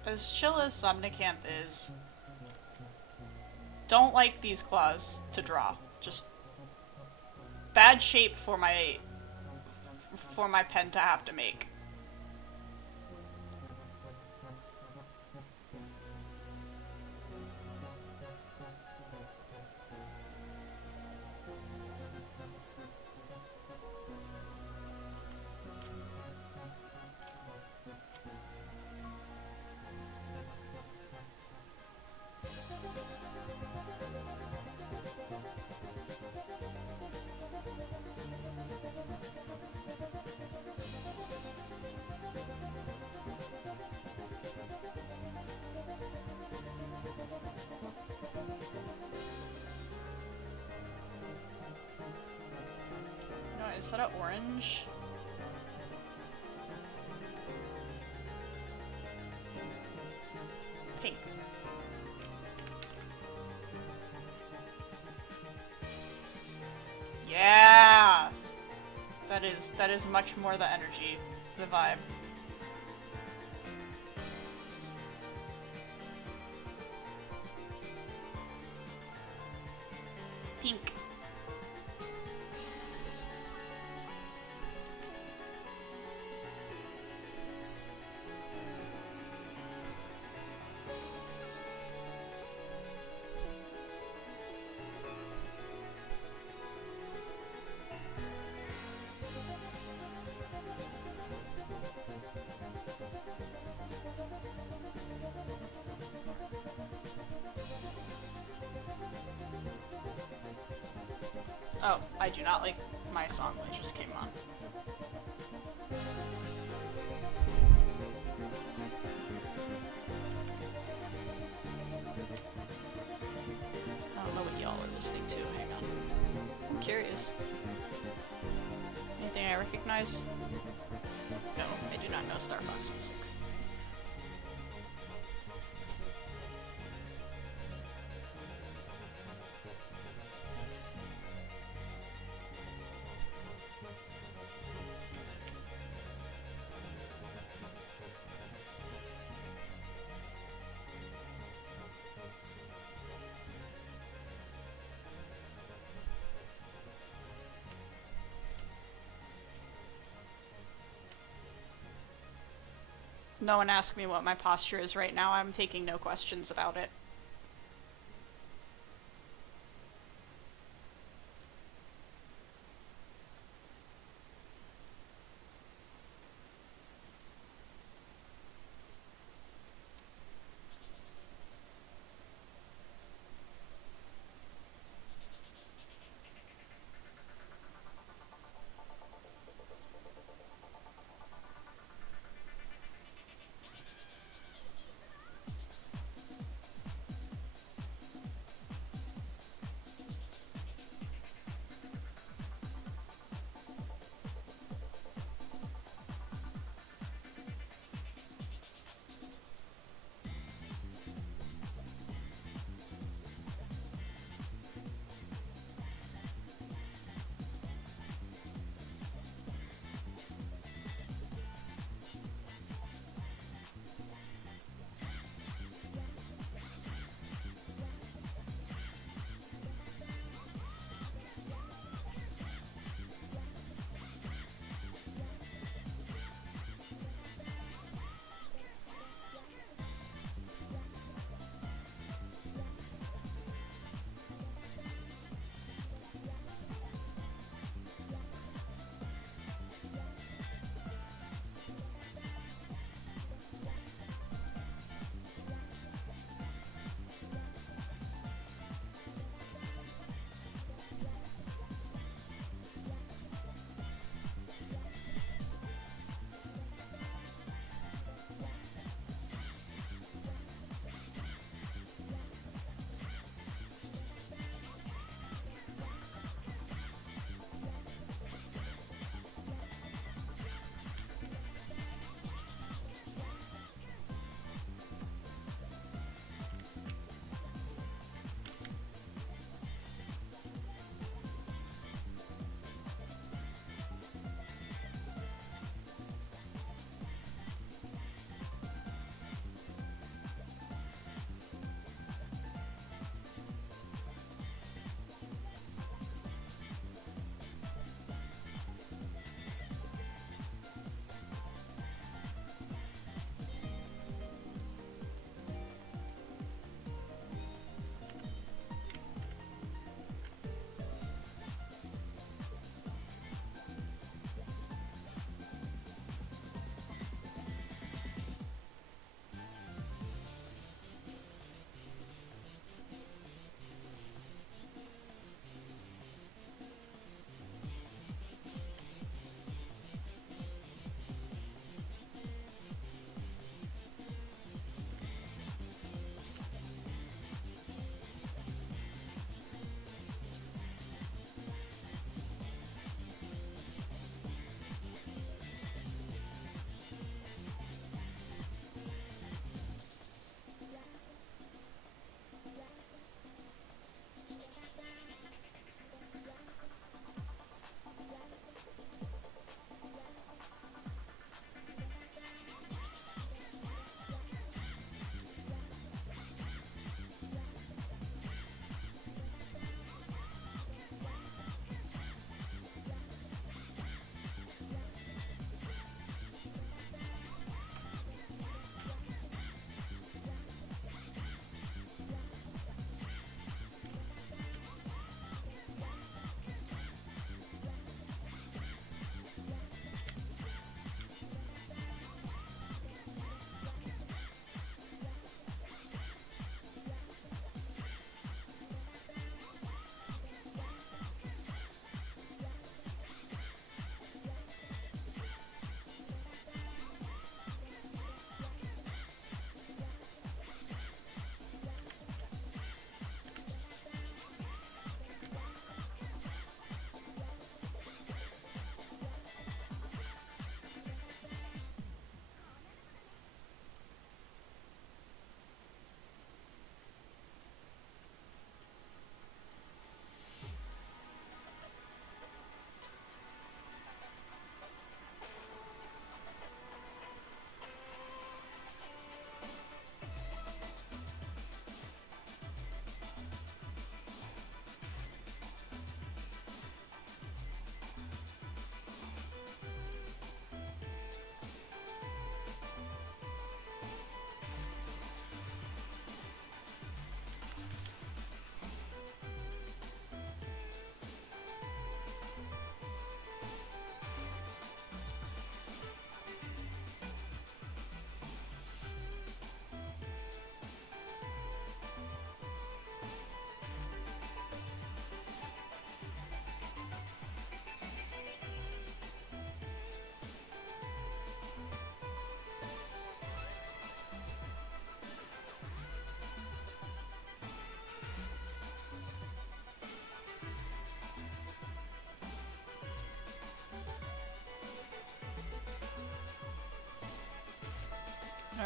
As chill as Somnicanth is, don't like these claws to draw. Just bad shape for my pen to have to make. No, instead of orange. Pink. Yeah! That is much more the energy, the vibe. Pink. Oh, I do not like my song that just came on. I don't know what y'all are listening to. Hang on. I'm curious. Anything I recognize? No, I do not know Star Fox music. No one asked me what my posture is right now. I'm taking no questions about it.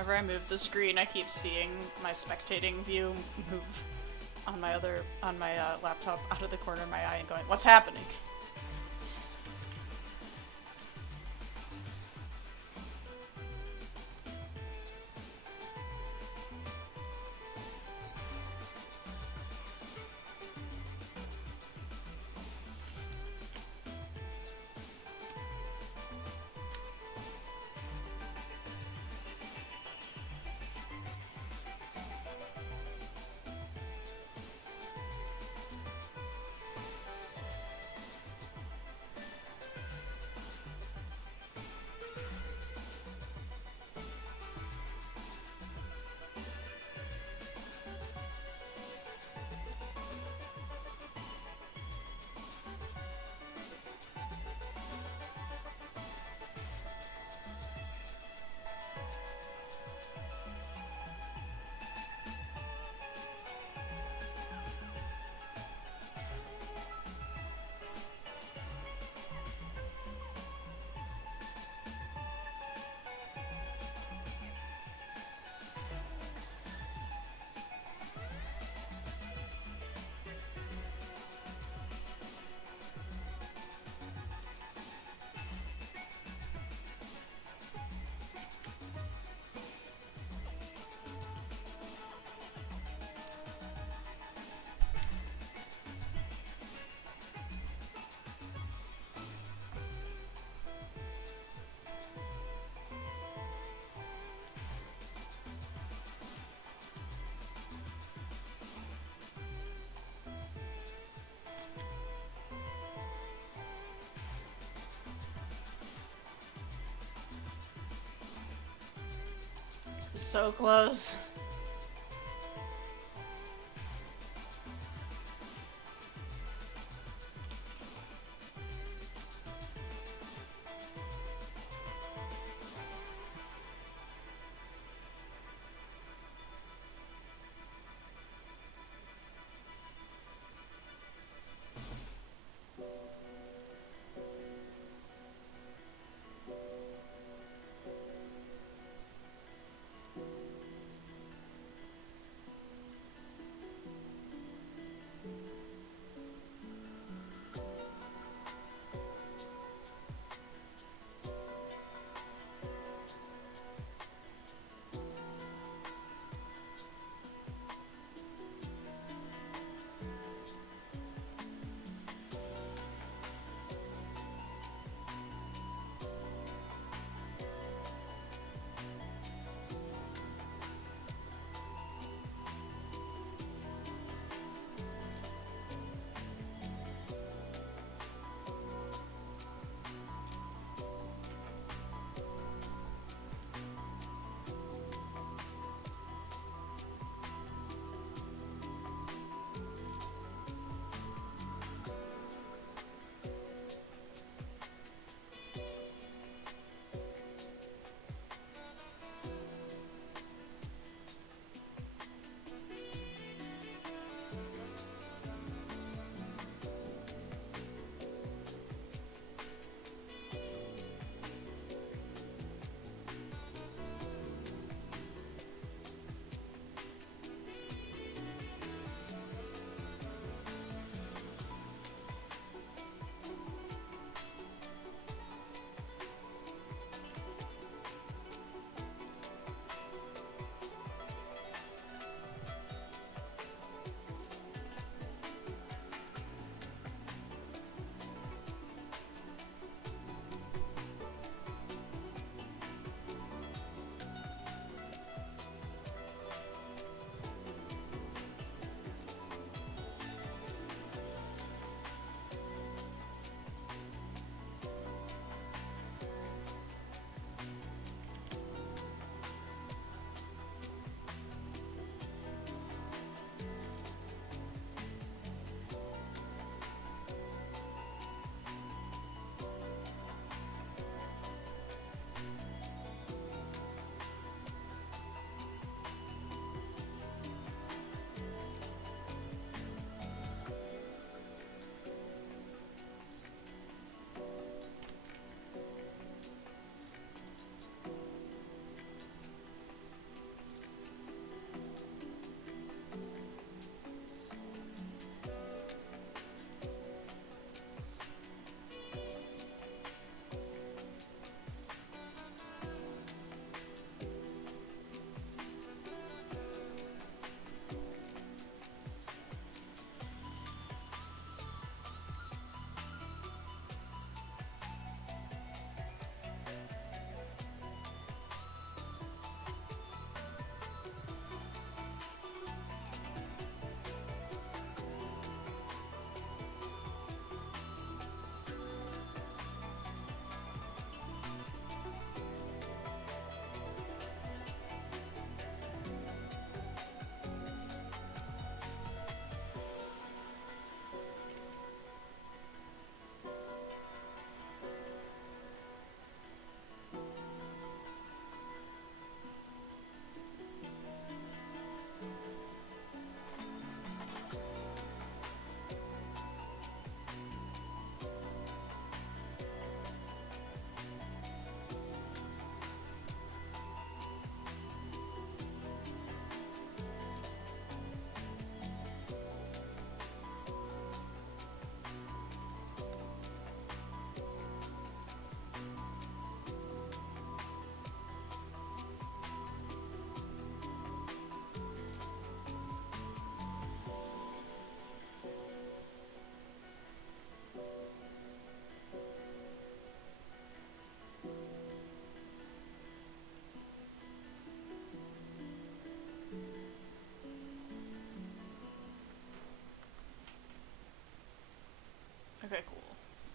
Whenever I move the screen, I keep seeing my spectating view move on my laptop out of the corner of my eye and going, what's happening? So close.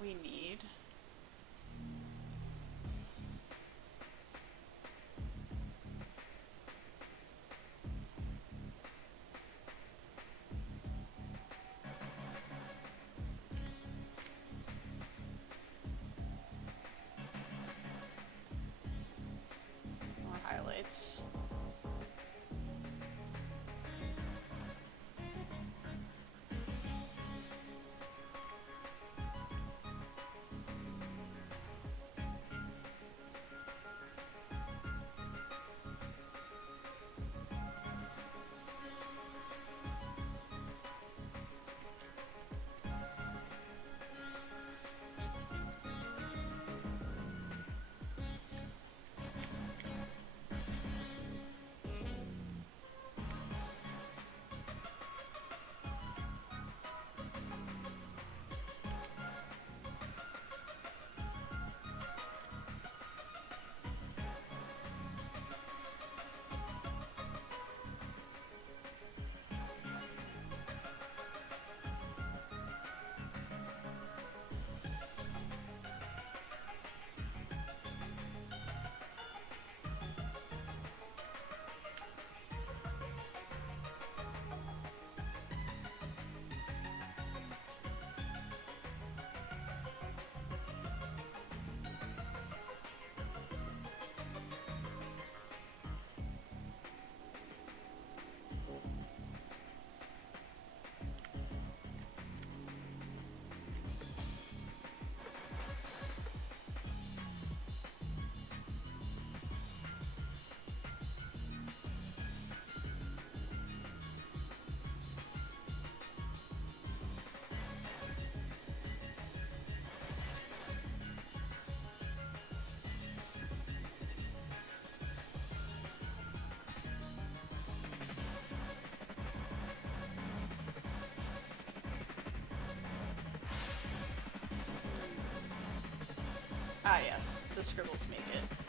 we need. More highlights. Ah yes, the scribbles make it.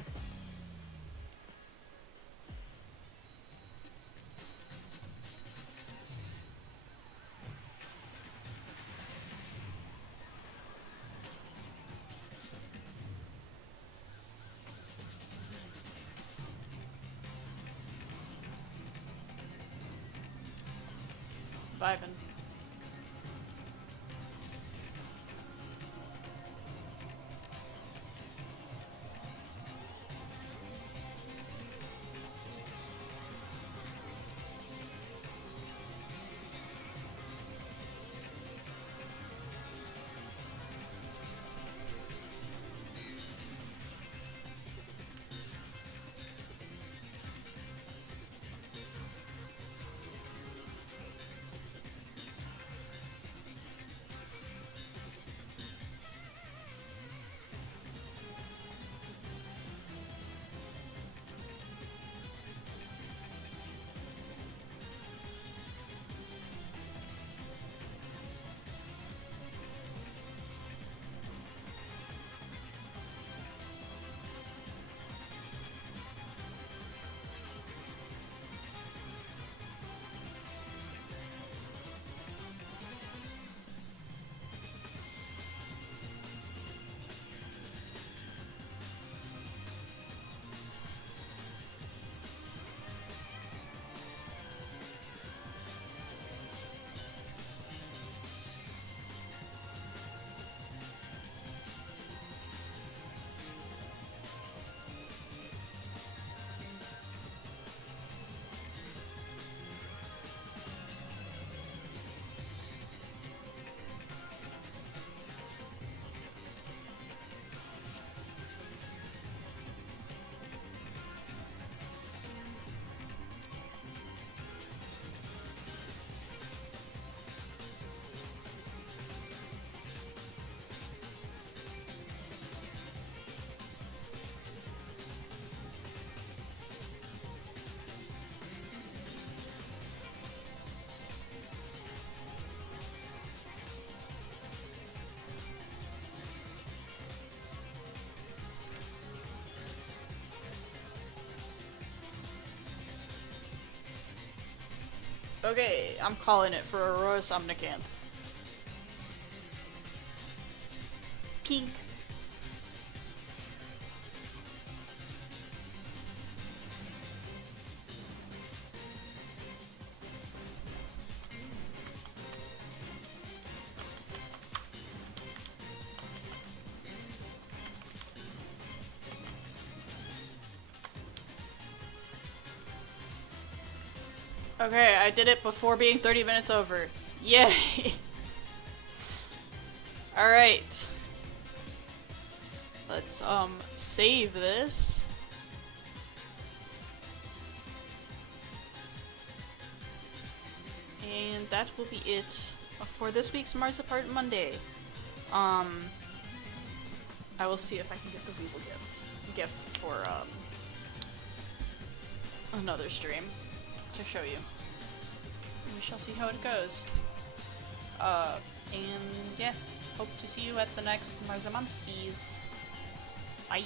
Vibin'. Okay, I'm calling it for Aurora Somnicanth. kink. Okay, I did it before being 30 minutes over. Yay! Alright. Let's, save this. And that will be it for this week's MarzipArt Monday. I will see if I can get the Weevil gift for, another stream to show you. We shall see how it goes. And yeah, hope to see you at the next MarzipMonsties. Bye!